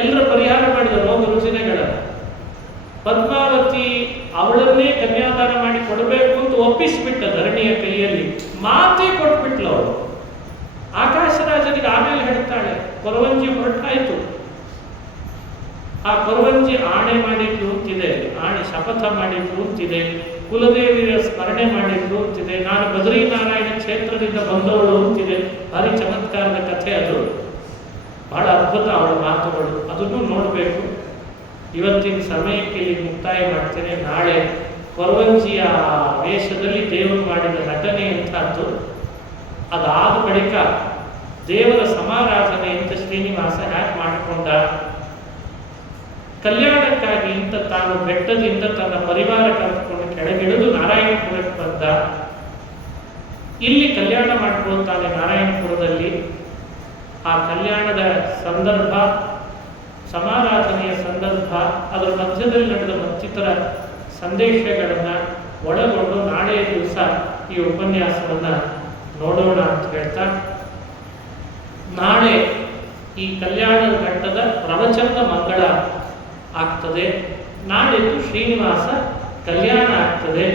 ಎಲ್ಲರ ಪರಿಹಾರ ಮಾಡಿದ ರೋಗ ರುಜಿನಗಳನ್ನು. ಪದ್ಮಾವತಿ ಅವಳನ್ನೇ ಕನ್ಯಾದಾನ ಮಾಡಿ ಕೊಡಬೇಕು ಅಂತ ಒಪ್ಪಿಸಿಬಿಟ್ಟ ಧರಣಿಯ ಕೈಯಲ್ಲಿ, ಮಾತೇ ಕೊಟ್ಬಿಟ್ಲು ಅವಳು. ಆಕಾಶರಾಜನಿಗೆ ಆಮೇಲೆ ಹೇಳ್ತಾಳೆ, ಕೊರವಂಜಿ ಹೊರಟಾಯ್ತು. ಆ ಕೊರವಂಜಿ ಆಣೆ ಮಾಡಿದ್ದು ಅಂತಿದೆ, ಆಣೆ ಶಪಥ ಮಾಡಿದ್ದು ಅಂತಿದೆ, ಕುಲದೇವಿಯ ಸ್ಮರಣೆ ಮಾಡಿದ್ದು ಅಂತಿದೆ, ನಾನು ಬದ್ರಿನಾರಾಯಣ ಕ್ಷೇತ್ರದಿಂದ ಬಂದವಳು ಅಂತಿದೆ. ಭಾರಿ ಚಮತ್ಕಾರದ ಕಥೆ ಅದು. ಬಹಳ ಅದ್ಭುತ ಅವಳ ಮಾತುಗಳು. ಅದನ್ನು ನೋಡಬೇಕು. ಇವತ್ತಿನ ಸಮಯಕ್ಕೆ ಇಲ್ಲಿ ಮುಕ್ತಾಯ ಮಾಡ್ತೇನೆ. ನಾಳೆ ಕೊರವಂಜಿಯ ವೇಷದಲ್ಲಿ ದೇವರು ಮಾಡಿದ ನಟನೆ ಎಂಥದ್ದು, ಅದಾದ ಬಳಿಕ ದೇವರ ಸಮಾರಾಧನೆ ಅಂತ ಶ್ರೀನಿವಾಸ ಹ್ಯಾಕ್ ಮಾಡಿಕೊಂಡ, ಕಲ್ಯಾಣಕ್ಕಾಗಿ ಇಂತ ತಾನು ಬೆಟ್ಟದಿಂದ ತನ್ನ ಪರಿವಾರ ಕರೆದುಕೊಂಡು ಕೆಳಗಿಳಿದು ನಾರಾಯಣಪುರಕ್ಕೆ ಬಂದ. ಇಲ್ಲಿ ಕಲ್ಯಾಣ ಮಾಡಿಕೊಳ್ತಾನೆ ನಾರಾಯಣಪುರದಲ್ಲಿ. ಆ ಕಲ್ಯಾಣದ ಸಂದರ್ಭ, ಸಮಾರಾಧನೆಯ ಸಂದರ್ಭ, ಅದರ ಮಧ್ಯದಲ್ಲಿ ನಡೆದ ಮತ್ತಿತರ ಸಂದೇಶಗಳನ್ನು ಒಳಗೊಂಡು ನಾಳೆಯ ದಿವಸ ಈ ಉಪನ್ಯಾಸವನ್ನು ನೋಡೋಣ ಅಂತ ಹೇಳ್ತಾ, ನಾಳೆ ಈ ಕಲ್ಯಾಣದ ಘಟ್ಟದ ಪ್ರವಚನದ ಮಂಗಳ ಆಗ್ತದೆ. ನಾಡಿದ್ದು ಶ್ರೀನಿವಾಸ ಕಲ್ಯಾಣ ಆಗ್ತದೆ.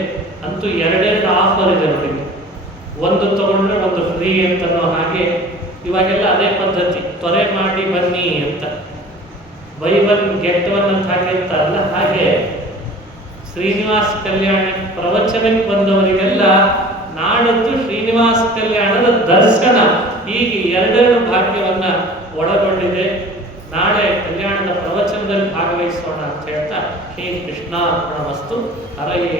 ಅಂತೂ ಎರಡೆರಡು ಆಫರ್ ಇದೆ ಅವರಿಗೆ, ಒಂದು ತಗೊಂಡ್ರೆ ಒಂದು ಫ್ರೀ ಅಂತನೋ ಹಾಗೆ. ಇವಾಗೆಲ್ಲ ಅದೇ ಪದ್ಧತಿ, ತ್ವರೆ ಮಾಡಿ ಬನ್ನಿ ಅಂತ, ಬೈ ಒನ್ ಗೆಟ್ ಒನ್ ಅಂತ ಹಾಗೆ ಇರ್ತಾರಲ್ಲ ಹಾಗೆ. ಶ್ರೀನಿವಾಸ ಕಲ್ಯಾಣ ಪ್ರವಚನಕ್ಕೆ ಬಂದವರಿಗೆಲ್ಲ ನಾಡದ್ದು ಶ್ರೀನಿವಾಸ ಕಲ್ಯಾಣದ ದರ್ಶನ, ಹೀಗೆ ಎರಡೆರಡು ಭಾಗ್ಯವನ್ನ ಒಳಗೊಂಡಿದೆ. ನಾಳೆ ಕಲ್ಯಾಣದ ಪ್ರವಚನದಲ್ಲಿ ಭಾಗವಹಿಸೋಣ ಅಂತ ಹೇಳ್ತಾ ಶ್ರೀ ಕೃಷ್ಣಾರ್ಪಣಮಸ್ತು. ಹರಯೇ